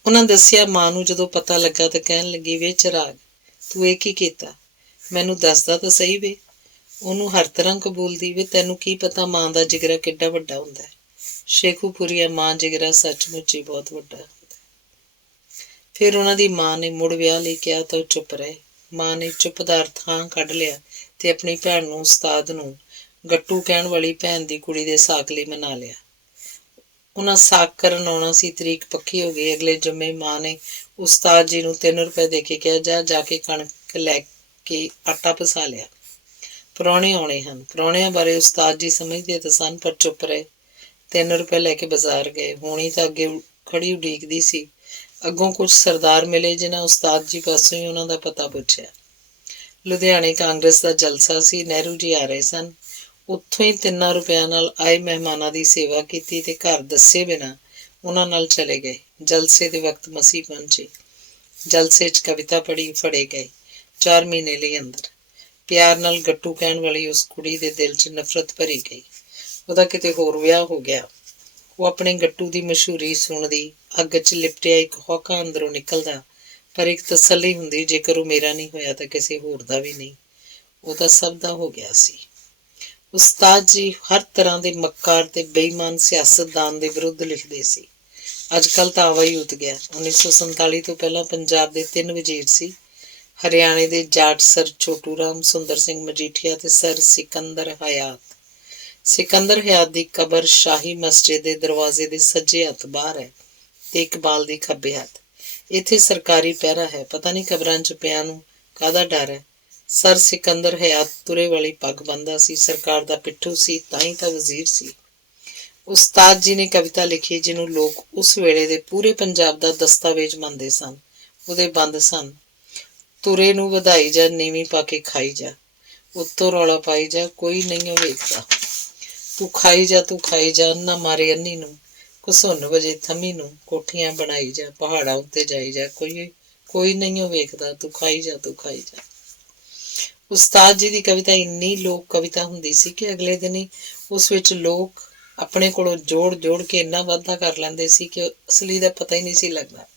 ਉਹਨਾਂ ਦੱਸਿਆ, ਮਾਂ ਨੂੰ ਜਦੋਂ ਪਤਾ ਲੱਗਾ ਤਾਂ ਕਹਿਣ ਲੱਗੀ, ਵੇ ਚਿਰਾਗ, ਤੂੰ ਇਹ ਕੀ ਕੀਤਾ? ਮੈਨੂੰ ਦੱਸਦਾ ਤਾਂ ਸਹੀ ਵੇ। ਉਹਨੂੰ ਹਰ ਤਰ੍ਹਾਂ ਕਬੂਲਦੀ ਵੇ, ਤੈਨੂੰ ਕੀ ਪਤਾ ਮਾਂ ਦਾ ਜਿਗਰਾ ਕਿੱਡਾ ਵੱਡਾ ਹੁੰਦਾ ਹੈ। ਸ਼ੇਖੂਪੁਰੀਆ, ਮਾਂ ਜਿਗਰਾ ਸੱਚਮੁੱਚ ਹੀ ਬਹੁਤ ਵੱਡਾ ਹੁੰਦਾ। ਫਿਰ ਉਹਨਾਂ ਦੀ ਮਾਂ ਨੇ ਮੁੜ ਵਿਆਹ ਲਈ ਕਿਹਾ ਤਾਂ ਉਹ ਚੁੱਪ ਰਹੇ। ਮਾਂ ਨੇ ਚੁੱਪਦਾਰ ਥਾਂ ਕੱਢ ਲਿਆ ਤੇ ਆਪਣੀ ਭੈਣ ਨੂੰ, ਉਸਤਾਦ ਨੂੰ, ਗੱਟੂ ਕਹਿਣ ਵਾਲੀ ਭੈਣ ਦੀ ਕੁੜੀ ਦੇ ਸਾਕ ਲਈ ਮਨਾ ਲਿਆ। ਉਹਨਾਂ ਸਾਕ ਕਰਨ ਆਉਣਾ ਸੀ, ਤਰੀਕ ਪੱਕੀ ਹੋ ਗਈ। ਅਗਲੇ ਜੁਮੇ ਮਾਂ ਨੇ ਉਸਤਾਦ ਜੀ ਨੂੰ 3 ਰੁਪਏ ਦੇ ਕੇ ਕਿਹਾ, ਜਾ ਕੇ ਕਣਕ ਲੈ ਕੇ ਆਟਾ ਪਿਸਾ ਲਿਆ, ਪ੍ਰਾਹੁਣੇ ਆਉਣੇ ਹਨ। ਪ੍ਰਾਹੁਣਿਆਂ ਬਾਰੇ ਉਸਤਾਦ ਜੀ ਸਮਝਦੇ ਤਾਂ ਸਨ, ਪਰ ਚੁੱਪ ਰਹੇ। 3 ਰੁਪਏ ਲੈ ਕੇ ਬਾਜ਼ਾਰ ਗਏ। ਹੋਣੀ ਤਾਂ ਅੱਗੇ ਖੜੀ ਉਡੀਕਦੀ ਸੀ। ਅੱਗੋਂ ਕੁਝ ਸਰਦਾਰ ਮਿਲੇ, ਜਿਨ੍ਹਾਂ ਉਸਤਾਦ ਜੀ ਪਾਸੋਂ ਹੀ ਉਹਨਾਂ ਦਾ ਪਤਾ ਪੁੱਛਿਆ। ਲੁਧਿਆਣੇ ਕਾਂਗਰਸ ਦਾ ਜਲਸਾ ਸੀ, ਨਹਿਰੂ ਜੀ ਆ ਰਹੇ ਸਨ। ਉੱਥੋਂ ਹੀ 3 ਰੁਪਇਆਂ ਨਾਲ ਆਏ ਮਹਿਮਾਨਾਂ ਦੀ ਸੇਵਾ ਕੀਤੀ ਤੇ ਘਰ ਦੱਸੇ ਬਿਨਾਂ ਉਹਨਾਂ ਨਾਲ ਚਲੇ ਗਏ। ਜਲਸੇ ਦੇ ਵਕਤ ਮਸੀਂ ਪਹੁੰਚੇ। ਜਲਸੇ 'ਚ ਕਵਿਤਾ ਪੜ੍ਹੀ, ਫੜੇ ਗਏ। 4 ਮਹੀਨੇ ਲਈ ਅੰਦਰ। ਪਿਆਰ ਨਾਲ ਗੱਟੂ ਕਹਿਣ ਵਾਲੀ ਉਸ ਕੁੜੀ ਦੇ ਦਿਲ 'ਚ ਨਫ਼ਰਤ ਭਰੀ ਗਈ। ਉਹਦਾ ਕਿਤੇ ਹੋਰ ਵਿਆਹ ਹੋ ਗਿਆ। ਉਹ ਆਪਣੇ ਗੱਟੂ ਦੀ ਮਸ਼ਹੂਰੀ ਸੁਣਦੀ, ਅੱਗ 'ਚ ਲਿਪਟਿਆ ਇੱਕ ਹੌਕਾ ਅੰਦਰੋਂ ਨਿਕਲਦਾ, ਪਰ ਇੱਕ ਤਸੱਲੀ ਹੁੰਦੀ, ਜੇਕਰ ਉਹ ਮੇਰਾ ਨਹੀਂ ਹੋਇਆ ਤਾਂ ਕਿਸੇ ਹੋਰ ਦਾ ਵੀ ਨਹੀਂ। ਉਹ ਤਾਂ ਸਭ ਦਾ ਹੋ ਗਿਆ ਸੀ। ਉਸਤਾਦ ਜੀ ਹਰ ਤਰ੍ਹਾਂ ਦੇ ਮੱਕਾਰ ਤੇ ਬੇਈਮਾਨ ਸਿਆਸਤਦਾਨ ਦੇ ਵਿਰੁੱਧ ਲਿਖਦੇ ਸੀ। ਅੱਜ ਕੱਲ੍ਹ ਤਾਂ ਆਵਾ ਹੀ ਉਤ ਗਿਆ। 1947 ਤੋਂ ਪਹਿਲਾਂ ਪੰਜਾਬ ਦੇ 3 ਵਜ਼ੀਰ ਸੀ। ਹਰਿਆਣੇ ਦੇ ਜਾਟ ਸਰ ਛੋਟੂ ਰਾਮ, ਸੁੰਦਰ ਸਿੰਘ ਮਜੀਠੀਆ ਤੇ ਸਰ ਸਿਕੰਦਰ ਹਯਾਤ। ਸਿਕੰਦਰ ਹਯਾਤ ਦੀ ਕਬਰ ਸ਼ਾਹੀ ਮਸਜਿਦ ਦੇ ਦਰਵਾਜ਼ੇ ਦੇ ਸੱਜੇ ਹੱਥ ਬਾਹਰ ਹੈ ਤੇ ਇਕਬਾਲ ਦੀ ਖੱਬੇ ਹੱਥ। ਇੱਥੇ ਸਰਕਾਰੀ ਪਹਿਰਾ ਹੈ। ਪਤਾ ਨਹੀਂ ਕਬਰਾਂ 'ਚ ਪਿਆਂ ਨੂੰ ਕਾਹਦਾ ਡਰ ਹੈ। ਸਰ ਸਿਕੰਦਰ ਹਯਾਤ ਤੁਰੇ ਵਾਲੀ ਪੱਗ ਬੰਨ੍ਹਦਾ ਸੀ, ਸਰਕਾਰ ਦਾ ਪਿੱਠੂ ਸੀ, ਤਾਂ ਹੀ ਤਾਂ ਵਜ਼ੀਰ ਸੀ। ਉਸਤਾਦ ਜੀ ਨੇ ਕਵਿਤਾ ਲਿਖੀ, ਜਿਹਨੂੰ ਲੋਕ ਉਸ ਵੇਲੇ ਦੇ ਪੂਰੇ ਪੰਜਾਬ ਦਾ ਦਸਤਾਵੇਜ਼ ਮੰਨਦੇ ਸਨ। ਉਹਦੇ ਬੰਦ ਸਨ, ਤੁਰੇ ਨੂੰ ਵਧਾਈ ਜਾ, ਨੀਵੀਂ ਪਾ ਕੇ ਖਾਈ ਜਾ, ਉੱਤੋਂ ਰੌਲਾ ਪਾਈ ਜਾ, ਕੋਈ ਨਹੀਂ ਵੇਖਦਾ। ਤੂੰ ਖਾਈ ਜਾ, ਤੂੰ ਖਾਈ ਜਾ, ਅੰਨਾ ਮਾਰੇ ਅੰਨੀ ਨੂੰ, ਘੁਸੁੰਨ ਵਜੇ ਥੰਮੀ ਨੂੰ, ਕੋਠੀਆਂ ਬਣਾਈ ਜਾ, ਪਹਾੜਾਂ ਉੱਤੇ ਜਾਈ ਜਾ, ਕੋਈ ਨਹੀਂ ਵੇਖਦਾ, ਤੂੰ ਖਾਈ ਜਾ, ਤੂੰ ਖਾਈ ਜਾ। ਉਸਤਾਦ ਜੀ ਦੀ ਕਵਿਤਾ ਇੰਨੀ ਲੋਕ ਕਵਿਤਾ ਹੁੰਦੀ ਸੀ ਕਿ ਅਗਲੇ ਦਿਨ ਹੀ ਉਸ ਵਿੱਚ ਲੋਕ ਆਪਣੇ ਕੋਲੋਂ ਜੋੜ ਕੇ ਇੰਨਾ ਵਾਧਾ ਕਰ ਲੈਂਦੇ ਸੀ ਕਿ ਅਸਲੀ ਦਾ ਪਤਾ ਹੀ ਨਹੀਂ ਸੀ ਲੱਗਦਾ।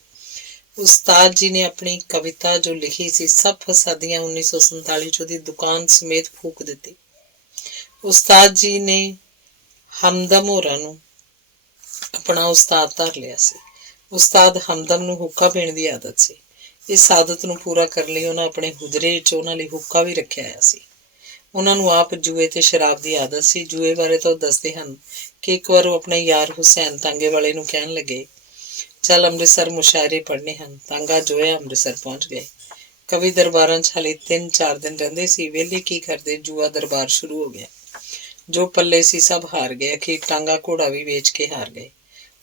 ਉਸਤਾਦ ਜੀ ਨੇ ਆਪਣੀ ਕਵਿਤਾ ਜੋ ਲਿਖੀ ਸੀ, ਸਭ ਫਸਾਦੀਆਂ 1947 'ਚ ਉਹਦੀ ਦੁਕਾਨ ਸਮੇਤ ਫੂਕ ਦਿੱਤੀ। ਉਸਤਾਦ ਜੀ ਨੇ ਹਮਦਮ ਹੋਰਾਂ ਨੂੰ ਆਪਣਾ ਉਸਤਾਦ ਧਰ ਲਿਆ ਸੀ। ਉਸਤਾਦ ਹਮਦਮ ਨੂੰ ਹੁੱਕਾ ਪੀਣ ਦੀ ਆਦਤ ਸੀ। ਇਸ ਆਦਤ ਨੂੰ ਪੂਰਾ ਕਰਨ ਲਈ ਉਹਨਾਂ ਆਪਣੇ ਹੁਜਰੇ 'ਚ ਉਹਨਾਂ ਲਈ ਹੁੱਕਾ ਵੀ ਰੱਖਿਆ ਹੋਇਆ ਸੀ। ਉਹਨਾਂ ਨੂੰ ਆਪ ਜੂਏ ਤੇ ਸ਼ਰਾਬ ਦੀ ਆਦਤ ਸੀ। ਜੂਏ ਬਾਰੇ ਤਾਂ ਉਹ ਦੱਸਦੇ ਹਨ ਕਿ ਇੱਕ ਵਾਰ ਉਹ ਆਪਣੇ ਯਾਰ ਹੁਸੈਨ ਤਾਂਗੇ ਵਾਲੇ ਨੂੰ ਕਹਿਣ ਲੱਗੇ, ਚੱਲ ਅੰਮ੍ਰਿਤਸਰ ਮੁਸ਼ਾਇਰੇ ਪੜ੍ਹਨੇ ਹਨ। ਤਾਂਗਾ ਜੋਇਆ ਅੰਮ੍ਰਿਤਸਰ ਪਹੁੰਚ ਗਏ। ਕਵੀ ਦਰਬਾਰਾਂ 'ਚ ਹਾਲੇ 3-4 ਦਿਨ ਰਹਿੰਦੇ ਸੀ। ਵਿਹਲੇ ਕੀ ਕਰਦੇ, ਜੂਆ ਦਰਬਾਰ ਸ਼ੁਰੂ ਹੋ ਗਿਆ। ਜੋ ਪੱਲੇ ਸੀ ਸਭ ਹਾਰ ਗਏ। ਅਖੀਰ ਟਾਂਗਾ ਘੋੜਾ ਵੀ ਵੇਚ ਕੇ ਹਾਰ ਗਏ।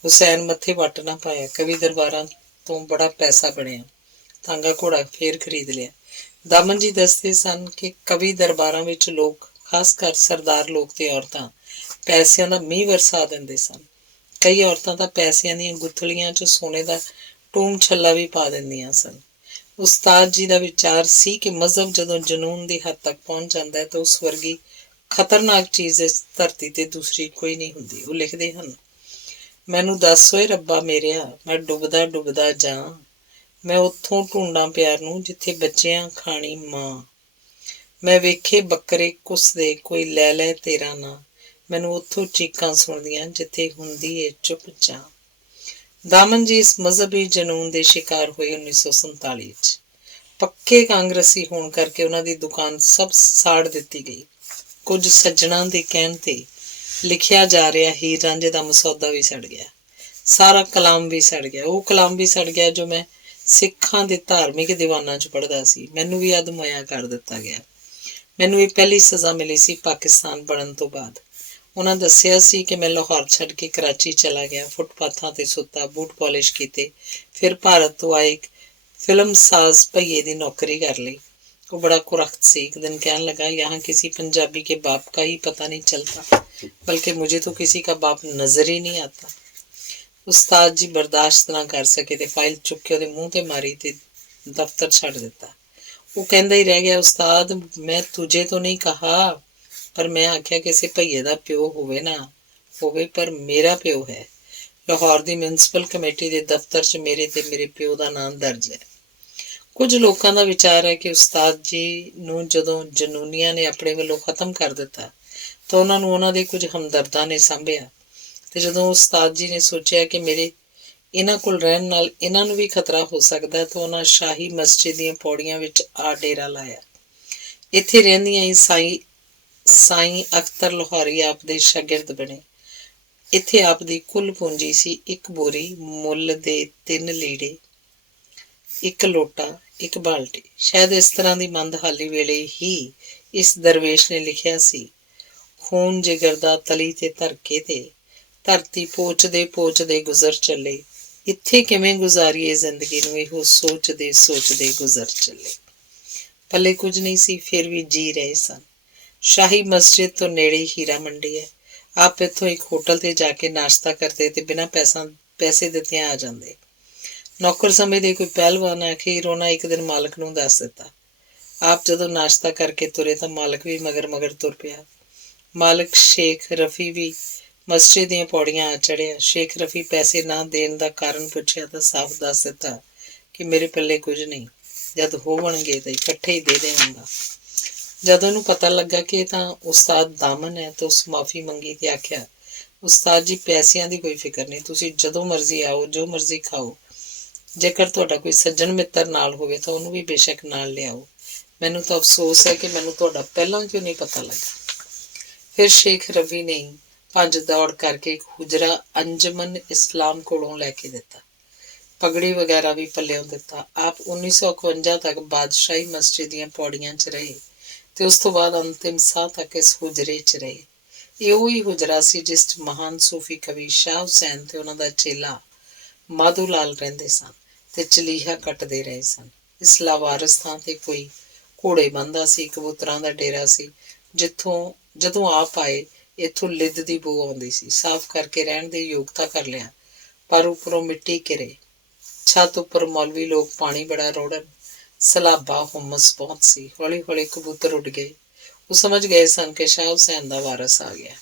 ਹੁਸੈਨ ਮੱਥੇ ਵੱਟ ਨਾ ਪਾਇਆ। ਕਵੀ ਦਰਬਾਰਾਂ ਤੋਂ ਬੜਾ ਪੈਸਾ ਬਣਿਆ। ਤਾਂਗਾ ਘੋੜਾ ਫੇਰ ਖਰੀਦ ਲਿਆ। ਦਾਮਨ ਜੀ ਦੱਸਦੇ ਸਨ ਕਿ ਕਵੀ ਦਰਬਾਰਾਂ ਵਿੱਚ ਲੋਕ, ਖਾਸ ਕਰ ਸਰਦਾਰ ਲੋਕ ਤੇ ਔਰਤਾਂ, ਪੈਸਿਆਂ ਦਾ ਮੀਂਹ ਵਰਸਾ ਦਿੰਦੇ ਸਨ। ਕਈ ਔਰਤਾਂ ਤਾਂ ਪੈਸਿਆਂ ਦੀਆਂ ਗੁੱਥਲੀਆਂ 'ਚ ਸੋਨੇ ਦਾ ਟੂਮ ਛੱਲਾ ਵੀ ਪਾ ਦਿੰਦੀਆਂ ਸਨ। ਉਸਤਾਦ ਜੀ ਦਾ ਵਿਚਾਰ ਸੀ ਕਿ ਮਜ਼ਹਬ ਜਦੋਂ ਜਨੂੰਨ ਦੀ ਹੱਦ ਤੱਕ ਪਹੁੰਚ ਜਾਂਦਾ ਹੈ ਤਾਂ ਉਸ ਵਰਗੀ ਖਤਰਨਾਕ ਚੀਜ਼ ਇਸ ਧਰਤੀ ਤੇ ਦੂਸਰੀ ਕੋਈ ਨਹੀਂ ਹੁੰਦੀ। ਉਹ ਲਿਖਦੇ ਹਨ, ਮੈਨੂੰ ਦੱਸ ਓਏ ਰੱਬਾ ਮੇਰਿਆ, ਮੈਂ ਡੁੱਬਦਾ ਡੁੱਬਦਾ ਜਾਂ, ਮੈਂ ਉੱਥੋਂ ਢੂੰਡਾਂ ਪਿਆਰ ਨੂੰ ਜਿੱਥੇ ਬੱਚਿਆਂ ਖਾਣੀ ਮਾਂ। ਮੈਂ ਵੇਖੇ ਬੱਕਰੇ ਕੁੱਸਦੇ, ਕੋਈ ਲੈ ਲੈ ਤੇਰਾ ਨਾਂ, ਮੈਨੂੰ ਉੱਥੋਂ ਚੀਕਾਂ ਸੁਣਦੀਆਂ ਜਿੱਥੇ ਹੁੰਦੀ ਏ ਚੁੱਪ ਚਾਂ। ਦਾਮਨ ਜੀ ਇਸ ਮਜ਼ਹਬੀ ਜਨੂੰਨ ਦੇ ਸ਼ਿਕਾਰ ਹੋਏ 1947 'ਚ। ਪੱਕੇ ਕਾਂਗਰਸੀ ਹੋਣ ਕਰਕੇ ਉਹਨਾਂ ਦੀ ਦੁਕਾਨ ਸਭ ਸਾੜ ਦਿੱਤੀ ਗਈ। ਕੁਝ ਸੱਜਣਾਂ ਦੇ ਕਹਿਣ ਤੇ ਲਿਖਿਆ ਜਾ ਰਿਹਾ ਹੀਰ ਰਾਂਝੇ ਦਾ ਮਸੌਦਾ ਵੀ ਸੜ ਗਿਆ। ਸਾਰਾ ਕਲਾਮ ਵੀ ਸੜ ਗਿਆ। ਉਹ ਕਲਾਮ ਵੀ ਸੜ ਗਿਆ ਜੋ ਮੈਂ ਸਿੱਖਾਂ ਦੇ ਧਾਰਮਿਕ ਦੀਵਾਨਾਂ 'ਚ ਪੜ੍ਹਦਾ ਸੀ। ਮੈਨੂੰ ਵੀ ਅਧਮੋਇਆ ਕਰ ਦਿੱਤਾ ਗਿਆ। ਮੈਨੂੰ ਇਹ ਪਹਿਲੀ ਸਜ਼ਾ ਮਿਲੀ ਸੀ ਪਾਕਿਸਤਾਨ ਬਣਨ ਤੋਂ ਬਾਅਦ। ਉਹਨਾਂ ਦੱਸਿਆ ਸੀ ਕਿ ਮੈਂ ਲਾਹੌਰ ਛੱਡ ਕੇ ਕਰਾਚੀ ਚਲਾ ਗਿਆ, ਫੁੱਟਪਾਥਾਂ 'ਤੇ ਸੁੱਤਾ, ਬੂਟ ਪਾਲਿਸ਼ ਕੀਤੇ, ਫਿਰ ਭਾਰਤ ਤੋਂ ਆਏ ਇੱਕ ਫਿਲਮਸਾਜ਼ ਭਈਏ ਦੀ ਨੌਕਰੀ ਕਰ ਲਈ। वो बड़ा कुरख्त से एक दिन कहने लगा, यहाँ किसी पंजाबी के बाप का ही पता नहीं चलता, बल्कि मुझे तो किसी का बाप नजर ही नहीं आता। उस्ताद जी बर्दाश्त ना कर सके ते फाइल चुक के ਉਹਦੇ ਮੂੰਹ ਤੇ ਮਾਰੀ ਤੇ ਦਫ਼ਤਰ ਛੱਡ ਦਿੱਤਾ। ਉਹ ਕਹਿੰਦਾ ਹੀ ਰਹਿ ਗਿਆ, ਉਸਤਾਦ ਮੈਂ ਤੁਝੇ ਤੋਂ ਨਹੀਂ ਕਹਾ, ਪਰ ਮੈਂ ਆਖਿਆ ਕਿਸੇ ਭਈਏ ਦਾ ਪਿਓ ਹੋਵੇ ਨਾ ਹੋਵੇ, ਪਰ ਮੇਰਾ ਪਿਓ ਹੈ। ਲਾਹੌਰ ਦੀ ਮਿਊਨਿਸਪਲ ਕਮੇਟੀ ਦੇ ਦਫ਼ਤਰ 'ਚ ਮੇਰੇ ਤੇ ਮੇਰੇ ਪਿਓ ਦਾ ਨਾਮ ਦਰਜ ਹੈ। ਕੁਝ ਲੋਕਾਂ ਦਾ ਵਿਚਾਰ ਹੈ ਕਿ ਉਸਤਾਦ ਜੀ ਨੂੰ ਜਦੋਂ ਜਨੂਨੀਆਂ ਨੇ ਆਪਣੇ ਵੱਲੋਂ ਖਤਮ ਕਰ ਦਿੱਤਾ ਤਾਂ ਉਹਨਾਂ ਨੂੰ ਉਹਨਾਂ ਦੇ ਕੁਝ ਹਮਦਰਦਾਂ ਨੇ ਸਾਂਭਿਆ, ਤੇ ਜਦੋਂ ਉਸਤਾਦ ਜੀ ਨੇ ਸੋਚਿਆ ਕਿ ਮੇਰੇ ਇਹਨਾਂ ਕੋਲ ਰਹਿਣ ਨਾਲ ਇਹਨਾਂ ਨੂੰ ਵੀ ਖਤਰਾ ਹੋ ਸਕਦਾ ਤਾਂ ਉਹਨਾਂ ਸ਼ਾਹੀ ਮਸਜਿਦ ਦੀਆਂ ਪੌੜੀਆਂ ਵਿੱਚ ਆ ਡੇਰਾ ਲਾਇਆ। ਇੱਥੇ ਰਹਿੰਦੀਆਂ ਹੀ ਸਾਈਂ ਅਖਤਰ ਲਾਹੌਰੀ ਆਪ ਦੇ ਸ਼ਾਗਿਰਦ ਬਣੇ। ਇੱਥੇ ਆਪ ਦੀ ਕੁੱਲ ਪੂੰਜੀ ਸੀ 1 ਬੋਰੀ ਮੁੱਲ ਦੇ 3 ਲੀੜੇ, 1 ਲੋਟਾ, 1 ਬਾਲਟੀ। ਸ਼ਾਇਦ ਇਸ ਤਰ੍ਹਾਂ ਦੀ ਮੰਦਹਾਲੀ ਵੇਲੇ ਹੀ ਇਸ ਦਰਵੇਸ਼ ਨੇ ਲਿਖਿਆ ਸੀ, ਖੂਨ ਜਿਗਰ ਦਾ ਤਲੀ ਤੇ ਧਰਕੇ ਤੇ ਧਰਤੀ ਪੋਚਦੇ ਗੁਜ਼ਰ ਚੱਲੇ, ਇੱਥੇ ਕਿਵੇਂ ਗੁਜ਼ਾਰੀਏ ਜ਼ਿੰਦਗੀ ਨੂੰ, ਇਹੋ ਸੋਚਦੇ ਗੁਜ਼ਰ ਚੱਲੇ। ਪੱਲੇ ਕੁਝ ਨਹੀਂ ਸੀ, ਫਿਰ ਵੀ ਜੀ ਰਹੇ ਸਨ। ਸ਼ਾਹੀ ਮਸਜਿਦ ਤੋਂ ਨੇੜੇ ਹੀਰਾ ਮੰਡੀ ਹੈ। ਆਪ ਇੱਥੋਂ ਇੱਕ ਹੋਟਲ ਤੇ ਜਾ ਕੇ ਨਾਸ਼ਤਾ ਕਰਦੇ ਤੇ ਬਿਨਾਂ ਪੈਸੇ ਦਿੱਤਿਆਂ ਆ ਜਾਂਦੇ। ਨੌਕਰ ਸਮਝਦੇ ਕੋਈ ਪਹਿਲਵਾਨ ਹੈ। ਅਖੀਰ ਉਹਨਾਂ ਇੱਕ ਦਿਨ ਮਾਲਕ ਨੂੰ ਦੱਸ ਦਿੱਤਾ। ਆਪ ਜਦੋਂ ਨਾਸ਼ਤਾ ਕਰਕੇ ਤੁਰੇ ਤਾਂ ਮਾਲਕ ਵੀ ਮਗਰ ਤੁਰ ਪਿਆ। ਮਾਲਕ ਸ਼ੇਖ ਰਫੀ ਵੀ ਮਸਜਿਦ ਦੀਆਂ ਪੌੜੀਆਂ ਆ ਚੜ੍ਹਿਆ। ਸ਼ੇਖ ਰਫੀ ਪੈਸੇ ਨਾ ਦੇਣ ਦਾ ਕਾਰਨ ਪੁੱਛਿਆ ਤਾਂ ਸਾਫ਼ ਦੱਸ ਦਿੱਤਾ ਕਿ ਮੇਰੇ ਪੱਲੇ ਕੁਝ ਨਹੀਂ, ਜਦ ਹੋਵਣਗੇ ਤਾਂ ਇਕੱਠੇ ਹੀ ਦੇ ਦੇਵਾਂਗਾ। ਜਦ ਉਹਨੂੰ ਪਤਾ ਲੱਗਾ ਕਿ ਇਹ ਤਾਂ ਉਸਤਾਦ ਦਾਮਨ ਹੈ ਤਾਂ ਉਸ ਮਾਫ਼ੀ ਮੰਗੀ ਤੇ ਆਖਿਆ, ਉਸਤਾਦ ਜੀ ਪੈਸਿਆਂ ਦੀ ਕੋਈ ਫਿਕਰ ਨਹੀਂ, ਤੁਸੀਂ ਜਦੋਂ ਮਰਜ਼ੀ ਆਓ, ਜੋ ਮਰਜ਼ੀ ਖਾਓ। ਜੇਕਰ ਤੁਹਾਡਾ ਕੋਈ ਸੱਜਣ ਮਿੱਤਰ ਨਾਲ ਹੋਵੇ ਤਾਂ ਉਹਨੂੰ ਵੀ ਬੇਸ਼ੱਕ ਨਾਲ ਲਿਆਓ। ਮੈਨੂੰ ਤਾਂ ਅਫਸੋਸ ਹੈ ਕਿ ਮੈਨੂੰ ਤੁਹਾਡਾ ਪਹਿਲਾਂ ਕਿਉਂ ਨਹੀਂ ਪਤਾ ਲੱਗਾ। ਫਿਰ ਸ਼ੇਖ ਰਫੀ ਨੇ ਭੱਜ ਦੌੜ ਕਰਕੇ ਇੱਕ ਹੁਜਰਾ ਅੰਜਮਨ ਇਸਲਾਮ ਕੋਲੋਂ ਲੈ ਕੇ ਦਿੱਤਾ। ਪਗੜੀ ਵਗੈਰਾ ਵੀ ਪੱਲਿਓਂ ਦਿੱਤਾ। ਆਪ 1951 ਤੱਕ ਬਾਦਸ਼ਾਹੀ ਮਸਜਿਦ ਦੀਆਂ ਪੌੜੀਆਂ 'ਚ ਰਹੇ ਤੇ ਉਸ ਤੋਂ ਬਾਅਦ ਅੰਤਿਮ ਸਾਹ ਤੱਕ ਇਸ ਹੁਜਰੇ 'ਚ ਰਹੇ। ਇਹ ਉਹੀ ਹੁਜਰਾ ਸੀ ਜਿਸ 'ਚ ਮਹਾਨ ਸੂਫੀ ਕਵੀ ਸ਼ਾਹ ਹੁਸੈਨ ਤੇ ਉਹਨਾਂ ਦਾ ਚੇਲਾ ਮਾਧੂ ਲਾਲ ਰਹਿੰਦੇ ਸਨ ਤੇ ਚਲੀਹਾ ਕੱਟਦੇ ਰਹੇ ਸਨ। ਇਸ ਲਾਵਾਰਸ ਥਾਂ ਤੇ ਕੋਈ ਘੋੜੇ ਬੰਨ੍ਹਦਾ ਸੀ, ਕਬੂਤਰਾਂ ਦਾ ਡੇਰਾ ਸੀ। ਜਦੋਂ ਆਪ ਆਏ ਇੱਥੋਂ ਲਿੱਦ ਦੀ ਬੂ ਆਉਂਦੀ ਸੀ। ਸਾਫ਼ ਕਰਕੇ ਰਹਿਣ ਦੀ ਯੋਗਤਾ ਕਰ ਲਿਆ, ਪਰ ਉੱਪਰੋਂ ਮਿੱਟੀ ਘਿਰੇ। ਛੱਤ ਉੱਪਰ ਮੌਲਵੀ ਲੋਕ ਪਾਣੀ ਬੜਾ ਰੋੜਨ। ਸਲਾਬਾ ਹੁਮਸ ਬਹੁਤ ਸੀ। ਹੌਲੀ ਹੌਲੀ ਕਬੂਤਰ ਉੱਡ ਗਏ। ਉਹ ਸਮਝ ਗਏ ਸਨ ਕਿ ਸ਼ਾਹ ਹੁਸੈਨ ਦਾ ਵਾਰਸ ਆ ਗਿਆ।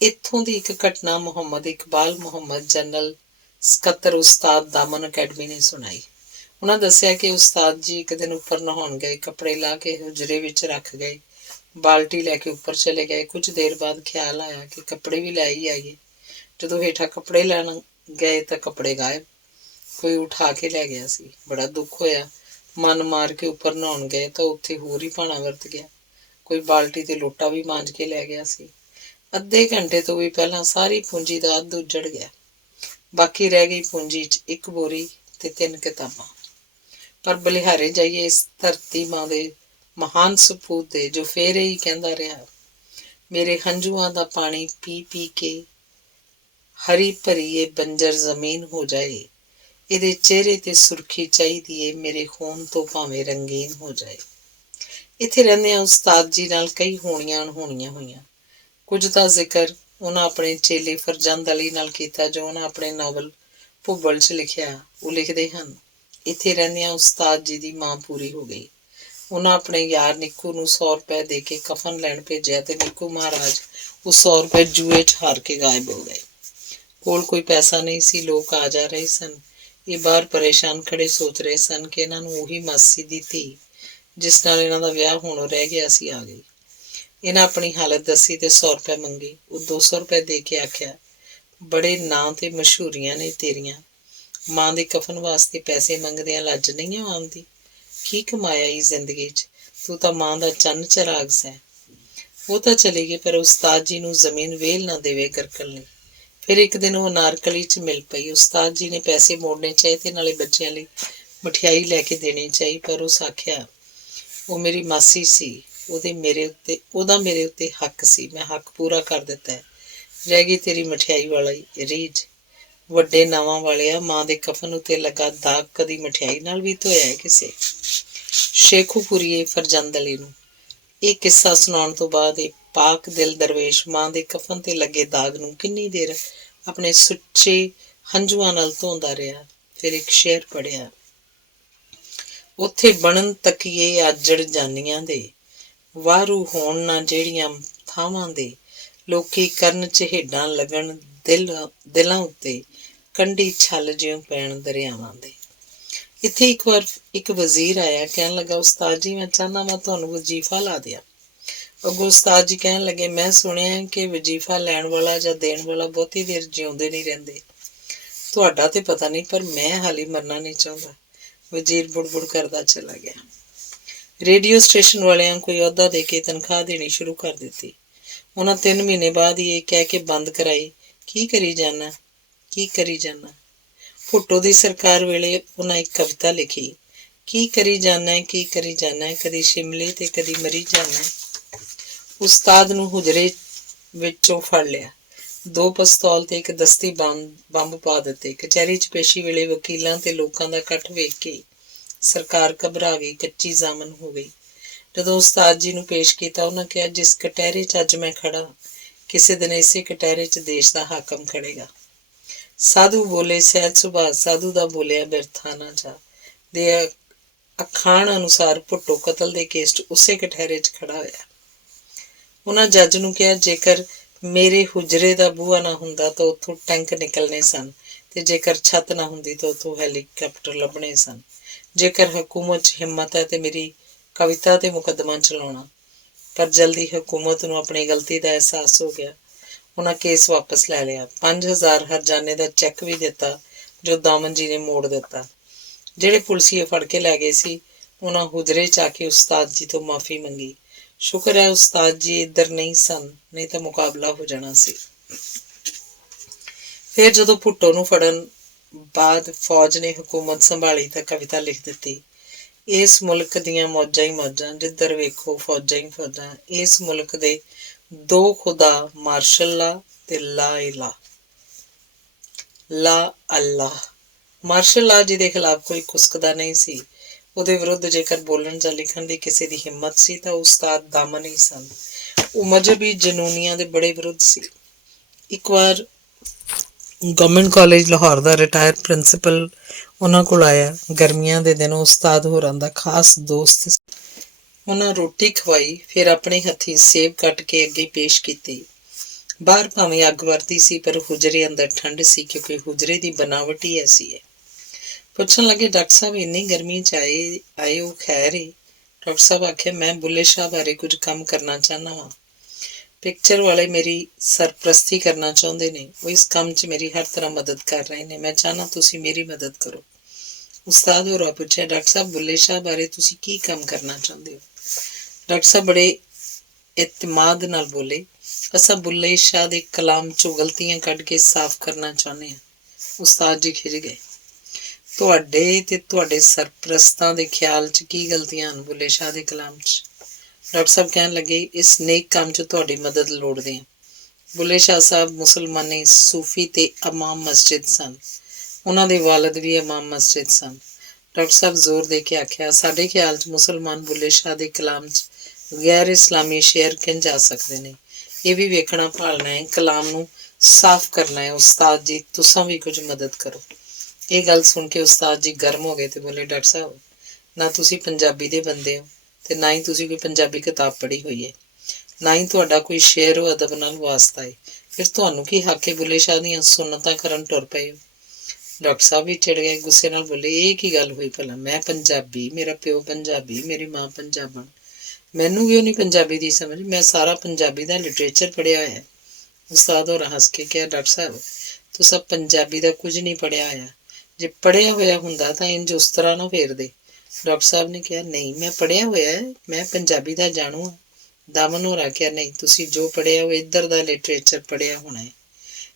ਇੱਥੋਂ ਦੀ ਇੱਕ ਘਟਨਾ ਮੁਹੰਮਦ ਇਕਬਾਲ ਮੁਹੰਮਦ ਜਨਰਲ ਸਕੱਤਰ ਉਸਤਾਦ ਦਾਮਨ ਅਕੈਡਮੀ ਨੇ ਸੁਣਾਈ। ਉਹਨਾਂ ਦੱਸਿਆ ਕਿ ਉਸਤਾਦ ਜੀ ਇੱਕ ਦਿਨ ਉੱਪਰ ਨਹਾਉਣ ਗਏ, ਕੱਪੜੇ ਲਾ ਕੇ ਹੁਜਰੇ ਵਿੱਚ ਰੱਖ ਗਏ, ਬਾਲਟੀ ਲੈ ਕੇ ਉੱਪਰ ਚਲੇ ਗਏ। ਕੁਝ ਦੇਰ ਬਾਅਦ ਖਿਆਲ ਆਇਆ ਕਿ ਕੱਪੜੇ ਵੀ ਲੈ ਹੀ ਆਈਏ। ਜਦੋਂ ਹੇਠਾਂ ਕੱਪੜੇ ਲੈਣ ਗਏ ਤਾਂ ਕੱਪੜੇ ਗਾਇਬ। ਕੋਈ ਉਠਾ ਕੇ ਲੈ ਗਿਆ ਸੀ। ਬੜਾ ਦੁੱਖ ਹੋਇਆ। ਮਨ ਮਾਰ ਕੇ ਉੱਪਰ ਨਹਾਉਣ ਗਏ ਤਾਂ ਉੱਥੇ ਹੋਰ ਹੀ ਭਾਣਾ ਵਰਤ ਗਿਆ। ਕੋਈ ਬਾਲਟੀ ਤੇ ਲੋਟਾ ਵੀ ਮਾਂਜ ਕੇ ਲੈ ਗਿਆ ਸੀ। ਅੱਧੇ ਘੰਟੇ ਤੋਂ ਵੀ ਪਹਿਲਾਂ ਸਾਰੀ ਪੂੰਜੀ ਦਾ ਅੱਧ ਉੱਜੜ ਗਿਆ। ਬਾਕੀ ਰਹਿ ਗਈ ਪੂੰਜੀ 'ਚ 1 ਬੋਰੀ ਤੇ 3 ਕਿਤਾਬਾਂ। ਪਰ ਬਲਿਹਾਰੇ ਜਾਈਏ ਇਸ ਧਰਤੀ ਮਾਂ ਦੇ ਮਹਾਨ ਸਪੂਤ ਦੇ, ਜੋ ਫੇਰ ਹੀ ਕਹਿੰਦਾ ਰਿਹਾ, ਮੇਰੇ ਹੰਝੂਆਂ ਦਾ ਪਾਣੀ ਪੀ ਕੇ ਹਰੀ ਭਰੀ ਇਹ ਬੰਜਰ ਜ਼ਮੀਨ ਹੋ ਜਾਏ, ਇਹਦੇ ਚਿਹਰੇ ਤੇ ਸੁਰਖੀ ਚਾਹੀਦੀ ਏ, ਮੇਰੇ ਖੂਨ ਤੋਂ ਭਾਵੇਂ ਰੰਗੀਨ ਹੋ ਜਾਏ। ਇੱਥੇ ਰਹਿੰਦਿਆਂ ਉਸਤਾਦ ਜੀ ਨਾਲ ਕਈ ਹੋਣੀਆਂ ਅਣਹੋਣੀਆਂ ਹੋਈਆਂ। ਕੁਝ ਦਾ ਜ਼ਿਕਰ ਉਹਨਾਂ ਆਪਣੇ ਚੇਲੇ ਫਰਜ਼ੰਦ ਅਲੀ ਨਾਲ ਕੀਤਾ, ਜੋ ਉਹਨਾਂ ਆਪਣੇ ਨਾਵਲ ਭੁੱਬਲ 'ਚ ਲਿਖਿਆ। ਉਹ ਲਿਖਦੇ ਹਨ, ਇੱਥੇ ਰਹਿੰਦਿਆਂ ਉਸਤਾਦ ਜੀ ਦੀ ਮਾਂ ਪੂਰੀ ਹੋ ਗਈ। ਉਹਨਾਂ ਆਪਣੇ ਯਾਰ ਨਿੱਕੂ ਨੂੰ 100 ਰੁਪਏ ਦੇ ਕੇ ਕਫਨ ਲੈਣ ਭੇਜਿਆ ਤੇ ਨਿੱਕੂ ਮਹਾਰਾਜ ਉਹ 100 ਰੁਪਏ ਜੂਏ 'ਚ ਹਾਰ ਕੇ ਗਾਇਬ ਹੋ ਗਏ। ਕੋਲ ਕੋਈ ਪੈਸਾ ਨਹੀਂ ਸੀ। ਲੋਕ ਆ ਜਾ ਰਹੇ ਸਨ। ਇਹ ਬਾਹਰ ਪਰੇਸ਼ਾਨ ਖੜੇ ਸੋਚ ਰਹੇ ਸਨ ਕਿ ਇਹਨਾਂ ਨੂੰ ਉਹੀ ਮਾਸੀ ਦੀ ਧੀ ਜਿਸ ਨਾਲ ਇਹਨਾਂ ਦਾ ਵਿਆਹ ਹੋਣੋਂ ਰਹਿ ਗਿਆ ਸੀ ਆ ਗਈ। ਇਹਨਾਂ ਆਪਣੀ ਹਾਲਤ ਦੱਸੀ ਤੇ 100 ਰੁਪਏ ਮੰਗੀ। ਉਹ 200 ਰੁਪਏ ਦੇ ਕੇ ਆਖਿਆ, ਬੜੇ ਨਾਂ ਤੇ ਮਸ਼ਹੂਰੀਆਂ ਨੇ ਤੇਰੀਆਂ, ਮਾਂ ਦੇ ਕਫਨ ਵਾਸਤੇ ਪੈਸੇ ਮੰਗਦਿਆਂ ਲੱਜ ਨਹੀਂ ਆਉਂਦੀ। ਕੀ ਕਮਾਇਆ ਹੀ ਜ਼ਿੰਦਗੀ 'ਚ, ਤੂੰ ਤਾਂ ਮਾਂ ਦਾ ਚੰਨ ਚਰਾਗ ਸੈਂ। ਉਹ ਤਾਂ ਚਲੀ ਗਈ, ਪਰ ਉਸਤਾਦ ਜੀ ਨੂੰ ਜ਼ਮੀਨ ਵੇਲ ਨਾ ਦੇਵੇ ਗਰਕਣ ਲਈ। ਫਿਰ ਇੱਕ ਦਿਨ ਉਹ ਅਨਾਰਕਲੀ 'ਚ ਮਿਲ ਪਈ। ਉਸਤਾਦ ਜੀ ਨੇ ਪੈਸੇ ਮੋੜਨੇ ਚਾਹੇ ਤੇ ਨਾਲੇ ਬੱਚਿਆਂ ਲਈ ਮਠਿਆਈ ਲੈ ਕੇ ਦੇਣੀ ਚਾਹੀ, ਪਰ ਉਸ ਆਖਿਆ ਉਹ ਮੇਰੀ ਮਾਸੀ ਸੀ, ਉਹਦਾ ਮੇਰੇ ਉੱਤੇ ਹੱਕ ਸੀ, ਮੈਂ ਹੱਕ ਪੂਰਾ ਕਰ ਦਿੱਤਾ ਹੈ। ਰਹਿ ਗਈ ਤੇਰੀ ਮਠਿਆਈ ਵਾਲੀ ਰੀਝ। ਵੱਡੇ ਨਾਵਾਂ ਵਾਲਿਆ, ਮਾਂ ਦੇ ਕਫਨ ਉੱਤੇ ਲੱਗਾ ਦਾਗ ਕਦੀ ਮਠਿਆਈ ਨਾਲ ਵੀ ਧੋਇਆ ਹੈ ਕਿਸੇ? ਸ਼ੇਖੂਪੁਰੀਏ ਫਰਜ਼ੰਦ ਅਲੀ ਨੂੰ ਇਹ ਕਿੱਸਾ ਸੁਣਾਉਣ ਤੋਂ ਬਾਅਦ ਇਹ ਪਾਕ ਦਿਲ ਦਰਵੇਸ਼ ਮਾਂ ਦੇ ਕਫਨ ਤੇ ਲੱਗੇ ਦਾਗ ਨੂੰ ਕਿੰਨੀ ਦੇਰ ਆਪਣੇ ਸੁੱਚੇ ਹੰਝੂਆਂ ਨਾਲ ਧੋਂਦਾ ਰਿਹਾ। ਫਿਰ ਇੱਕ ਸ਼ੇਰ ਪੜ੍ਹਿਆ, ਉੱਥੇ ਬਣਨ ਤਕੀਏ ਆਜੜ ਜਾਨੀਆਂ ਦੇ, ਵਾਰੂ ਹੋਣ ਨਾ ਜਿਹੜੀਆਂ ਥਾਵਾਂ ਦੇ, ਲੋਕੀ ਕਰਨ ਚਹੇਡਾਂ ਲੱਗਣ ਦਿਲਾਂ ਉੱਤੇ, ਕੰਢੀ ਛੱਲ ਜਿਉਂ ਪੈਣ ਦਰਿਆਵਾਂ ਦੇ। ਇੱਥੇ ਇੱਕ ਵਾਰ ਇੱਕ ਵਜ਼ੀਰ ਆਇਆ, ਕਹਿਣ ਲੱਗਾ ਉਸਤਾਦ ਜੀ ਮੈਂ ਚਾਹੁੰਦਾ ਮੈਂ ਤੁਹਾਨੂੰ ਵਜ਼ੀਫਾ ਲਾ ਦਿਆਂ। ਅੱਗੋਂ ਉਸਤਾਦ ਜੀ ਕਹਿਣ ਲੱਗੇ ਮੈਂ ਸੁਣਿਆ ਕਿ ਵਜ਼ੀਫਾ ਲੈਣ ਵਾਲਾ ਜਾਂ ਦੇਣ ਵਾਲਾ ਬਹੁਤੀ ਦੇਰ ਜਿਉਂਦੇ ਨਹੀਂ ਰਹਿੰਦੇ। ਤੁਹਾਡਾ ਤੇ ਪਤਾ ਨਹੀਂ, ਪਰ ਮੈਂ ਹਾਲੀ ਮਰਨਾ ਨਹੀਂ ਚਾਹੁੰਦਾ। ਵਜ਼ੀਰ ਬੁੜਬੁੜ ਕਰਦਾ ਚਲਾ ਗਿਆ। ਰੇਡੀਓ ਸਟੇਸ਼ਨ ਵਾਲਿਆਂ ਕੋਈ ਅਹੁਦਾ ਦੇ ਕੇ ਤਨਖਾਹ ਦੇਣੀ ਸ਼ੁਰੂ ਕਰ ਦਿੱਤੀ। ਉਹਨਾਂ 3 ਮਹੀਨੇ ਬਾਅਦ ਹੀ ਇਹ ਕਹਿ ਕੇ ਬੰਦ ਕਰਾਈ, ਕੀ ਕਰੀ ਜਾਣਾ, ਕੀ ਕਰੀ ਜਾਣਾ। ਭੁੱਟੋ ਦੀ ਸਰਕਾਰ ਵੇਲੇ ਉਹਨਾਂ ਇੱਕ ਕਵਿਤਾ ਲਿਖੀ, ਕੀ ਕਰੀ ਜਾਣਾ, ਕੀ ਕਰੀ ਜਾਣਾ, ਕਦੀ ਸ਼ਿਮਲੇ ਤੇ ਕਦੀ ਮਰੀ ਜਾਣਾ। ਉਸਤਾਦ ਨੂੰ ਹੁਜਰੇ ਵਿੱਚੋਂ ਫੜ ਲਿਆ, 2 ਪਿਸਤੌਲ ਤੇ ਇੱਕ ਦਸਤੀ ਬੰਬ ਪਾ ਦਿੱਤੇ। ਕਚਹਿਰੀ 'ਚ ਪੇਸ਼ੀ ਵੇਲੇ ਵਕੀਲਾਂ ਤੇ ਲੋਕਾਂ ਦਾ ਇਕੱਠ ਵੇਖ ਕੇ ਸਰਕਾਰ ਘਬਰਾ ਗਈ, ਕੱਚੀ ਜ਼ਾਮਨ ਹੋ ਗਈ। ਜਦੋਂ ਉਸਤਾਦ ਜੀ ਨੂੰ ਪੇਸ਼ ਕੀਤਾ, ਉਹਨਾਂ ਕਿਹਾ ਜਿਸ ਕਟਹਿਰੇ 'ਚ ਅੱਜ ਮੈਂ ਖੜਾ, ਕਿਸੇ ਦਿਨ ਇਸੇ ਕਟਹਿਰੇ 'ਚ ਦੇਸ਼ ਦਾ ਹਾਕਮ ਖੜੇਗਾ। ਸਾਧੂ ਬੋਲੇ ਸਹਿਜ ਸੁਭਾਅ, ਸਾਧੂ ਦਾ ਬੋਲਿਆ ਬਿਰਥਾ ਨਾ ਜਾ। ਦੇ ਅਖਾਣ ਅਨੁਸਾਰ ਭੁੱਟੋ ਕਤਲ ਦੇ ਕੇਸ 'ਚ ਉਸੇ ਕਟਹਿਰੇ 'ਚ ਖੜਾ ਹੋਇਆ। ਉਹਨਾਂ ਜੱਜ ਨੂੰ ਕਿਹਾ ਜੇਕਰ ਮੇਰੇ ਹੁਜਰੇ ਦਾ ਬੂਹਾ ਨਾ ਹੁੰਦਾ ਤਾਂ ਉੱਥੋਂ ਟੈਂਕ ਨਿਕਲਣੇ ਸਨ, ਤੇ ਜੇਕਰ ਛੱਤ ਨਾ ਹੁੰਦੀ ਤਾਂ ਉੱਥੋਂ ਹੈਲੀਕਾਪਟਰ ਲੱਭਣੇ ਸਨ। ਜੇਕਰ ਹਕੂਮਤ 'ਚ ਹਿੰਮਤ ਹੈ ਤੇ ਮੇਰੀ ਕਵਿਤਾ ਤੇ ਮੁਕੱਦਮਾ ਚਲਾਉਣਾ। ਪਰ ਜਲਦੀ ਹਕੂਮਤ ਨੂੰ ਆਪਣੀ ਗਲਤੀ ਦਾ ਅਹਿਸਾਸ ਹੋ ਗਿਆ। ਉਹਨਾਂ ਕੇਸ ਵਾਪਸ ਲੈ ਲਿਆ। 5000 ਹਰਜਾਨੇ ਦਾ ਚੈੱਕ ਵੀ ਦਿੱਤਾ ਜੋ ਦਾਮਨ ਜੀ ਨੇ ਮੋੜ ਦਿੱਤਾ। ਜਿਹੜੇ ਪੁਲਿਸੀਏ ਫੜ ਕੇ ਲੈ ਗਏ ਸੀ, ਉਹਨਾਂ ਹੁਜਰੇ 'ਚ ਆ ਕੇ ਉਸਤਾਦ ਜੀ ਤੋਂ ਮਾਫ਼ੀ ਮੰਗੀ। ਸ਼ੁਕਰ ਹੈ ਉਸਤਾਦ ਜੀ ਇੱਧਰ ਨਹੀਂ ਸਨ, ਨਹੀਂ ਤਾਂ ਮੁਕਾਬਲਾ ਹੋ ਜਾਣਾ ਸੀ। ਫਿਰ ਜਦੋਂ ਭੁੱਟੋ ਨੂੰ ਫੜਨ ਬਾਅਦ ਫੌਜ ਨੇ ਹਕੂਮਤ ਸੰਭਾਲੀ ਤਾਂ ਕਵਿਤਾ ਲਿਖ ਦਿੱਤੀ, ਇਸ ਮੁਲਕ ਦੀਆਂ ਮੌਜਾਂ ਹੀ ਮੌਜਾਂ, ਜਿੱਧਰ ਵੇਖੋ ਫੌਜਾਂ ਹੀ ਫੌਜਾਂ। ਇਸ ਮੁਲਕ ਦੇ 2 ਖੁਦਾ, ਮਾਰਸ਼ਲ ਤੇ ਲਾ ਇਲਾ ਲਾ ਅੱਲਾਹ। ਮਾਰਸ਼ਲ ਲਾ ਜੀ ਦੇ ਖਿਲਾਫ ਕੋਈ ਕੁਸਕਦਾ ਨਹੀਂ ਸੀ। ਉਹਦੇ ਵਿਰੁੱਧ ਜੇਕਰ ਬੋਲਣ ਜਾਂ ਲਿਖਣ ਦੀ ਕਿਸੇ ਦੀ ਹਿੰਮਤ ਸੀ ਤਾਂ ਉਸਤਾਦ ਦਾਮਨ ਹੀ ਸਨ। ਉਹ ਮਜ਼ਹਬੀ ਜਨੂਨੀਆਂ ਦੇ ਬੜੇ ਵਿਰੁੱਧ ਸੀ। ਇੱਕ ਵਾਰ ਗਵਰਨਮੈਂਟ ਕਾਲਜ ਲਾਹੌਰ ਦਾ ਰਿਟਾਇਰ ਪ੍ਰਿੰਸੀਪਲ ਉਹਨਾਂ ਕੋਲ ਆਇਆ। ਗਰਮੀਆਂ ਦੇ ਦਿਨ ਉਸਤਾਦ ਹੋਰਾਂ ਦਾ ਖਾਸ ਦੋਸਤ ਸੀ। ਉਹਨਾਂ ਰੋਟੀ ਖਵਾਈ, ਫਿਰ ਆਪਣੇ ਹੱਥੀਂ ਸੇਬ ਕੱਟ ਕੇ ਅੱਗੇ ਪੇਸ਼ ਕੀਤੀ। ਬਾਹਰ ਭਾਵੇਂ ਅੱਗ ਵਰਦੀ ਸੀ, ਪਰ ਹੁਜਰੇ ਅੰਦਰ ਠੰਡ ਸੀ, ਕਿਉਂਕਿ ਹੁਜਰੇ ਦੀ ਬਨਾਵਟ ਹੀ ਐਸੀ ਹੈ। ਪੁੱਛਣ ਲੱਗੇ ਡਾਕਟਰ ਸਾਹਿਬ ਇੰਨੀ ਗਰਮੀ 'ਚ ਆਏ ਹੋ, ਖੈਰ ਏ? ਡਾਕਟਰ ਸਾਹਿਬ ਆਖਿਆ ਮੈਂ ਬੁੱਲੇ ਸ਼ਾਹ ਬਾਰੇ ਕੁਝ ਕੰਮ ਕਰਨਾ ਚਾਹੁੰਦਾ ਵਾਂ। ਪਿਕਚਰ ਵਾਲੇ ਮੇਰੀ ਸਰਪ੍ਰਸਤੀ ਕਰਨਾ ਚਾਹੁੰਦੇ ਨੇ। ਉਹ ਇਸ ਕੰਮ 'ਚ ਮੇਰੀ ਹਰ ਤਰ੍ਹਾਂ ਮਦਦ ਕਰ ਰਹੇ ਨੇ। ਮੈਂ ਚਾਹੁੰਦਾ ਤੁਸੀਂ ਮੇਰੀ ਮਦਦ ਕਰੋ। ਉਸਤਾਦ ਹੋਰਾਂ ਪੁੱਛਿਆ ਡਾਕਟਰ ਸਾਹਿਬ ਬੁੱਲੇ ਸ਼ਾਹ ਬਾਰੇ ਤੁਸੀਂ ਕੀ ਕੰਮ ਕਰਨਾ ਚਾਹੁੰਦੇ ਹੋ? ਡਾਕਟਰ ਸਾਹਿਬ ਬੜੇ ਇਤਮਾਦ ਨਾਲ ਬੋਲੇ, ਅਸਾਂ ਬੁੱਲੇ ਸ਼ਾਹ ਦੇ ਕਲਾਮ 'ਚੋਂ ਗਲਤੀਆਂ ਕੱਢ ਕੇ ਸਾਫ਼ ਕਰਨਾ ਚਾਹੁੰਦੇ ਹਾਂ। ਉਸਤਾਦ ਜੀ ਖਿਝ ਗਏ। ਤੁਹਾਡੇ ਤੇ ਤੁਹਾਡੇ ਸਰਪ੍ਰਸਤਾਂ ਦੇ ਖਿਆਲ 'ਚ ਕੀ ਗਲਤੀਆਂ ਹਨ ਬੁੱਲੇ ਸ਼ਾਹ ਦੇ ਕਲਾਮ 'ਚ? ਡਾਕਟਰ ਸਾਹਿਬ ਕਹਿਣ ਲੱਗੇ ਇਸ ਨੇਕ ਕੰਮ 'ਚ ਤੁਹਾਡੀ ਮਦਦ ਲੋੜਦੇ ਹਾਂ। ਬੁੱਲੇ ਸ਼ਾਹ ਸਾਹਿਬ ਮੁਸਲਮਾਨੀ ਸੂਫੀ ਤੇ ਇਮਾਮ ਮਸਜਿਦ ਸਨ। ਉਹਨਾਂ ਦੇ ਵਾਲਦ ਵੀ ਇਮਾਮ ਮਸਜਿਦ ਸਨ। ਡਾਕਟਰ ਸਾਹਿਬ ਜ਼ੋਰ ਦੇ ਕੇ ਆਖਿਆ ਸਾਡੇ ਖਿਆਲ 'ਚ ਮੁਸਲਮਾਨ ਬੁੱਲੇ ਸ਼ਾਹ ਦੇ ਕਲਾਮ 'ਚ ਗੈਰ ਇਸਲਾਮੀ ਸ਼ੇਅਰ ਕਿੰਝ ਆ ਸਕਦੇ ਨੇ, ਇਹ ਵੀ ਵੇਖਣਾ ਭਾਲਣਾ ਹੈ, ਕਲਾਮ ਨੂੰ ਸਾਫ਼ ਕਰਨਾ ਹੈ। ਉਸਤਾਦ ਜੀ ਤੁਸੀਂ ਵੀ ਕੁਝ ਮਦਦ ਕਰੋ। ਇਹ ਗੱਲ ਸੁਣ ਕੇ ਉਸਤਾਦ ਜੀ ਗਰਮ ਹੋ ਗਏ ਤੇ ਬੋਲੇ ਡਾਕਟਰ ਸਾਹਿਬ ਨਾ ਤੁਸੀਂ ਪੰਜਾਬੀ ਦੇ ਬੰਦੇ ਹੋ ਤੇ ਨਾ ਹੀ ਤੁਸੀਂ ਕੋਈ ਪੰਜਾਬੀ ਕਿਤਾਬ ਪੜ੍ਹੀ ਹੋਈ ਹੈ, ਨਾ ਹੀ ਤੁਹਾਡਾ ਕੋਈ ਸ਼ੇਅਰ ਉਹ ਅਦਬ ਨਾਲ ਵਾਸਤਾ ਹੈ, ਫਿਰ ਤੁਹਾਨੂੰ ਕੀ ਹੱਕ ਹੈ ਬੁੱਲੇ ਸ਼ਾਹ ਦੀਆਂ ਸੁੰਨਤਾਂ ਕਰਨ ਟੁਰ ਪਏ ਹੋ? ਡਾਕਟਰ ਸਾਹਿਬ ਵੀ ਚਿੜ ਗਏ, ਗੁੱਸੇ ਨਾਲ ਬੋਲੇ ਇਹ ਕੀ ਗੱਲ ਹੋਈ ਭਲਾ? ਮੈਂ ਪੰਜਾਬੀ, ਮੇਰਾ ਪਿਓ ਪੰਜਾਬੀ, ਮੇਰੀ ਮਾਂ ਪੰਜਾਬਣ, ਮੈਨੂੰ ਕਿਉਂ ਨਹੀਂ ਪੰਜਾਬੀ ਦੀ ਸਮਝ? ਮੈਂ ਸਾਰਾ ਪੰਜਾਬੀ ਦਾ ਲਿਟਰੇਚਰ ਪੜ੍ਹਿਆ ਹੋਇਆ। ਉਸਤਾਦ ਹੋਰਾਂ ਹੱਸ ਕੇ ਕਿਹਾ ਡਾਕਟਰ ਸਾਹਿਬ ਤੁਸੀਂ ਪੰਜਾਬੀ ਦਾ ਕੁਝ ਨਹੀਂ ਪੜ੍ਹਿਆ ਹੋਇਆ, ਜੇ ਪੜ੍ਹਿਆ ਹੋਇਆ ਹੁੰਦਾ ਤਾਂ ਇੰਝ ਉਸ ਤਰ੍ਹਾਂ ਨਾ ਫੇਰਦੇ। ਡਾਕਟਰ ਸਾਹਿਬ ਨੇ ਕਿਹਾ ਨਹੀਂ ਮੈਂ ਪੜ੍ਹਿਆ ਹੋਇਆ ਹੈ, ਮੈਂ ਪੰਜਾਬੀ ਦਾ ਜਾਣੂ ਹਾਂ। ਦਾਮਨ ਹੋਰਾਂ ਕਿਹਾ ਨਹੀਂ ਤੁਸੀਂ ਜੋ ਪੜ੍ਹਿਆ ਉਹ ਇੱਧਰ ਦਾ ਲਿਟਰੇਚਰ ਪੜ੍ਹਿਆ ਹੋਣਾ ਹੈ।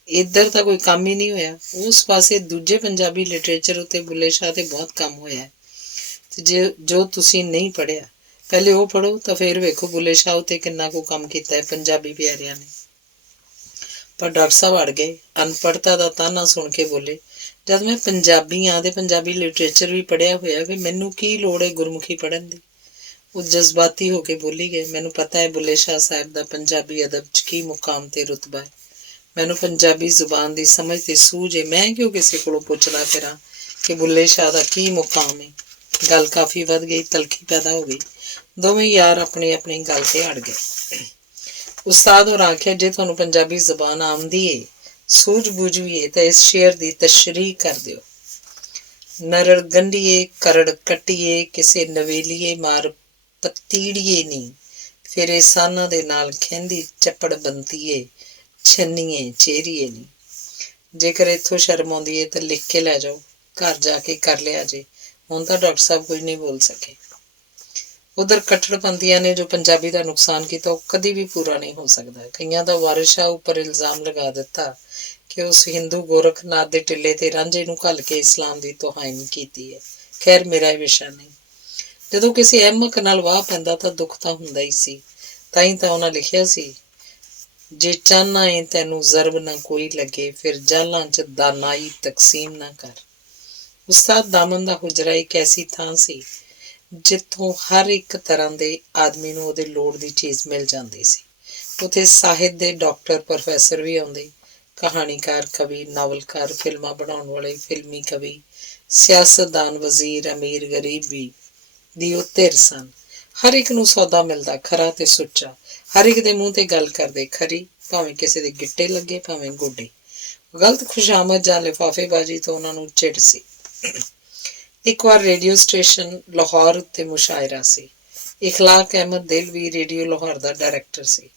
ਇੱਧਰ ਤਾਂ ਕੋਈ ਕੰਮ ਹੀ ਨਹੀਂ ਹੋਇਆ। ਉਸ ਪਾਸੇ ਦੂਜੇ ਪੰਜਾਬੀ ਲਿਟਰੇਚਰ ਉੱਤੇ ਬੁੱਲੇ ਸ਼ਾਹ ਤੇ ਬਹੁਤ ਕੰਮ ਹੋਇਆ। ਤੇ ਜੋ ਤੁਸੀਂ ਨਹੀਂ ਪੜ੍ਹਿਆ ਪਹਿਲੇ ਉਹ ਪੜ੍ਹੋ, ਤਾਂ ਫਿਰ ਵੇਖੋ ਬੁੱਲੇ ਸ਼ਾਹ ਉੱਤੇ ਕਿੰਨਾ ਕੁ ਕੰਮ ਕੀਤਾ ਹੈ ਪੰਜਾਬੀ ਪਿਆਰਿਆਂ ਨੇ। ਪਰ ਡਾਕਟਰ ਸਾਹਿਬ ਅੜ ਗਏ। ਅਨਪੜ੍ਹਤਾ ਦਾ ਤਾਨਾ ਸੁਣ ਕੇ ਬੋਲੇ, ਜਦ ਮੈਂ ਪੰਜਾਬੀ ਹਾਂ ਤੇ ਪੰਜਾਬੀ ਲਿਟਰੇਚਰ ਵੀ ਪੜ੍ਹਿਆ ਹੋਇਆ, ਵੀ ਮੈਨੂੰ ਕੀ ਲੋੜ ਹੈ ਗੁਰਮੁਖੀ ਪੜ੍ਹਨ ਦੀ। ਉਹ ਜਜ਼ਬਾਤੀ ਹੋ ਕੇ ਬੋਲੀ ਗਏ, ਮੈਨੂੰ ਪਤਾ ਹੈ ਬੁੱਲੇ ਸ਼ਾਹ ਸਾਹਿਬ ਦਾ ਪੰਜਾਬੀ ਅਦਬ 'ਚ ਕੀ ਮੁਕਾਮ ਤੇ ਰੁਤਬਾ ਹੈ। ਮੈਨੂੰ ਪੰਜਾਬੀ ਜ਼ੁਬਾਨ ਦੀ ਸਮਝ ਤੇ ਸੂਝ ਹੈ। ਮੈਂ ਕਿਉਂ ਕਿਸੇ ਕੋਲੋਂ ਪੁੱਛਣਾ ਫਿਰਾਂ ਕਿ ਬੁੱਲੇ ਸ਼ਾਹ ਦਾ ਕੀ ਮੁਕਾਮ ਹੈ। ਗੱਲ ਕਾਫੀ ਵੱਧ ਗਈ, ਤਲਖੀ ਪੈਦਾ ਹੋ ਗਈ। ਦੋਵੇਂ ਯਾਰ ਆਪਣੀ ਆਪਣੀ ਗੱਲ ਤੇ ਅੜ ਗਏ। ਉਸਤਾਦ ਹੋਰ ਆਖਿਆ, ਜੇ ਤੁਹਾਨੂੰ ਪੰਜਾਬੀ ਜ਼ੁਬਾਨ ਆਉਂਦੀ ਏ, ਸੂਝ ਬੂਝ ਵੀ ਏ, ਤਾਂ ਇਸ ਸ਼ੇਰ ਦੀ ਤਸ਼ਰੀਹ ਕਰ ਦਿਓ। ਨਰੜ ਗੰਢੀਏ ਕਰੜ ਕੱਟੀਏ, ਕਿਸੇ ਨਵੇਲੀਏ ਮਾਰ ਪਤੀੜੀਏ ਨੀ, ਫਿਰ ਇਹ ਸਾਨਾਂ ਦੇ ਨਾਲ ਖਹਿੰਦੀ ਚੱਪੜ ਬੰਤੀਏ, ਛੰਨੀਏ ਚੇਰੀਏ ਨੀ। ਜੇਕਰ ਇੱਥੋਂ ਸ਼ਰਮ ਆਉਂਦੀ ਏ ਤਾਂ ਲਿਖ ਕੇ ਲੈ ਜਾਓ, ਘਰ ਜਾ ਕੇ ਕਰ ਲਿਆ ਜੇ। ਹੁਣ ਤਾਂ ਡਾਕਟਰ ਸਾਹਿਬ ਕੁਝ ਨਹੀਂ ਬੋਲ ਸਕੇ। ਉਧਰ ਕੱਟੜਪੰਥੀਆਂ ਨੇ ਜੋ ਪੰਜਾਬੀ ਦਾ ਨੁਕਸਾਨ ਕੀਤਾ, ਉਹ ਕਦੀ ਵੀ ਪੂਰਾ ਨਹੀਂ ਹੋ ਸਕਦਾ। ਕਈਆਂ ਦਾ ਵਾਰਿਸ ਸ਼ਾਹ ਉੱਪਰ ਇਲਜ਼ਾਮ ਲਗਾ ਦਿੱਤਾ ਕਿ ਉਸ ਹਿੰਦੂ ਗੋਰਖਨਾਥ ਦੇ ਟਿੱਲੇ ਤੇ ਰਾਂਝੇ ਨੂੰ ਘੱਲ ਕੇ ਇਸਲਾਮ ਦੀ ਤੋਹਾਈਨ ਕੀਤੀ ਹੈ। ਖੈਰ, ਮੇਰਾ ਇਹ ਵਿਸ਼ਾ ਨਹੀਂ। ਜਦੋਂ ਕਿਸੇ ਅਹਿਮਕ ਨਾਲ ਵਾਹ ਪੈਂਦਾ ਤਾਂ ਦੁੱਖ ਤਾਂ ਹੁੰਦਾ ਹੀ ਸੀ। ਤਾਂ ਹੀ ਤਾਂ ਉਹਨਾਂ ਲਿਖਿਆ ਸੀ, ਜੇ ਚਾਹਨਾ ਏ ਤੈਨੂੰ ਜ਼ਰਬ ਨਾ ਕੋਈ ਲੱਗੇ, ਫਿਰ ਜਾਲਾਂ 'ਚ ਦਾਨਾਈ ਤਕਸੀਮ ਨਾ ਕਰ। ਉਸਤਾਦ ਦਾਮਨ ਦਾ ਹੁਜਰਾ ਇੱਕ ਐਸੀ ਥਾਂ ਸੀ ਜਿੱਥੋਂ ਹਰ ਇੱਕ ਤਰ੍ਹਾਂ ਦੇ ਆਦਮੀ ਨੂੰ ਉਹਦੇ ਲੋੜ ਦੀ ਚੀਜ਼ ਮਿਲ ਜਾਂਦੀ ਸੀ। ਉੱਥੇ ਸਾਹਿਤ ਦੇ ਡਾਕਟਰ ਪ੍ਰੋਫੈਸਰ ਵੀ ਆਉਂਦੇ, ਕਹਾਣੀਕਾਰ, ਕਵੀ, ਨਾਵਲਕਾਰ, ਫਿਲਮਾਂ ਬਣਾਉਣ ਵਾਲੇ, ਫਿਲਮੀ ਕਵੀ, ਸਿਆਸਤਦਾਨ, ਵਜ਼ੀਰ, ਅਮੀਰ ਗਰੀਬ ਵੀ ਦੀ ਉਹ ਧਿਰ ਸਨ। ਹਰ ਇੱਕ ਨੂੰ ਸੌਦਾ ਮਿਲਦਾ, ਖਰਾ ਤੇ ਸੁੱਚਾ। ਹਰ ਇੱਕ ਦੇ ਮੂੰਹ ਤੇ ਗੱਲ ਕਰਦੇ ਖਰੀ, ਭਾਵੇਂ ਕਿਸੇ ਦੇ ਗਿੱਟੇ ਲੱਗੇ, ਭਾਵੇਂ ਗੋਡੇ। ਗਲਤ ਖੁਸ਼ਾਮਦ ਜਾਂ ਲਿਫਾਫੇਬਾਜ਼ੀ ਤੋਂ ਉਹਨਾਂ ਨੂੰ ਚਿੜ ਸੀ। ਇੱਕ ਵਾਰ ਰੇਡੀਓ ਸਟੇਸ਼ਨ ਲਾਹੌਰ ਉੱਤੇ ਮੁਸ਼ਾਇਰਾ ਸੀ। ਇਖਲਾਕ ਅਹਿਮਦ ਦਿਲਵੀ ਰੇਡੀਓ ਲਾਹੌਰ ਦਾ ਡਾਇਰੈਕਟਰ ਸੀ।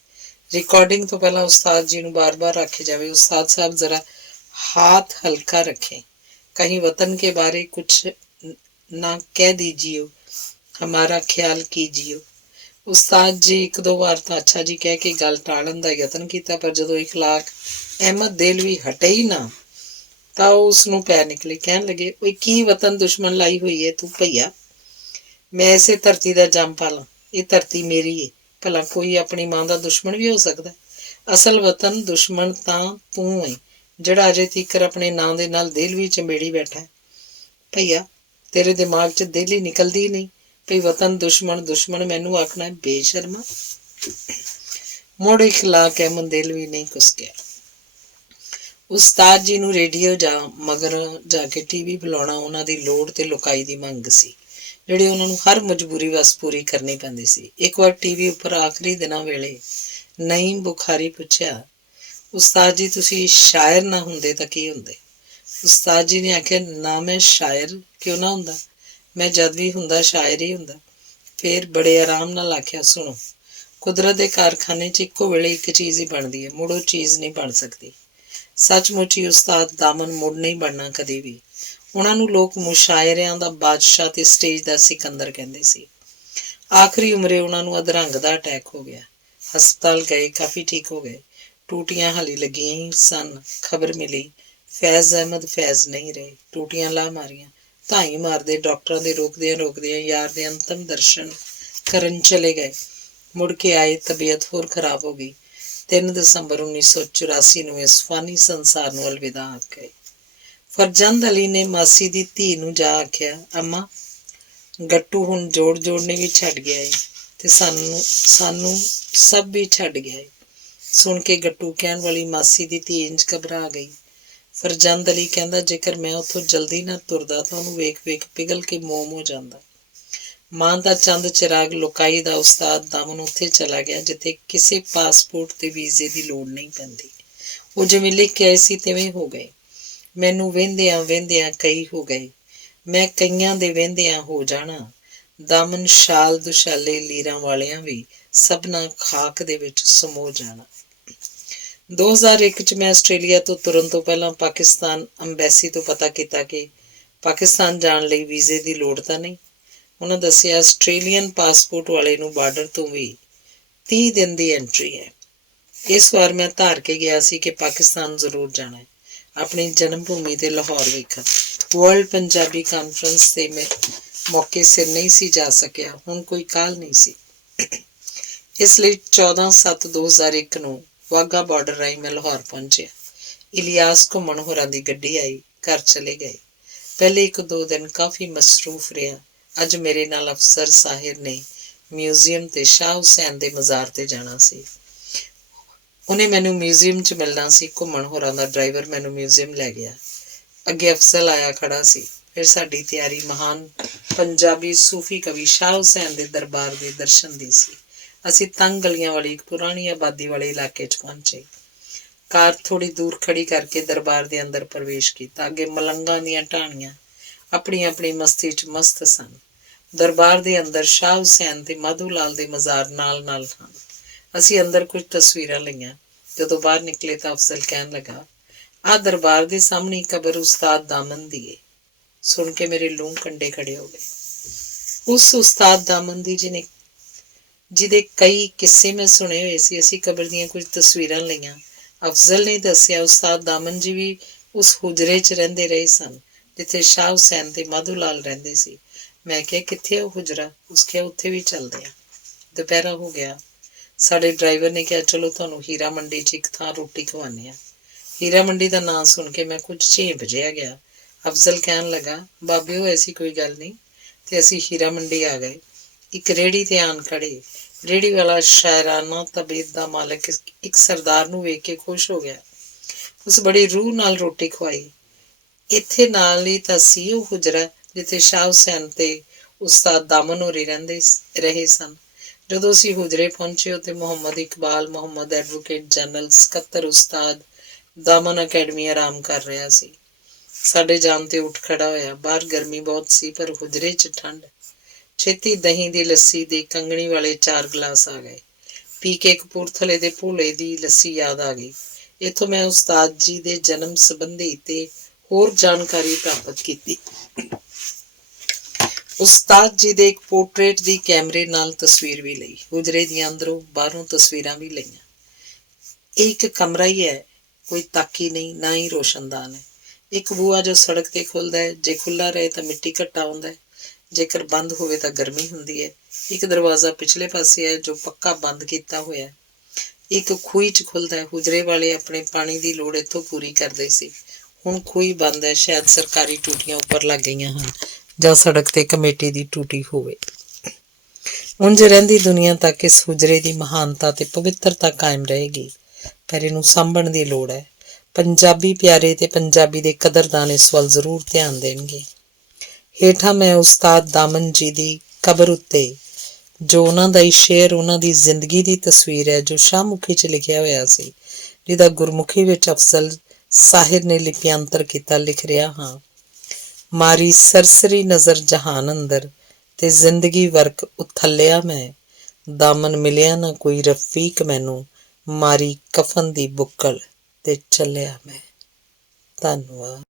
ਰਿਕਾਰਡਿੰਗ ਤੋਂ ਪਹਿਲਾਂ ਉਸਤਾਦ ਜੀ ਨੂੰ ਬਾਰ-ਬਾਰ ਆਖਿਆ ਜਾਵੇ, ਉਸਤਾਦ ਸਾਹਿਬ ਜ਼ਰਾ हाथ हल्का रखें, कहीं वतन के बारे कुछ ना कह दीजिए, हमारा ख्याल कीजिए। ਉਸਤਾਦ ਜੀ ਇੱਕ ਦੋ ਵਾਰ ਤਾਂ ਅੱਛਾ ਜੀ ਕਹਿ ਕੇ ਗੱਲ ਟਾਲਣ ਦਾ ਯਤਨ ਕੀਤਾ, ਪਰ ਜਦੋਂ ਇਖਲਾਕ ਅਹਿਮਦ ਦਿਲਵੀ ਹਟੇ ਹੀ ਨਾ ਤਾਂ ਉਹ ਉਸ ਨੂੰ ਪੈ ਨਿਕਲੇ। ਕਹਿਣ ਲੱਗੇ, ਓਏ ਕੀ ਵਤਨ ਦੁਸ਼ਮਣ ਲਾਈ ਹੋਈ ਹੈ ਤੂੰ ਭਈਆ। ਮੈਂ ਇਸੇ ਧਰਤੀ ਦਾ ਜੰਮ ਪਾਲਾਂ, ਇਹ ਧਰਤੀ ਮੇਰੀ ਏ। ਭਲਾ ਕੋਈ ਆਪਣੀ ਮਾਂ ਦਾ ਦੁਸ਼ਮਣ ਵੀ ਹੋ ਸਕਦਾ। ਅਸਲ ਵਤਨ ਦੁਸ਼ਮਣ ਤਾਂ ਤੂੰ ਏ, ਜਿਹੜਾ ਅਜੇ ਤੀਕਰ ਆਪਣੇ ਨਾਂ ਦੇ ਨਾਲ ਦਿਲ ਵੀ ਚੰਬੇੜੀ ਬੈਠਾ। ਭਈਆ, ਤੇਰੇ ਦਿਮਾਗ 'ਚ ਦਿਲ ਹੀ ਨਿਕਲਦੀ ਨਹੀਂ ਭਈ ਵਤਨ ਦੁਸ਼ਮਣ ਦੁਸ਼ਮਣ ਮੈਨੂੰ ਆਖਣਾ ਬੇਸ਼ਰਮਾ। ਮੁੜ ਇਖਲਾਕ ਅਹਿਮਦ ਦਿਲਵੀ ਨਹੀਂ ਕੁਸਕਿਆ। ਉਸਤਾਦ ਜੀ ਨੂੰ ਰੇਡੀਓ ਮਗਰ ਜਾ ਕੇ ਟੀਵੀ ਬੁਲਾਉਣਾ ਉਹਨਾਂ ਦੀ ਲੋੜ ਤੇ ਲੁਕਾਈ ਦੀ ਮੰਗ ਸੀ, ਜਿਹੜੀ ਉਹਨਾਂ ਨੂੰ ਹਰ ਮਜਬੂਰੀ ਵਸ ਪੂਰੀ ਕਰਨੀ ਪੈਂਦੀ ਸੀ। ਇੱਕ ਵਾਰ ਟੀਵੀ ਉੱਪਰ ਆਖਰੀ ਦਿਨਾਂ ਵੇਲੇ ਨਈਮ ਬੁਖਾਰੀ ਪੁੱਛਿਆ, ਉਸਤਾਦ ਜੀ ਤੁਸੀਂ ਸ਼ਾਇਰ ਨਾ ਹੁੰਦੇ ਤਾਂ ਕੀ ਹੁੰਦੇ। ਉਸਤਾਦ ਜੀ ਨੇ ਆਖਿਆ, ਨਾ ਮੈਂ ਸ਼ਾਇਰ ਕਿਉਂ ਨਾ ਹੁੰਦਾ, ਮੈਂ ਜਦ ਵੀ ਹੁੰਦਾ ਸ਼ਾਇਰ ਹੀ ਹੁੰਦਾ। ਫਿਰ ਬੜੇ ਆਰਾਮ ਨਾਲ ਆਖਿਆ, ਸੁਣੋ, ਕੁਦਰਤ ਦੇ ਕਾਰਖਾਨੇ 'ਚ ਇੱਕੋ ਵੇਲੇ ਇੱਕ ਚੀਜ਼ ਹੀ ਬਣਦੀ ਹੈ, ਮੁੜ ਉਹ ਚੀਜ਼ ਨਹੀਂ ਬਣ ਸਕਦੀ। ਸੱਚਮੁੱਚ ਹੀ ਉਸਤਾਦ ਦਾਮਨ ਮੁੜ ਨਹੀਂ ਬਣਨਾ ਕਦੇ ਵੀ। ਉਹਨਾਂ ਨੂੰ ਲੋਕ ਮੁਸ਼ਾਇਰਿਆਂ ਦਾ ਬਾਦਸ਼ਾਹ ਤੇ ਸਟੇਜ ਦਾ ਸਿਕੰਦਰ ਕਹਿੰਦੇ ਸੀ। ਆਖਰੀ ਉਮਰੇ ਉਹਨਾਂ ਨੂੰ ਅਧਰੰਗ ਦਾ ਅਟੈਕ ਹੋ ਗਿਆ। ਹਸਪਤਾਲ ਗਏ, ਕਾਫੀ ਠੀਕ ਹੋ ਗਏ। ਟੂਟੀਆਂ ਹਾਲੀ ਲੱਗੀਆਂ ਹੀ ਸਨ। ਖਬਰ ਮਿਲੀ ਫੈਜ਼ ਅਹਿਮਦ ਫੈਜ਼ ਨਹੀਂ ਰਹੇ। ਟੂਟੀਆਂ ਲਾ ਮਾਰੀਆਂ, ਧਾਈ ਮਾਰਦੇ ਡਾਕਟਰਾਂ ਦੇ ਰੋਕਦਿਆਂ ਯਾਰ ਦੇ ਅੰਤਮ ਦਰਸ਼ਨ ਕਰਨ ਚਲੇ ਗਏ। ਮੁੜ ਕੇ ਆਏ, ਤਬੀਅਤ ਹੋਰ ਖਰਾਬ ਹੋ ਗਈ। 3 ਦਸੰਬਰ 1984 ਨੂੰ ਇਸ ਫਾਨੀ ਸੰਸਾਰ ਨੂੰ ਅਲਵਿਦਾ ਆਖ ਗਏ। ਫਰਜ਼ੰਦ ਅਲੀ ਨੇ ਮਾਸੀ ਦੀ ਧੀ ਨੂੰ ਜਾ ਆਖਿਆ, ਅੰਮਾ, ਗੱਟੂ ਹੁਣ ਜੋੜ ਨੇ ਵੀ ਛੱਡ ਗਿਆ ਏ ਤੇ ਸਾਨੂੰ ਸਭ ਵੀ ਛੱਡ ਗਿਆ ਏ। ਸੁਣ ਕੇ ਗੱਟੂ ਕਹਿਣ ਵਾਲੀ ਮਾਸੀ ਦੀ ਧੀ ਇੰਝ ਘਬਰਾ ਗਈ। ਫਰਜ਼ੰਦ ਅਲੀ ਕਹਿੰਦਾ, ਜੇਕਰ ਮੈਂ ਉੱਥੋਂ ਜਲਦੀ ਨਾ ਤੁਰਦਾ ਤਾਂ ਉਹਨੂੰ ਵੇਖ ਵੇਖ ਪਿਘਲ ਕੇ ਮੋਮ ਹੋ ਜਾਂਦਾ। ਮਾਂ ਦਾ ਚੰਦ ਚਿਰਾਗ ਲੁਕਾਈ ਦਾ ਉਸਤਾਦ ਦਾਮਨ ਉੱਥੇ ਚਲਾ ਗਿਆ ਜਿੱਥੇ ਕਿਸੇ ਪਾਸਪੋਰਟ ਤੇ ਵੀਜ਼ੇ ਦੀ ਲੋੜ ਨਹੀਂ ਪੈਂਦੀ। ਉਹ ਜਿਵੇਂ ਲਿਖ ਕੇ ਆਏ ਸੀ ਤਿਵੇਂ ਹੋ ਗਏ। ਮੈਨੂੰ ਵਹਿੰਦਿਆਂ ਕਈ ਹੋ ਗਏ, ਮੈਂ ਕਈਆਂ ਦੇ ਵਹਿੰਦਿਆਂ ਹੋ ਜਾਣਾ। ਦਾਮਨ ਸ਼ਾਲ ਦੁਸ਼ਾਲੇ ਲੀਰਾਂ ਵਾਲਿਆਂ ਵੀ ਸਭਨਾ ਖਾਕ ਦੇ ਵਿੱਚ ਸਮੋ ਜਾਣਾ। 2001 'ਚ ਮੈਂ ਆਸਟ੍ਰੇਲੀਆ ਤੋਂ ਤੁਰਨ ਤੋਂ ਪਹਿਲਾਂ ਪਾਕਿਸਤਾਨ ਅੰਬੈਸੀ ਤੋਂ ਪਤਾ ਕੀਤਾ ਕਿ ਪਾਕਿਸਤਾਨ ਜਾਣ ਲਈ ਵੀਜ਼ੇ ਦੀ ਲੋੜ ਤਾਂ ਨਹੀਂ। ਉਹਨਾਂ ਦੱਸਿਆ, ਆਸਟ੍ਰੇਲੀਅਨ ਪਾਸਪੋਰਟ ਵਾਲੇ ਨੂੰ ਬਾਰਡਰ ਤੋਂ ਵੀ 30 ਦਿਨ ਦੀ ਐਂਟਰੀ ਹੈ। ਇਸ ਵਾਰ ਮੈਂ ਧਾਰ ਕੇ ਗਿਆ ਸੀ ਕਿ ਪਾਕਿਸਤਾਨ ਜ਼ਰੂਰ ਜਾਣਾ ਹੈ, ਆਪਣੀ ਜਨਮ ਭੂਮੀ ਤੇ ਲਾਹੌਰ ਵੇਖਣ। ਵਰਲਡ ਪੰਜਾਬੀ ਕਾਨਫਰੰਸ ਤੇ ਮੈਂ ਮੌਕੇ ਸਿਰ ਨਹੀਂ ਸੀ ਜਾ ਸਕਿਆ। ਹੁਣ ਕੋਈ ਕਾਹਲ ਨਹੀਂ ਸੀ। ਇਸ ਲਈ 14/7/2001 ਨੂੰ ਵਾਹਗਾ ਬਾਰਡਰ ਰਾਹੀਂ ਮੈਂ ਲਾਹੌਰ ਪਹੁੰਚਿਆ। ਇਲਿਆਸ ਘੁੰਮਣ ਹੋਰਾਂ ਦੀ ਗੱਡੀ ਆਈ, ਘਰ ਚਲੇ ਗਏ। ਪਹਿਲੇ 1-2 ਦਿਨ ਕਾਫੀ ਮਸਰੂਫ ਰਿਹਾ। ਅੱਜ ਮੇਰੇ ਨਾਲ ਅਫਸਰ ਸਾਹਿਰ ਨੇ ਮਿਊਜ਼ੀਅਮ ਤੇ ਸ਼ਾਹ ਹੁਸੈਨ ਦੇ ਮਜ਼ਾਰ ਤੇ ਜਾਣਾ ਸੀ। ਉਹਨੇ ਮੈਨੂੰ ਮਿਊਜ਼ੀਅਮ 'ਚ ਮਿਲਣਾ ਸੀ। ਘੁੰਮਣ ਹੋਰਾਂ ਦਾ ਡਰਾਈਵਰ ਮੈਨੂੰ ਮਿਊਜ਼ੀਅਮ ਲੈ ਗਿਆ। ਅੱਗੇ ਅਫਸਰ ਆਇਆ ਖੜਾ ਸੀ। ਫਿਰ ਸਾਡੀ ਤਿਆਰੀ ਮਹਾਨ ਪੰਜਾਬੀ ਸੂਫੀ ਕਵੀ ਸ਼ਾਹ ਹੁਸੈਨ ਦੇ ਦਰਬਾਰ ਦੇ ਦਰਸ਼ਨ ਦੀ ਸੀ। ਅਸੀਂ ਤੰਗ ਗਲੀਆਂ ਵਾਲੀ ਇੱਕ ਪੁਰਾਣੀ ਆਬਾਦੀ ਵਾਲੇ ਇਲਾਕੇ 'ਚ ਪਹੁੰਚੇ। ਕਾਰ ਥੋੜ੍ਹੀ ਦੂਰ ਖੜੀ ਕਰਕੇ ਦਰਬਾਰ ਦੇ ਅੰਦਰ ਪ੍ਰਵੇਸ਼ ਕੀਤਾ। ਅੱਗੇ ਮਲੰਗਾਂ ਦੀਆਂ ਢਾਣੀਆਂ ਆਪਣੀ ਆਪਣੀ ਮਸਤੀ 'ਚ ਮਸਤ ਸਨ। ਦਰਬਾਰ ਦੇ ਅੰਦਰ ਸ਼ਾਹ ਹੁਸੈਨ ਤੇ ਮਾਧੋ ਲਾਲ ਦੇ ਮਜ਼ਾਰ ਨਾਲ ਨਾਲ ਹਨ। ਅਸੀਂ ਅੰਦਰ ਕੁਝ ਤਸਵੀਰਾਂ ਲਈਆਂ। ਜਦੋਂ ਬਾਹਰ ਨਿਕਲੇ ਤਾਂ ਅਫਜ਼ਲ ਕਹਿਣ ਲੱਗਾ, ਆਹ ਦਰਬਾਰ ਦੇ ਸਾਹਮਣੇ ਕਬਰ ਉਸਤਾਦ ਦਾਮਨ ਦੀ ਏ। ਸੁਣ ਕੇ ਮੇਰੇ ਲੂੰ ਕੰਡੇ ਖੜੇ ਹੋ ਗਏ। ਉਸ ਉਸਤਾਦ ਦਾਮਨ ਦੀ ਜਿਹਦੇ ਕਈ ਕਿੱਸੇ ਮੈਂ ਸੁਣੇ ਹੋਏ ਸੀ। ਅਸੀਂ ਕਬਰ ਦੀਆਂ ਕੁਝ ਤਸਵੀਰਾਂ ਲਈਆਂ। ਅਫਜ਼ਲ ਨੇ ਦੱਸਿਆ, ਉਸਤਾਦ ਦਾਮਨ ਜੀ ਵੀ ਉਸ ਹੁਜਰੇ 'ਚ ਰਹਿੰਦੇ ਰਹੇ ਸਨ ਜਿੱਥੇ ਸ਼ਾਹ ਹੁਸੈਨ ਤੇ ਮਾਧੋ ਲਾਲ ਰਹਿੰਦੇ ਸੀ। ਮੈਂ ਕਿਹਾ, ਕਿੱਥੇ ਆ ਉਹ ਹੁਜਰਾ? ਉਸ ਕਿਹਾ, ਉੱਥੇ ਵੀ ਚੱਲਦੇ ਆ। ਦੁਪਹਿਰਾ ਹੋ ਗਿਆ। ਸਾਡੇ ਡਰਾਈਵਰ ਨੇ ਕਿਹਾ, ਚਲੋ ਤੁਹਾਨੂੰ ਹੀਰਾ ਮੰਡੀ 'ਚ ਇੱਕ ਥਾਂ ਰੋਟੀ ਖਵਾਉਂਦੇ ਹਾਂ। ਹੀਰਾ ਮੰਡੀ ਦਾ ਨਾਂ ਸੁਣ ਕੇ ਮੈਂ ਕੁਝ ਝੇਂਪ ਜਿਹਾ ਗਿਆ। ਅਫਜ਼ਲ ਕਹਿਣ ਲੱਗਾ, ਬਾਬਿਓ ਐਸੀ ਕੋਈ ਗੱਲ ਨਹੀਂ। ਤੇ ਅਸੀਂ ਹੀਰਾ ਮੰਡੀ ਆ ਗਏ। ਇੱਕ ਰੇਹੜੀ ਤੇ ਆਣ ਖੜੇ। ਰੇਹੜੀ ਵਾਲਾ ਸ਼ਾਇਰਾਨਾ ਤਬੀਅਤ ਦਾ ਮਾਲਕ ਇੱਕ ਸਰਦਾਰ ਨੂੰ ਵੇਖ ਕੇ ਖੁਸ਼ ਹੋ ਗਿਆ। ਉਸ ਬੜੀ ਰੂਹ ਨਾਲ ਰੋਟੀ ਖਵਾਈ। ਇੱਥੇ ਨਾਲ ਹੀ ਤਾਂ ਸੀ ਉਹ ਹੁਜਰਾ ਜਿੱਥੇ ਸ਼ਾਹ ਹੁਸੈਨ ਤੇ ਉਸਤਾਦ ਦਾਮਨ ਹੋਰੀ ਰਹਿੰਦੇ ਰਹੇ ਸਨ। ਜਦੋਂ ਅਸੀਂ ਹੁਜਰੇ ਪਹੁੰਚੇ ਉੱਥੇ ਮੁਹੰਮਦ ਇਕਬਾਲ ਮੁਹੰਮਦ ਐਡਵੋਕੇਟ ਜਨਰਲ ਸਕੱਤਰ ਉਸਤਾਦ ਦਾਮਨ ਅਕੈਡਮੀ ਆਰਾਮ ਕਰ ਰਿਹਾ ਸੀ। ਸਾਡੇ ਜਾਣ ਤੇ ਉੱਠ ਖੜਾ ਹੋਇਆ। ਬਾਹਰ ਗਰਮੀ ਬਹੁਤ ਸੀ ਪਰ ਹੁਜਰੇ 'ਚ ਠੰਡ। ਛੇਤੀ ਦਹੀਂ ਦੀ ਲੱਸੀ ਦੇ ਕੰਗਣੀ ਵਾਲੇ 4 ਗਲਾਸ ਆ ਗਏ। ਪੀ ਕੇ ਕਪੂਰਥਲੇ ਦੇ ਭੋਲੇ ਦੀ ਲੱਸੀ ਯਾਦ ਆ ਗਈ। ਇੱਥੋਂ ਮੈਂ ਉਸਤਾਦ ਜੀ ਦੇ ਜਨਮ ਸੰਬੰਧੀ ਤੇ ਹੋਰ ਜਾਣਕਾਰੀ ਪ੍ਰਾਪਤ ਕੀਤੀ। ਉਸਤਾਦ ਜੀ ਦੇ ਇੱਕ ਪੋਰਟਰੇਟ ਦੀ ਕੈਮਰੇ ਨਾਲ ਤਸਵੀਰ ਵੀ ਲਈ। ਹੁਜਰੇ ਦੀਆਂ ਅੰਦਰੋਂ ਬਾਹਰੋਂ ਤਸਵੀਰਾਂ ਵੀ ਲਈਆਂ। ਇਹ ਇੱਕ ਕਮਰਾ ਹੀ ਹੈ, ਕੋਈ ਤਾਕੀ ਨਹੀਂ, ਨਾ ਹੀ ਰੋਸ਼ਨਦਾਨ ਹੈ। ਇੱਕ ਬੂਹਾ ਜੋ ਸੜਕ ਤੇ ਖੁੱਲਦਾ ਹੈ। ਜੇ ਖੁੱਲ੍ਹਾ ਰਹੇ ਤਾਂ ਮਿੱਟੀ ਘੱਟਾ ਆਉਂਦਾ ਹੈ, ਜੇਕਰ ਬੰਦ ਹੋਵੇ ਤਾਂ ਗਰਮੀ ਹੁੰਦੀ ਹੈ। ਇੱਕ ਦਰਵਾਜ਼ਾ ਪਿਛਲੇ ਪਾਸੇ ਹੈ ਜੋ ਪੱਕਾ ਬੰਦ ਕੀਤਾ ਹੋਇਆ। ਇੱਕ ਖੂਹੀ 'ਚ ਖੁੱਲਦਾ ਹੈ। ਹੁਜਰੇ ਵਾਲੇ ਆਪਣੇ ਪਾਣੀ ਦੀ ਲੋੜ ਇੱਥੋਂ ਪੂਰੀ ਕਰਦੇ ਸੀ। ਹੁਣ ਖੂਹੀ ਬੰਦ ਹੈ। ਸ਼ਾਇਦ ਸਰਕਾਰੀ ਟੂਟੀਆਂ ਉੱਪਰ ਲੱਗ ਗਈਆਂ ਹਨ ਜਾਂ ਸੜਕ ਤੇ ਕਮੇਟੀ ਦੀ ਟੂਟੀ ਹੋਵੇ। ਉਂਝ ਰਹਿੰਦੀ ਦੁਨੀਆ ਤੱਕ ਇਸ ਹੁਜਰੇ ਦੀ ਮਹਾਨਤਾ ਤੇ ਪਵਿੱਤਰਤਾ ਕਾਇਮ ਰਹੇਗੀ, ਪਰ ਇਹਨੂੰ ਸਾਂਭਣ ਦੀ ਲੋੜ ਹੈ। ਪੰਜਾਬੀ ਪਿਆਰੇ ਤੇ ਪੰਜਾਬੀ ਦੇ ਕਦਰਦਾਨ ਇਸ ਵੱਲ ਜ਼ਰੂਰ ਧਿਆਨ ਦੇਣਗੇ। ਹੇਠਾਂ ਮੈਂ ਉਸਤਾਦ ਦਾਮਨ ਜੀ ਦੀ ਕਬਰ ਉੱਤੇ ਜੋ ਉਹਨਾਂ ਦਾ ਹੀ ਸ਼ੇਅਰ, ਉਹਨਾਂ ਦੀ ਜ਼ਿੰਦਗੀ ਦੀ ਤਸਵੀਰ ਹੈ ਜੋ ਸ਼ਾਹਮੁਖੀ 'ਚ ਲਿਖਿਆ ਹੋਇਆ ਸੀ, ਜਿਹਦਾ ਗੁਰਮੁਖੀ ਵਿੱਚ ਅਫਜ਼ਲ ਸਾਹਿਰ ਨੇ ਲਿਪਿਆਂਤਰ ਕੀਤਾ, ਲਿਖ ਰਿਹਾ ਹਾਂ। ਮਾਰੀ ਸਰਸਰੀ ਨਜ਼ਰ ਜਹਾਨ ਅੰਦਰ ਤੇ ਜ਼ਿੰਦਗੀ ਵਰਕ ਉਥੱਲਿਆ ਮੈਂ, ਦਾਮਨ ਮਿਲਿਆ ਨਾ ਕੋਈ ਰਫੀਕ ਮੈਨੂੰ, ਮਾਰੀ ਕਫਨ ਦੀ ਬੁੱਕਲ ਤੇ ਚੱਲਿਆ ਮੈਂ। ਧੰਨਵਾਦ।